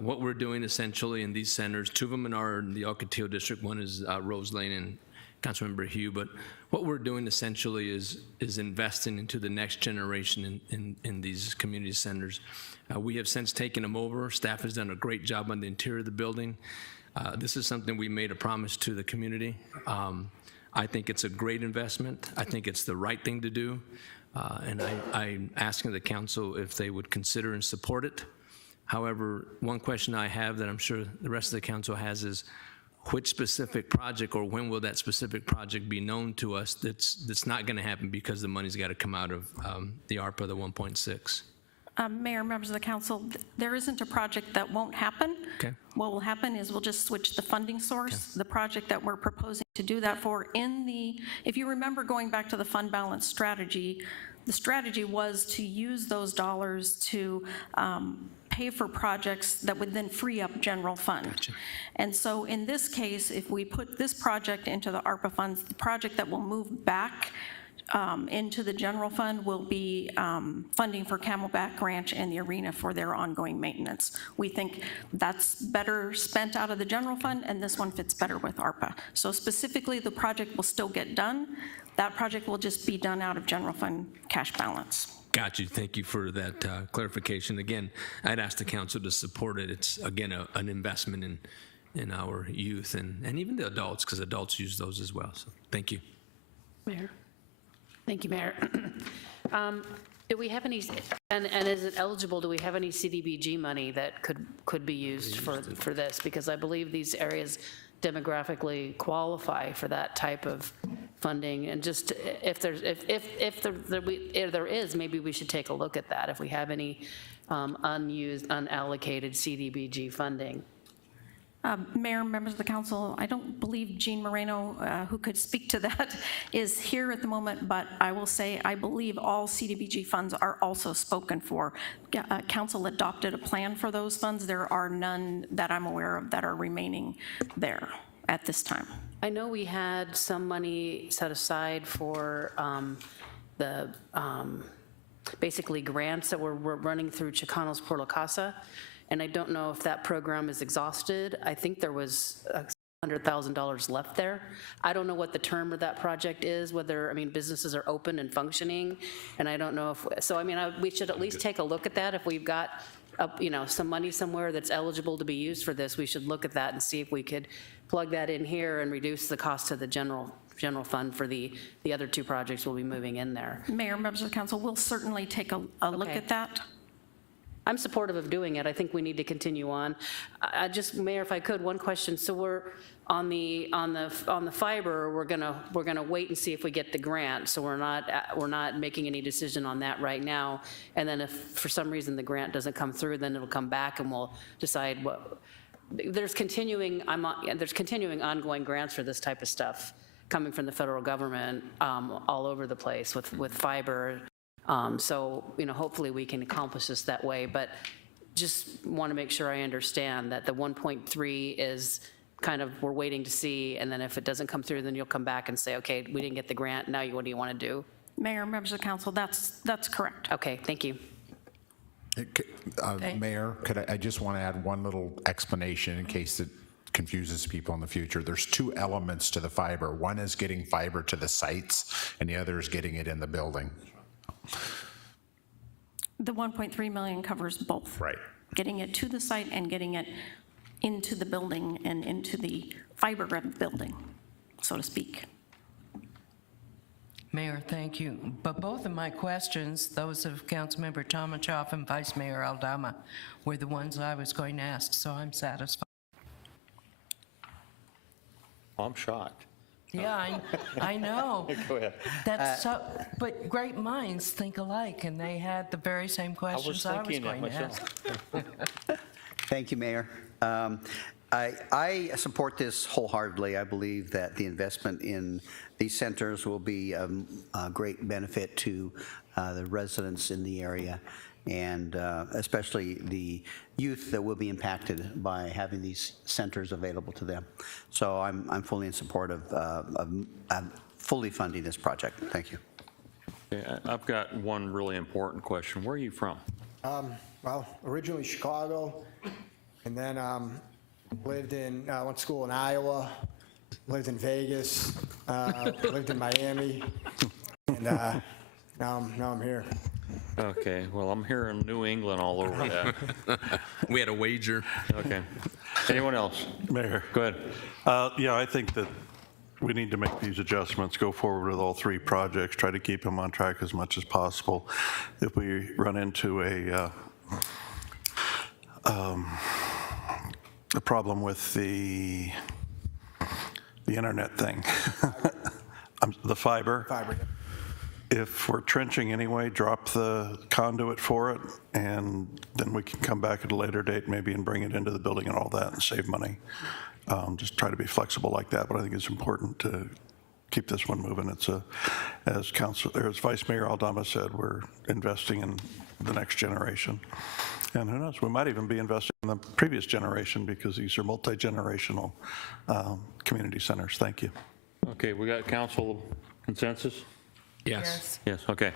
What we're doing essentially in these centers, two of them are in the Ocotillo District, one is Rose Lane and Councilmember Hugh, but what we're doing essentially is investing into the next generation in these community centers. We have since taken them over. Staff has done a great job on the interior of the building. This is something we made a promise to the community. I think it's a great investment. I think it's the right thing to do. And I'm asking the council if they would consider and support it. However, one question I have that I'm sure the rest of the council has is, which specific project, or when will that specific project be known to us that's not going to happen because the money's got to come out of the ARPA, the 1.6? Mayor, members of the council, there isn't a project that won't happen. Okay. What will happen is we'll just switch the funding source. Okay. The project that we're proposing to do that for if you remember going back to the fund balance strategy, the strategy was to use those dollars to pay for projects that would then free up general fund. Gotcha. And so in this case, if we put this project into the ARPA funds, the project that will move back into the general fund will be funding for Camelback Ranch and the arena for their ongoing maintenance. We think that's better spent out of the general fund, and this one fits better with ARPA. So specifically, the project will still get done. That project will just be done out of general fund cash balance. Got you. Thank you for that clarification. Again, I'd ask the council to support it. It's, again, an investment in our youth and even the adults, because adults use those as well. So thank you. Mayor. Thank you, Mayor. Do we have any, and is it eligible, do we have any CDBG money that could be used for this? Because I believe these areas demographically qualify for that type of funding, and just if there is, maybe we should take a look at that if we have any unused, unallocated CDBG funding. Mayor, members of the council, I don't believe Jean Moreno, who could speak to that, is here at the moment, but I will say I believe all CDBG funds are also spoken for. Council adopted a plan for those funds. There are none that I'm aware of that are remaining there at this time. I know we had some money set aside for basically grants that were running through Chicanos Por La Casa. And I don't know if that program is exhausted. I think there was $100,000 left there. I don't know what the term of that project is, whether, I mean, businesses are open and functioning, and I don't know if, so I mean, we should at least take a look at that. If we've got, some money somewhere that's eligible to be used for this, we should look at that and see if we could plug that in here and reduce the cost to the general fund for the other two projects we'll be moving in there. Mayor, members of the council, we'll certainly take a look at that. I'm supportive of doing it. I think we need to continue on. Mayor, if I could, one question. So we're on the fiber. We're gonna wait and see if we get the grant. So we're not making any decision on that right now. And then if for some reason the grant doesn't come through, then it'll come back and we'll decide what. There's continuing ongoing grants for this type of stuff coming from the federal government all over the place with fiber. So, hopefully we can accomplish this that way, but just want to make sure I understand that the 1.3 is kind of, we're waiting to see, and then if it doesn't come through, then you'll come back and say, okay, we didn't get the grant, now what do you want to do? Mayor, members of the council, that's correct. Okay, thank you. Mayor, I just want to add one little explanation in case it confuses people in the future. There's two elements to the fiber. One is getting fiber to the sites, and the other is getting it in the building. The 1.3 million covers both. Right. Getting it to the site and getting it into the building and into the fiber building, so to speak. Mayor, thank you. But both of my questions, those of Councilmember Tomachoff and Vice Mayor Aldama, were the ones I was going to ask, so I'm satisfied. I'm shocked. Yeah, I know. Go ahead. That's so, but great minds think alike, and they had the very same questions I was going to ask. Thank you, Mayor. I support this wholeheartedly. I believe that the investment in these centers will be a great benefit to the residents in the area, and especially the youth that will be impacted by having these centers available to them. So I'm fully in support of fully funding this project. Thank you. Okay, I've got one really important question. Where are you from? Well, originally Chicago, and then went to school in Iowa, lived in Vegas, lived in Miami, and now I'm here. Okay, well, I'm hearing New England all over that. We had a wager. Okay. Anyone else? Mayor. Go ahead. Yeah, I think that we need to make these adjustments, go forward with all three projects, try to keep them on track as much as possible. If we run into a problem with the internet thing, the fiber. Fiber. If we're trenching anyway, drop the conduit for it, and then we can come back at a later date maybe and bring it into the building and all that and save money. Just try to be flexible like that, but I think it's important to keep this one moving. It's as Vice Mayor Aldama said, we're investing in the next generation. And who knows, we might even be investing in the previous generation because these are multi-generational community centers. Thank you. Okay, we got council consensus? Yes. Yes, okay.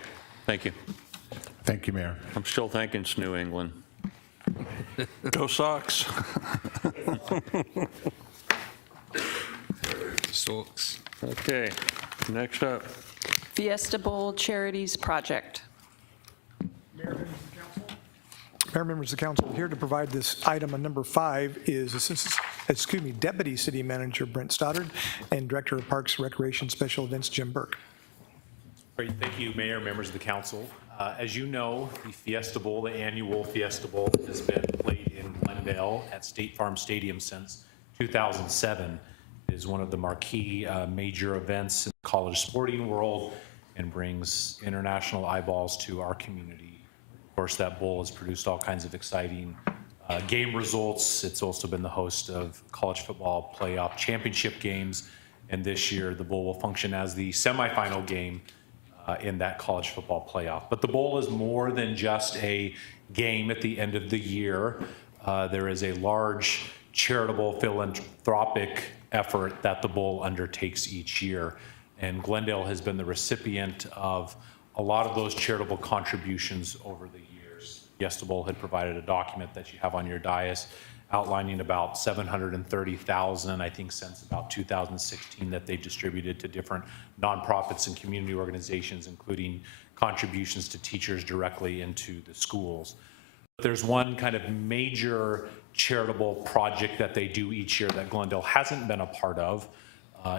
Thank you. Thank you, Mayor. I'm still thinking it's New England. Go Sox. Sox. Okay, next up. Fiesta Bowl Charities Project. Mayor, members of the council, here to provide this item on number 5 is Deputy City Manager Brent Stoddard and Director of Parks, Recreation, Special Events Jim Burke. Great, thank you, Mayor, members of the council. As you know, the Fiesta Bowl, the annual Fiesta Bowl, has been played in Glendale at State Farm Stadium since 2007. It is one of the marquee major events in the college sporting world and brings international eyeballs to our community. Of course, that bowl has produced all kinds of exciting game results. It's also been the host of college football playoff championship games, and this year the bowl will function as the semifinal game in that college football playoff. But the bowl is more than just a game at the end of the year. There is a large charitable philanthropic effort that the bowl undertakes each year. And Glendale has been the recipient of a lot of those charitable contributions over the years. Fiesta Bowl had provided a document that you have on your dais outlining about $730,000, I think, since about 2016 that they distributed to different nonprofits and community organizations, including contributions to teachers directly into the schools. There's one kind of major charitable project that they do each year that Glendale hasn't been a part of.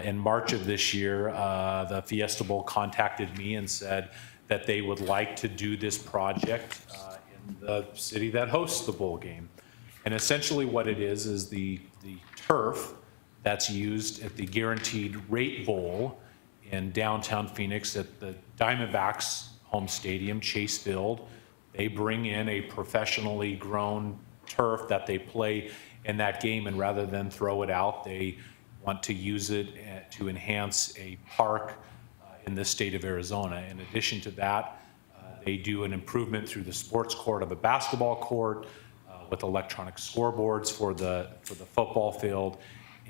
In March of this year, the Fiesta Bowl contacted me and said that they would like to do this project in the city that hosts the bowl game. And essentially what it is the turf that's used at the Guaranteed Rate Bowl in downtown Phoenix at the Diamondbacks home stadium, Chase Field. They bring in a professionally grown turf that they play in that game, and rather than throw it out, they want to use it to enhance a park in the state of Arizona. In addition to that, they do an improvement through the sports court of a basketball court. with electronic scoreboards for the football field,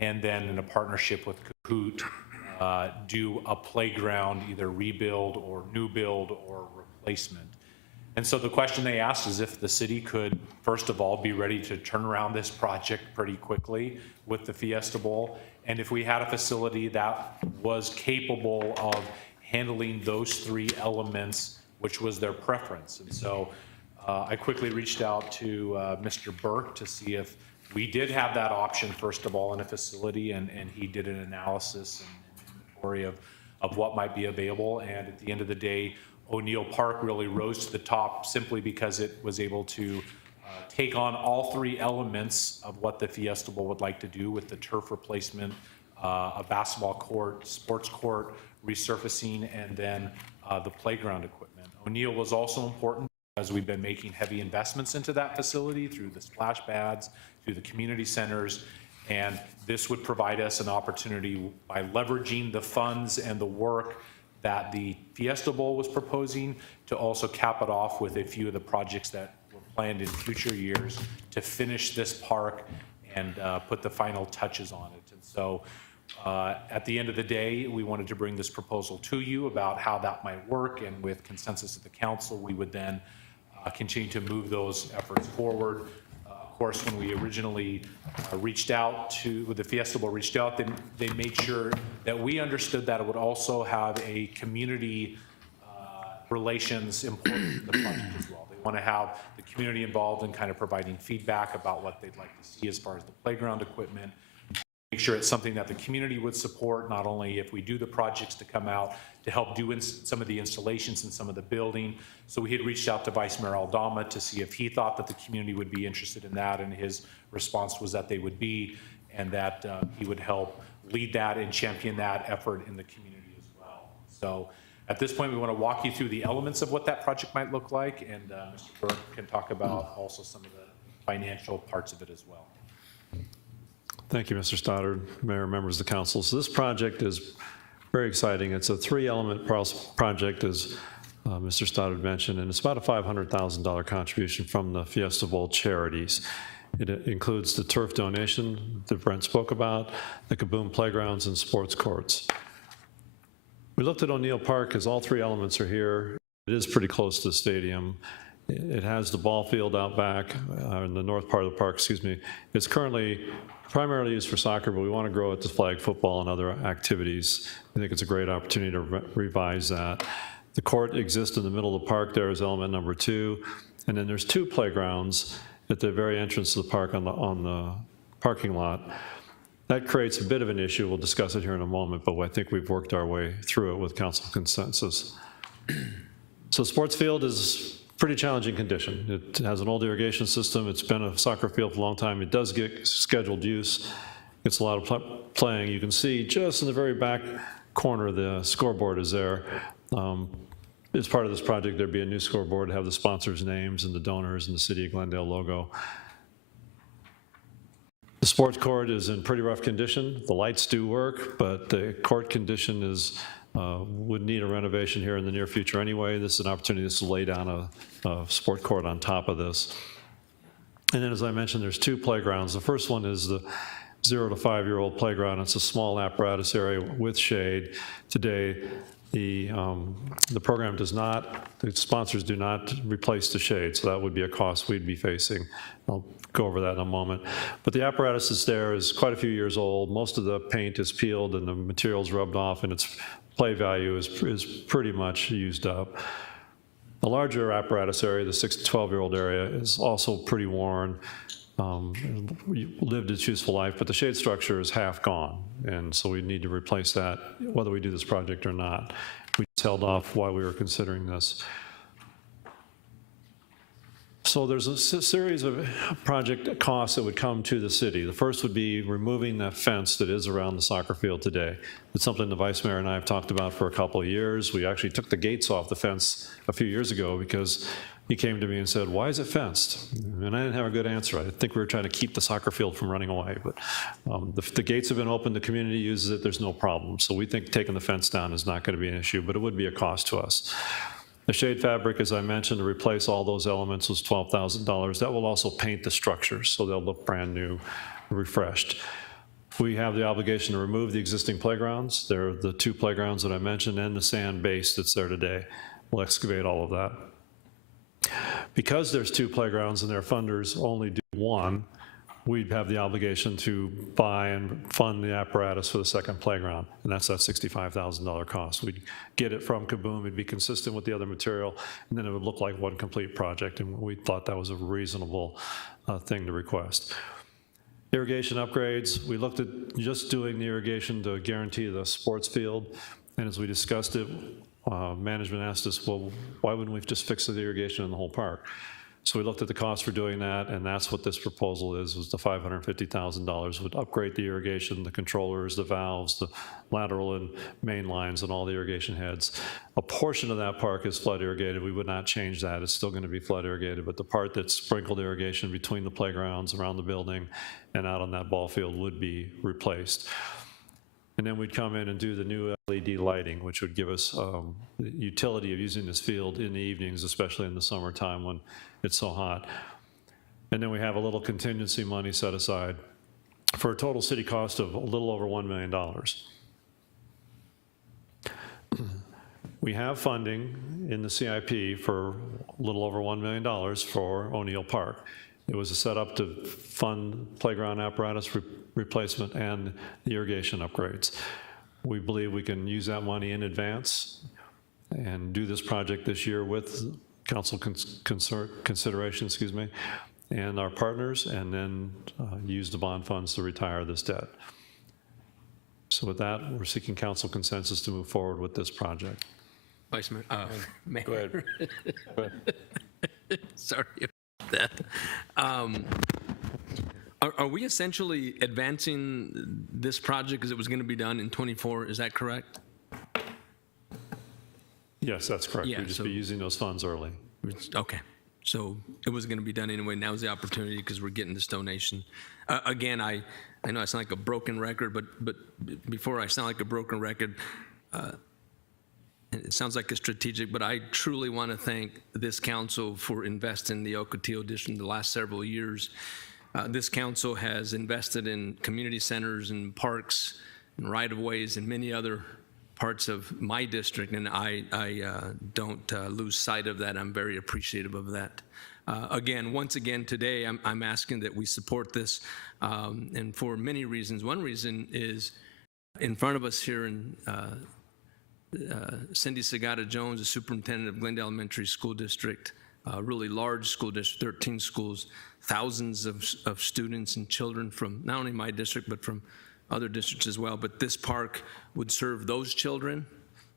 and then in a partnership with Kahoot, do a playground, either rebuild or new build or replacement. And so the question they asked is if the city could, first of all, be ready to turn around this project pretty quickly with the Fiesta Bowl, and if we had a facility that was capable of handling those three elements, which was their preference. And so I quickly reached out to Mr. Burke to see if we did have that option, first of all, in a facility, and he did an analysis and inventory of what might be available. And at the end of the day, O'Neill Park really rose to the top simply because it was able to take on all three elements of what the Fiesta Bowl would like to do with the turf replacement, a basketball court, sports court, resurfacing, and then the playground equipment. O'Neill was also important as we've been making heavy investments into that facility through the splash pads, through the community centers, and this would provide us an opportunity by leveraging the funds and the work that the Fiesta Bowl was proposing to also cap it off with a few of the projects that were planned in future years to finish this park and put the final touches on it. And so at the end of the day, we wanted to bring this proposal to you about how that might work, and with consensus of the council, we would then continue to move those efforts forward. Of course, when we originally reached out to, the Fiesta Bowl reached out, they made sure that we understood that it would also have a community relations important in the project as well. They want to have the community involved in kind of providing feedback about what they'd like to see as far as the playground equipment, make sure it's something that the community would support, not only if we do the projects to come out to help do some of the installations and some of the building. So we had reached out to Vice Mayor Aldama to see if he thought that the community would be interested in that, and his response was that they would be, and that he would help lead that and champion that effort in the community as well. So at this point, we want to walk you through the elements of what that project might look like, and Mr. Burke can talk about also some of the financial parts of it as well. Thank you, Mr. Stoddard, Mayor, members of the council. So this project is very exciting. It's a three-element project, as Mr. Stoddard mentioned, and it's about a $500,000 contribution from the Fiesta Bowl charities. It includes the turf donation that Brent spoke about, the Kaboom playgrounds, and sports courts. We looked at O'Neill Park as all three elements are here. It is pretty close to the stadium. It has the ball field out back in the north part of the park, excuse me. It's currently primarily used for soccer, but we want to grow it to flag football and other activities. I think it's a great opportunity to revise that. The court exists in the middle of the park there as element number 2. And then there's 2 playgrounds at the very entrance to the park on the parking lot. That creates a bit of an issue. We'll discuss it here in a moment, but I think we've worked our way through it with council consensus. So sports field is pretty challenging condition. It has an old irrigation system. It's been a soccer field for a long time. It does get scheduled use. It's a lot of playing. You can see just in the very back corner, the scoreboard is there. As part of this project, there'd be a new scoreboard to have the sponsors' names and the donors and the City of Glendale logo. The sports court is in pretty rough condition. The lights do work, but the court condition is would need a renovation here in the near future anyway. This is an opportunity to lay down a sport court on top of this. And then, as I mentioned, there's 2 playgrounds. The first one is the 0 to 5-year-old playground. It's a small apparatus area with shade. Today, the program does not, the sponsors do not replace the shade, so that would be a cost we'd be facing. I'll go over that in a moment. But the apparatus that's there is quite a few years old. Most of the paint is peeled and the material's rubbed off, and its play value is pretty much used up. The larger apparatus area, the 6 to 12-year-old area, is also pretty worn. Lived its useful life, but the shade structure is half gone, and so we need to replace that whether we do this project or not. We just held off while we were considering this. So there's a series of project costs that would come to the city. The first would be removing that fence that is around the soccer field today. It's something the Vice Mayor and I have talked about for a couple of years. We actually took the gates off the fence a few years ago because he came to me and said, "Why is it fenced?" And I didn't have a good answer. I think we were trying to keep the soccer field from running away, but the gates have been open, the community uses it, there's no problem. So we think taking the fence down is not going to be an issue, but it would be a cost to us. The shade fabric, as I mentioned, to replace all those elements was $12,000. That will also paint the structures, so they'll look brand new, refreshed. We have the obligation to remove the existing playgrounds. There are the 2 playgrounds that I mentioned and the sand base that's there today. We'll excavate all of that. Because there's 2 playgrounds and their funders only do 1, we'd have the obligation to buy and fund the apparatus for the second playground, and that's that $65,000 cost. We'd get it from Kaboom, it'd be consistent with the other material, and then it would look like one complete project, and we thought that was a reasonable thing to request. Irrigation upgrades, we looked at just doing the irrigation to guarantee the sports field, and as we discussed it, management asked us, well, why wouldn't we just fix the irrigation in the whole park? So we looked at the cost for doing that, and that's what this proposal is, was the $550,000 would upgrade the irrigation, the controllers, the valves, the lateral and main lines, and all the irrigation heads. A portion of that park is flood irrigated. We would not change that. It's still going to be flood irrigated, but the part that's sprinkled irrigation between the playgrounds, around the building, and out on that ball field would be replaced. And then we'd come in and do the new LED lighting, which would give us the utility of using this field in the evenings, especially in the summertime when it's so hot. And then we have a little contingency money set aside for a total city cost of a little over $1 million. We have funding in the CIP for a little over $1 million for O'Neill Park. It was set up to fund playground apparatus replacement and the irrigation upgrades. We believe we can use that money in advance and do this project this year with council consideration, and our partners, and then use the bond funds to retire this debt. So with that, we're seeking council consensus to move forward with this project. Vice Mayor, Mayor. Go ahead. Go ahead. Sorry about that. Are we essentially advancing this project because it was going to be done in '24? Is that correct? Yes, that's correct. Yeah, We'd just so- be using those funds early. Okay. So it was going to be done anyway. Now's the opportunity because we're getting this donation. Again, I know I sound like a broken record, but before I sound like a broken record, it sounds like it's strategic, but I truly want to thank this council for investing in the Ocotillo District in the last several years. This council has invested in community centers and parks and right-of-ways and many other parts of my district, and I don't lose sight of that. I'm very appreciative of that. Again, once again today, I'm asking that we support this, and for many reasons. One reason is in front of us here in Cindy Segata-Jones, the superintendent of Glendale Elementary School District, a really large school district, 13 schools, thousands of students and children from not only my district, but from other districts as well. But this park would serve those children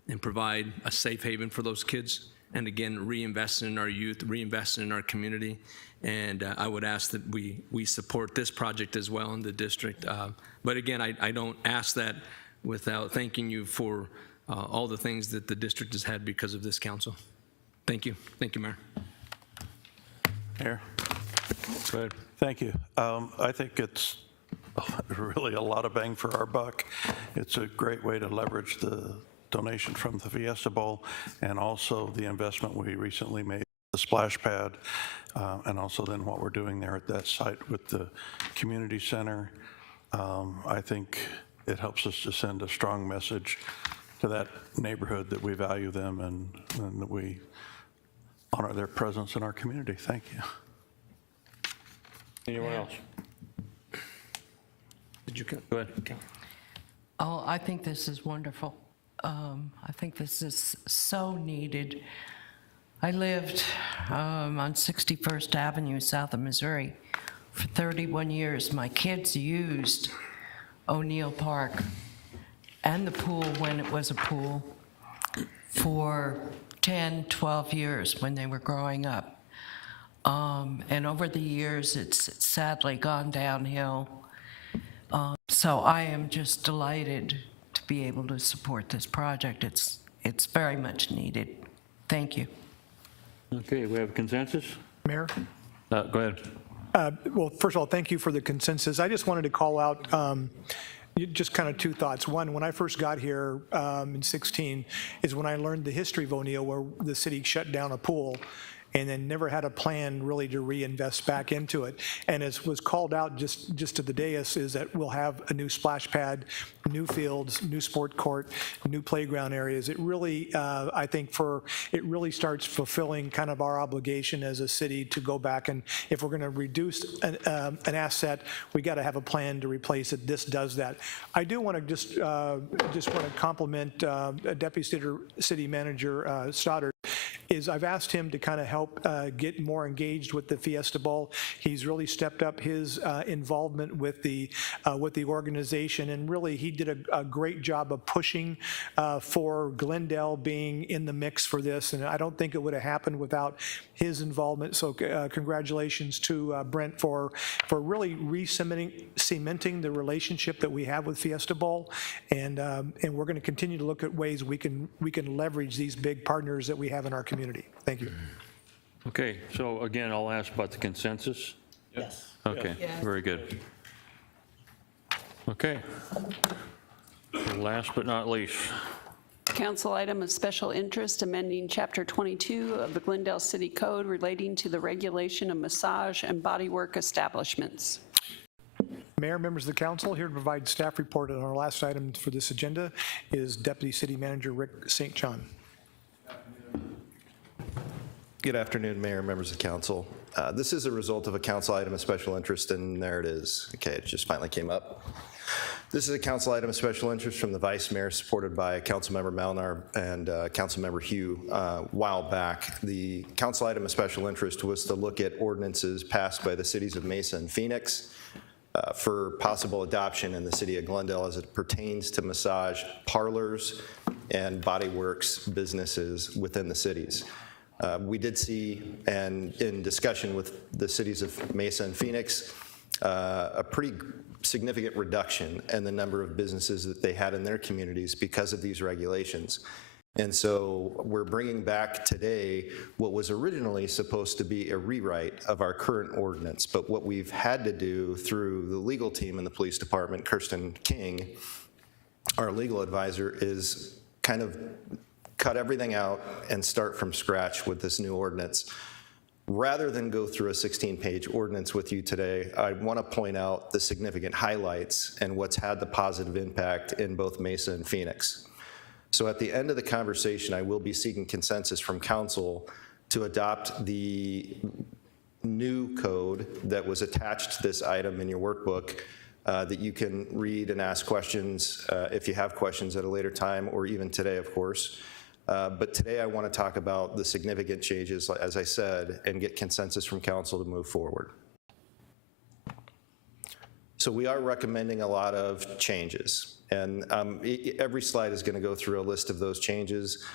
and provide a safe haven for those kids. And again, reinvesting in our youth, reinvesting in our community. And I would ask that we support this project as well in the district. But again, I don't ask that without thanking you for all the things that the district has had because of this council. Thank you. Thank you, Mayor. Mayor? Go ahead. Thank you. I think it's really a lot of bang for our buck. It's a great way to leverage the donation from the Fiesta Bowl and also the investment we recently made, the splash pad, and also then what we're doing there at that site with the community center. I think it helps us to send a strong message to that neighborhood that we value them and that we honor their presence in our community. Thank you. Anyone else? Did you go ahead? Okay. Oh, I think this is wonderful. I think this is so needed. I lived on 61st Avenue, south of Missouri, for 31 years. My kids used O'Neill Park and the pool when it was a pool for 10, 12 years when they were growing up. And over the years, it's sadly gone downhill. So I am just delighted to be able to support this project. It's very much needed. Thank you. Okay, we have consensus? Mayor? Go ahead. Well, first of all, thank you for the consensus. I just wanted to call out, Just kind of two thoughts. One, when I first got here in 16, is when I learned the history of O'Neill, where the city shut down a pool and then never had a plan really to reinvest back into it. And as was called out just to the dais, is that we'll have a new splash pad, new fields, new sport court, new playground areas. It really, I think it really starts fulfilling kind of our obligation as a city to go back, and if we're gonna reduce an asset, we gotta have a plan to replace it. This does that. I do wanna just wanna compliment Deputy City Manager Stoddard. I've asked him to kind of help get more engaged with the Fiesta Bowl. He's really stepped up his involvement with the organization, and really he did a great job of pushing for Glendale being in the mix for this, and I don't think it would have happened without his involvement. So congratulations to Brent for really cementing the relationship that we have with Fiesta Bowl, and we're going to continue to look at ways we can leverage these big partners that we have in our community. Thank you. Okay, so again, I'll ask about the consensus. Yes. Okay, very good. Okay. Last but not least. Council item of special interest, amending Chapter 22 of the Glendale City Code relating to the regulation of massage and bodywork establishments. Mayor, members of the council, here to provide staff report on our last item for this agenda is Deputy City Manager Rick St. John. Good afternoon, Mayor, members of council. This is a result of a council item of special interest, and there it is. Okay, it just finally came up. This is a council item of special interest from the Vice Mayor, supported by Councilmember Malnar and Councilmember Hugh a while back. The council item of special interest was to look at ordinances passed by the cities of Mesa and Phoenix for possible adoption in the city of Glendale as it pertains to massage parlors and body works businesses within the cities. We did see, and in discussion with the cities of Mesa and Phoenix, a pretty significant reduction in the number of businesses that they had in their communities because of these regulations. And so we're bringing back today what was originally supposed to be a rewrite of our current ordinance, but what we've had to do through the legal team in the police department, Kirsten King, our legal advisor, is kind of cut everything out and start from scratch with this new ordinance. Rather than go through a 16-page ordinance with you today, I want to point out the significant highlights and what's had the positive impact in both Mesa and Phoenix. So at the end of the conversation, I will be seeking consensus from council to adopt the new code that was attached to this item in your workbook that you can read and ask questions if you have questions at a later time, or even today, of course. But today I want to talk about the significant changes, as I said, and get consensus from council to move forward. So we are recommending a lot of changes, and every slide is going to go through a list of those changes.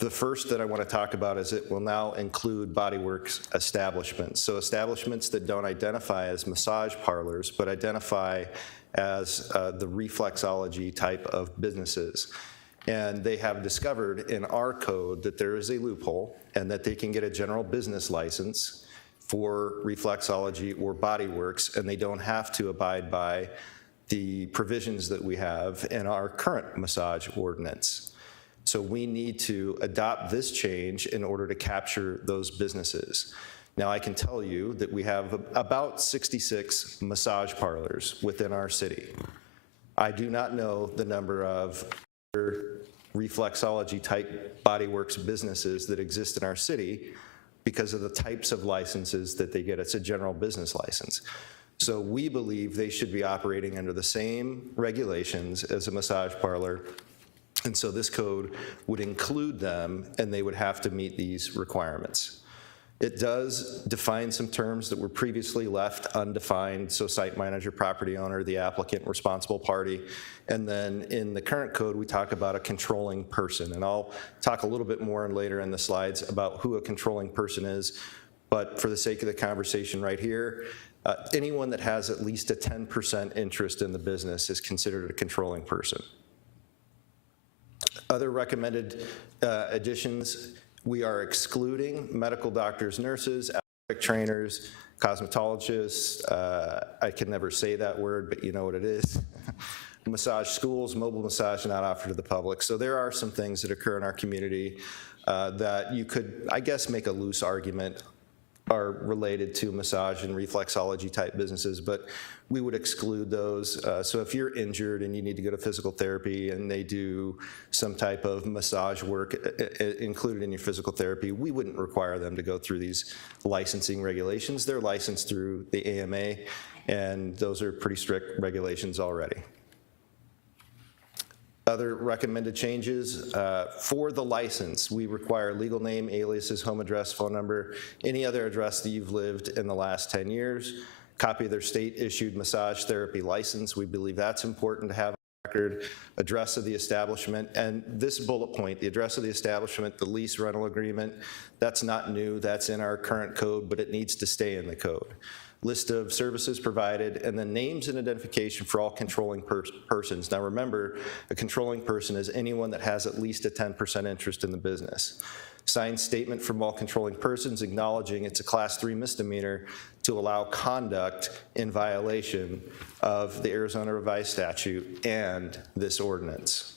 The first that I want to talk about is it will now include bodyworks establishments. So establishments that don't identify as massage parlors, but identify as the reflexology type of businesses. And they have discovered in our code that there is a loophole and that they can get a general business license for reflexology or bodyworks, and they don't have to abide by the provisions that we have in our current massage ordinance. So we need to adopt this change in order to capture those businesses. Now, I can tell you that we have about 66 massage parlors within our city. I do not know the number of reflexology type bodyworks businesses that exist in our city because of the types of licenses that they get. It's a general business license. So we believe they should be operating under the same regulations as a massage parlor. And so this code would include them, and they would have to meet these requirements. It does define some terms that were previously left undefined, so site manager, property owner, the applicant, responsible party. And then in the current code, we talk about a controlling person. And I'll talk a little bit more later in the slides about who a controlling person is. But for the sake of the conversation right here, anyone that has at least a 10% interest in the business is considered a controlling person. Other recommended additions: we are excluding medical doctors, nurses, athletic trainers, cosmetologists. I can never say that word, but you know what it is. massage schools, mobile massage not offered to the public. So there are some things that occur in our community that you could, I guess, make a loose argument are related to massage and reflexology type businesses, but we would exclude those. So if you're injured and you need to go to physical therapy and they do some type of massage work included in your physical therapy, we wouldn't require them to go through these licensing regulations. They're licensed through the AMA, and those are pretty strict regulations already. Other recommended changes, for the license, we require legal name, aliases, home address, phone number, any other address that you've lived in the last 10 years, copy of their state-issued massage therapy license. We believe that's important to have on record, address of the establishment, and this bullet point, the address of the establishment, the lease rental agreement, that's not new, that's in our current code, but it needs to stay in the code. List of services provided, and then names and identification for all controlling persons. Now remember, a controlling person is anyone that has at least a 10% interest in the business. Signed statement from all controlling persons acknowledging it's a Class 3 misdemeanor to allow conduct in violation of the Arizona Revised Statute and this ordinance.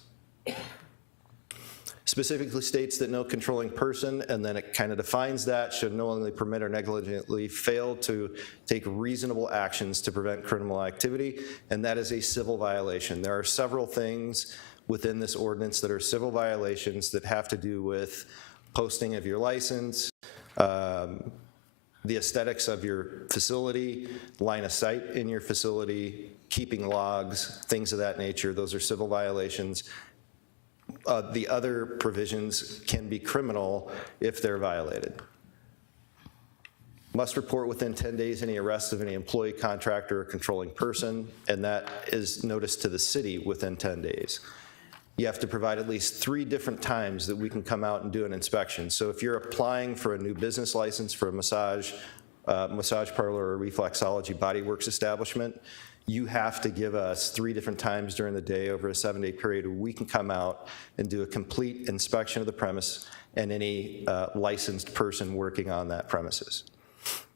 Specifically states that no controlling person, and then it kind of defines that, should knowingly permit or negligently fail to take reasonable actions to prevent criminal activity, and that is a civil violation. There are several things within this ordinance that are civil violations that have to do with posting of your license, the aesthetics of your facility, line of sight in your facility, keeping logs, things of that nature. Those are civil violations. The other provisions can be criminal if they're violated. Must report within 10 days any arrest of any employee, contractor, or controlling person, and that is noticed to the city within 10 days. You have to provide at least 3 different times that we can come out and do an inspection. So if you're applying for a new business license for a massage parlor or reflexology bodyworks establishment, you have to give us 3 different times during the day over a 7-day period where we can come out and do a complete inspection of the premise and any licensed person working on that premises.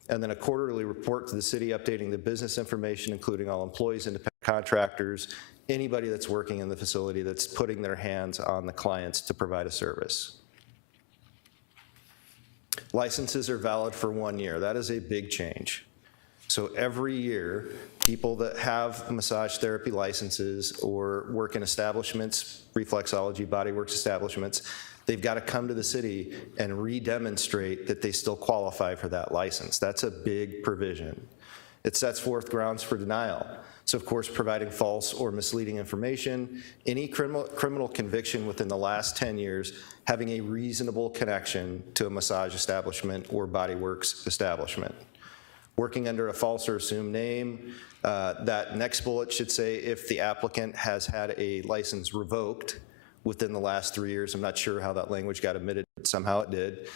And then a quarterly report to the city updating the business information, including all employees, independent contractors, anybody that's working in the facility that's putting their hands on the clients to provide a service. Licenses are valid for 1 year. That is a big change. So every year, people that have massage therapy licenses or work in establishments, reflexology, bodyworks establishments, they've got to come to the city and re-demonstrate that they still qualify for that license. That's a big provision. It sets forth grounds for denial. So of course, providing false or misleading information, any criminal conviction within the last 10 years having a reasonable connection to a massage establishment or bodyworks establishment. Working under a false or assumed name, that next bullet should say if the applicant has had a license revoked within the last 3 years. I'm not sure how that language got omitted, but somehow it did.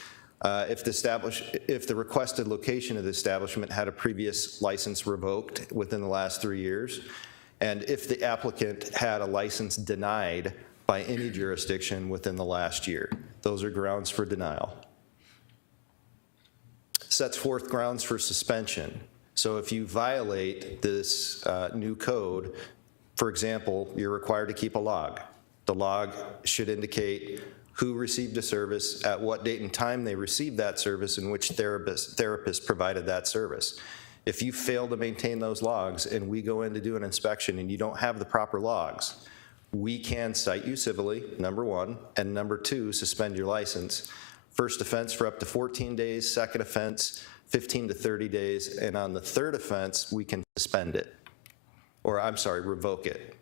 If the requested location of the establishment had a previous license revoked within the last 3 years, and if the applicant had a license denied by any jurisdiction within the last year. Those are grounds for denial. Sets forth grounds for suspension. So if you violate this new code, for example, you're required to keep a log. The log should indicate who received a service, at what date and time they received that service, and which therapist provided that service. If you fail to maintain those logs and we go in to do an inspection and you don't have the proper logs, we can cite you civilly, number 1, and number 2, suspend your license. First offense for up to 14 days, second offense, 15 to 30 days, and on the third offense, we can suspend it, or I'm sorry, revoke it.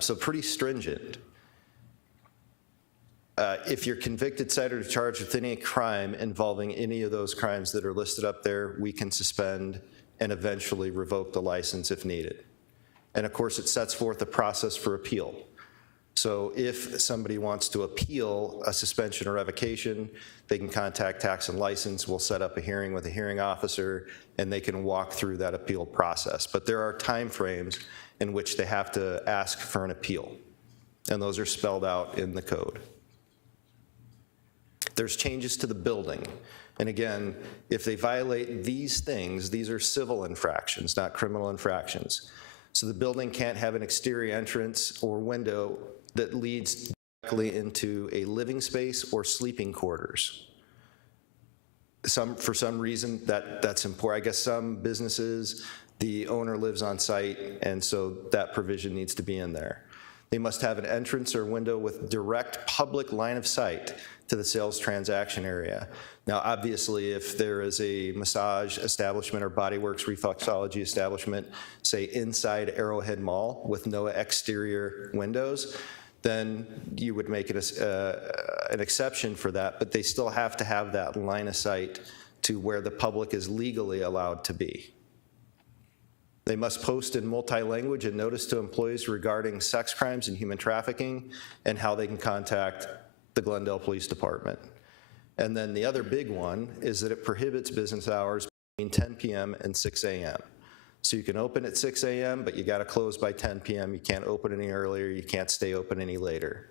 So pretty stringent. If you're convicted, cited, or charged with any crime involving any of those crimes that are listed up there, we can suspend and eventually revoke the license if needed. And of course, it sets forth a process for appeal. So if somebody wants to appeal a suspension or revocation, they can contact Tax and License. We'll set up a hearing with a hearing officer, and they can walk through that appeal process. But there are timeframes in which they have to ask for an appeal, and those are spelled out in the code. There's changes to the building. And again, if they violate these things, these are civil infractions, not criminal infractions. So the building can't have an exterior entrance or window that leads directly into a living space or sleeping quarters. For some reason, that's important. I guess some businesses, the owner lives on site, and so that provision needs to be in there. They must have an entrance or window with direct public line of sight to the sales transaction area. Now, obviously, if there is a massage establishment or bodyworks reflexology establishment, say inside Arrowhead Mall with no exterior windows, then you would make it an exception for that, but they still have to have that line of sight to where the public is legally allowed to be. They must post in multi-language and notice to employees regarding sex crimes and human trafficking and how they can contact the Glendale Police Department. And then the other big one is that it prohibits business hours between 10 p.m. and 6 a.m. So you can open at 6 a.m., but you got to close by 10 p.m. You can't open any earlier. You can't stay open any later.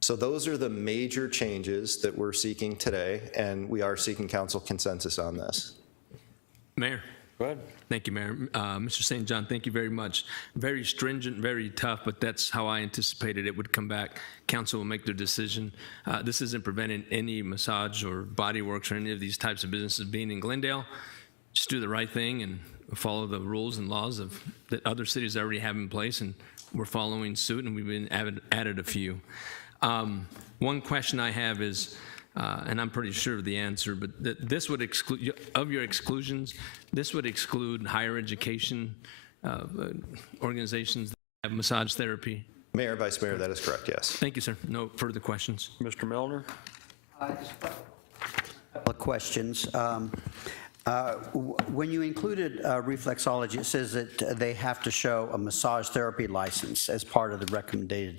So those are the major changes that we're seeking today, and we are seeking council consensus on this. Mayor. Go ahead. Thank you, Mayor. Mr. St. John, thank you very much. Very stringent, very tough, but that's how I anticipated it would come back. Council will make their decision. This isn't preventing any massage or body works or any of these types of businesses being in Glendale. Just do the right thing and follow the rules and laws that other cities already have in place, and we're following suit, and we've been added a few. One question I have is, and I'm pretty sure of the answer, but this would exclude, of your exclusions, this would exclude higher education organizations that have massage therapy? Mayor, Vice Mayor, that is correct, yes. Thank you, sir. No further questions. Mr. Milner? Just a couple of questions. When you included reflexology, it says that they have to show a massage therapy license as part of the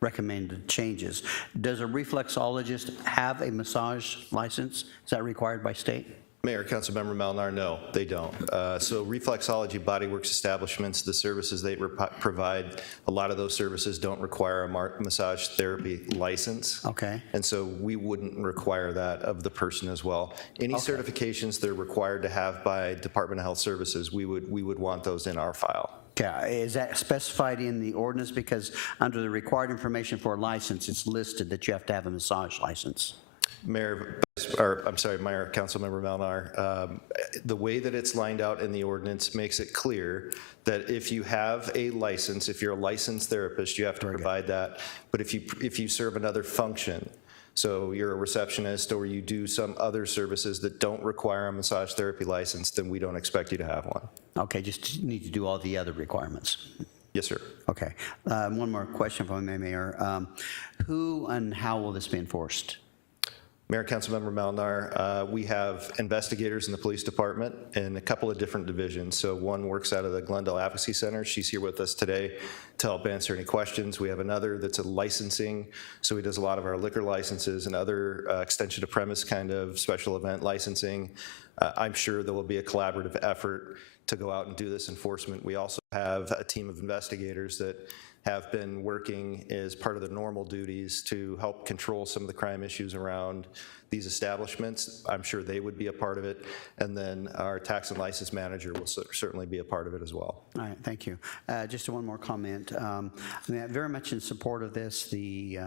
recommended changes. Does a reflexologist have a massage license? Is that required by state? Mayor, Councilmember Melnar, no, they don't. So reflexology bodyworks establishments, the services they provide, a lot of those services don't require a massage therapy license. Okay. And so we wouldn't require that of the person as well. Any certifications they're required to have by Department of Health Services, we would want those in our file. Okay, is that specified in the ordinance? Because under the required information for a license, it's listed that you have to have a massage license. Mayor, Councilmember Melnar, the way that it's lined out in the ordinance makes it clear that if you have a license, if you're a licensed therapist, you have to provide that. But if you serve another function, so you're a receptionist or you do some other services that don't require a massage therapy license, then we don't expect you to have one. Okay, just need to do all the other requirements. Yes, sir. Okay, one more question if I may, Mayor. Who and how will this be enforced? Mayor, Councilmember Melnar, we have investigators in the police department in a couple of different divisions. So one works out of the Glendale Advocacy Center. She's here with us today to help answer any questions. We have another that's a licensing, so he does a lot of our liquor licenses and other extension of premise kind of special event licensing. I'm sure there will be a collaborative effort to go out and do this enforcement. We also have a team of investigators that have been working as part of the normal duties to help control some of the crime issues around these establishments. I'm sure they would be a part of it. And then our tax and license manager will certainly be a part of it as well. All right, thank you. Just one more comment. I'm very much in support of this. The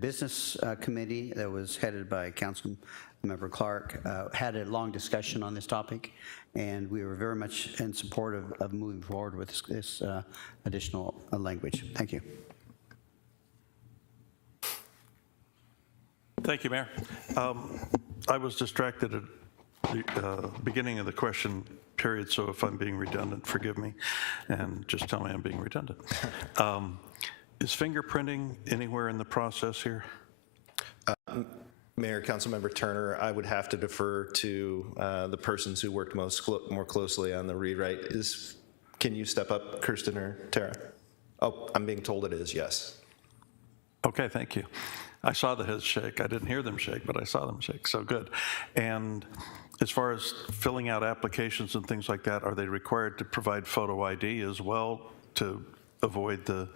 business committee that was headed by Councilmember Clark had a long discussion on this topic, and we were very much in support of moving forward with this additional language. Thank you. Thank you, Mayor. I was distracted at the beginning of the question period, so if I'm being redundant, forgive me, and just tell me I'm being redundant. Is fingerprinting anywhere in the process here? Mayor, Councilmember Turner, I would have to defer to the persons who worked more closely on the rewrite. Can you step up, Kirsten or Tara? Oh, I'm being told it is, yes. Okay, thank you. I saw the heads shake. I didn't hear them shake, but I saw them shake, so good. And as far as filling out applications and things like that, are they required to provide photo ID as well to avoid the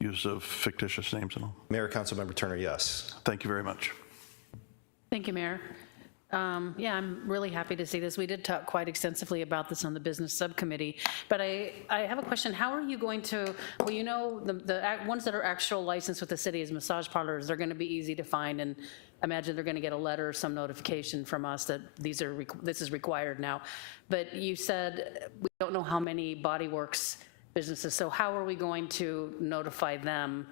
use of fictitious names and all? Mayor, Councilmember Turner, yes. Thank you very much. Thank you, Mayor. Yeah, I'm really happy to see this. We did talk quite extensively about this on the business subcommittee, but I have a question. How are you going to, well, you know, the ones that are actual licensed with the city as massage parlors, they're going to be easy to find, and I imagine they're going to get a letter or some notification from us that this is required now. But you said we don't know how many Body Works businesses, so how are we going to notify them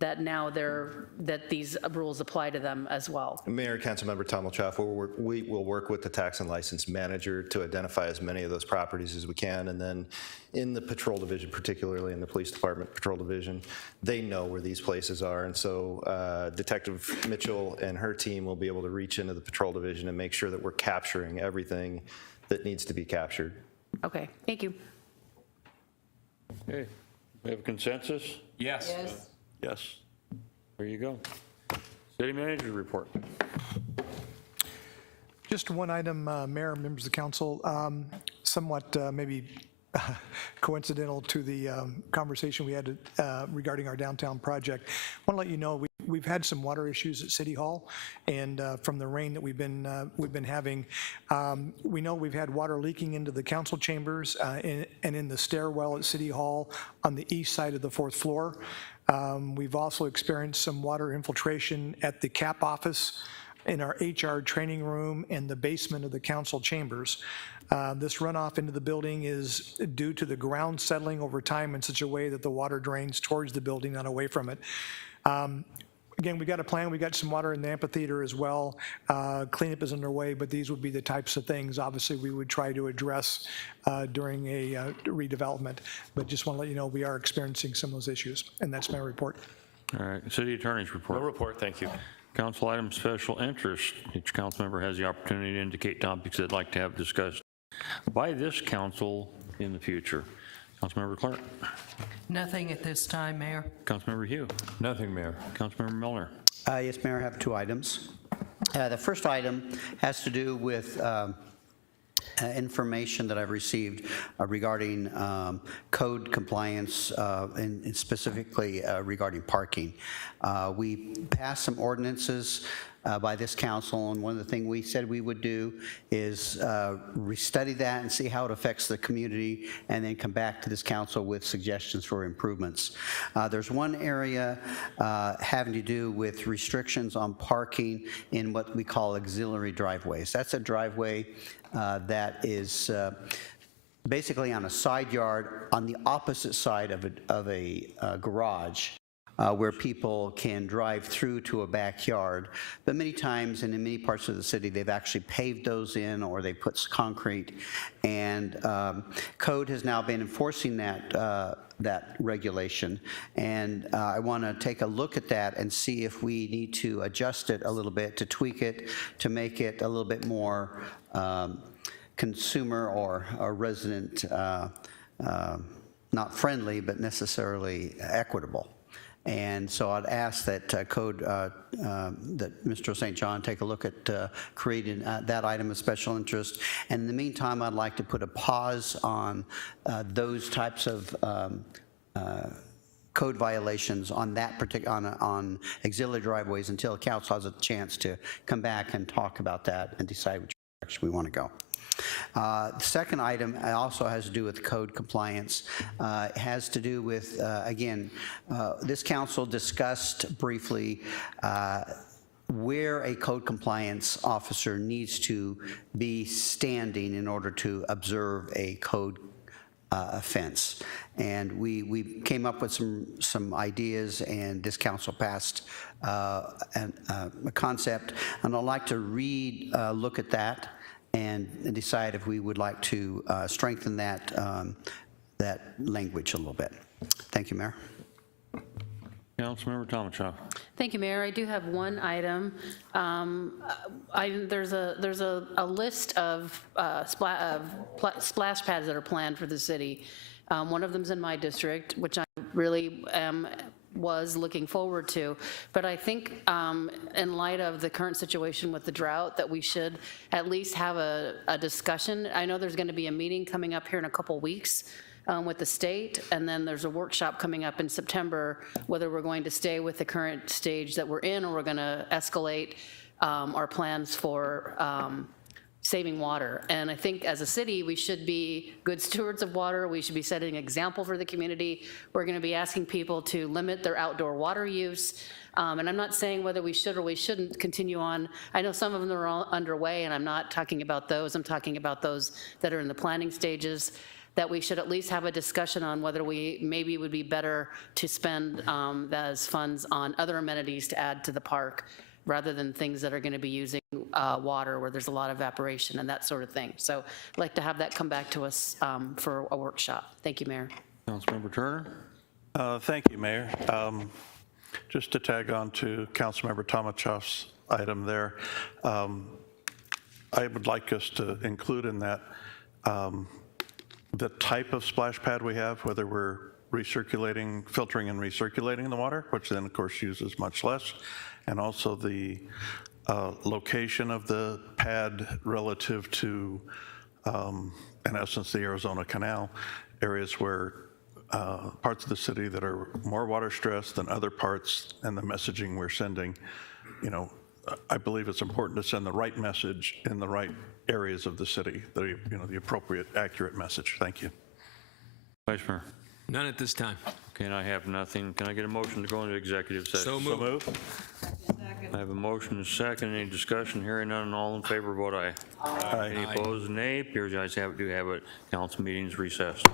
that now that these rules apply to them as well? Mayor, Councilmember Tom Chaff, we will work with the tax and license manager to identify as many of those properties as we can, and then in the patrol division, particularly in the police department patrol division, they know where these places are, and so Detective Mitchell and her team will be able to reach into the patrol division and make sure that we're capturing everything that needs to be captured. Okay, thank you. Okay, we have consensus? Yes. Yes. There you go. City manager report. Just one item, Mayor, members of the council, somewhat maybe coincidental to the conversation we had regarding our downtown project. I want to let you know we've had some water issues at City Hall, and from the rain that we've been having, we know we've had water leaking into the council chambers and in the stairwell at City Hall on the east side of the 4th floor. We've also experienced some water infiltration at the CAP office, in our HR training room, and the basement of the council chambers. This runoff into the building is due to the ground settling over time in such a way that the water drains towards the building, not away from it. Again, we got a plan. We got some water in the amphitheater as well. Cleanup is underway, but these would be the types of things, obviously, we would try to address during a redevelopment. But just want to let you know we are experiencing some of those issues, and that's my report. All right, city attorney's report. No report, thank you. Council item special interest. Each council member has the opportunity to indicate topics they'd like to have discussed by this council in the future. Councilmember Clark. Nothing at this time, Mayor. Councilmember Hugh. Nothing, Mayor. Councilmember Milner. Yes, Mayor, I have 2 items. The first item has to do with information that I've received regarding code compliance and specifically regarding parking. We passed some ordinances by this council, and one of the things we said we would do is restudy that and see how it affects the community, and then come back to this council with suggestions for improvements. There's one area having to do with restrictions on parking in what we call auxiliary driveways. That's a driveway that is basically on a side yard on the opposite side of a garage, where people can drive through to a backyard. But many times, and in many parts of the city, they've actually paved those in, or they put concrete. And code has now been enforcing that regulation. And I want to take a look at that and see if we need to adjust it a little bit, to tweak it, to make it a little bit more consumer or resident, not friendly, but necessarily equitable. And so I'd ask that code, that Mr. St. John take a look at creating that item of special interest. And in the meantime, I'd like to put a pause on those types of code violations on that particular, on auxiliary driveways, until council has a chance to come back and talk about that and decide which direction we want to go. The second item also has to do with code compliance. It has to do with, again, this council discussed briefly where a code compliance officer needs to be standing in order to observe a code offense. And we came up with some ideas, and this council passed a concept. And I'd like to look at that and decide if we would like to strengthen that language a little bit. Thank you, Mayor. Councilmember Tomachoff. Thank you, Mayor. I do have one item. There's a list of splash pads that are planned for the city. One of them's in my district, which I really was looking forward to. But I think in light of the current situation with the drought, that we should at least have a discussion. I know there's going to be a meeting coming up here in a couple weeks with the state, and then there's a workshop coming up in September, whether we're going to stay with the current stage that we're in or we're going to escalate. our plans for saving water. And I think as a city, we should be good stewards of water. We should be setting an example for the community. We're going to be asking people to limit their outdoor water use. And I'm not saying whether we should or we shouldn't continue on. I know some of them are all underway, and I'm not talking about those. I'm talking about those that are in the planning stages, that we should at least have a discussion on whether we maybe would be better to spend those funds on other amenities to add to the park, rather than things that are going to be using water where there's a lot of evaporation and that sort of thing. So I'd like to have that come back to us for a workshop. Thank you, Mayor. Councilmember Turner? Thank you, Mayor. Just to tag on to Councilmember Tomachoff's item there, I would like us to include in that the type of splash pad we have, whether we're recirculating, filtering and recirculating the water, which then of course uses much less, and also the location of the pad relative to, in essence, the Arizona Canal, areas where parts of the city that are more water stressed than other parts, and the messaging we're sending, you know, I believe it's important to send the right message in the right areas of the city, the appropriate, accurate message. Thank you. Vice Mayor? None at this time. Okay, and I have nothing. Can I get a motion to go into executive session? So moved. I have a motion and a second. Any discussion? Hearing none. All in favor, vote aye. Aye. Any opposed, nay. Appears the ayes have it. Do have it. Council meeting is recessed.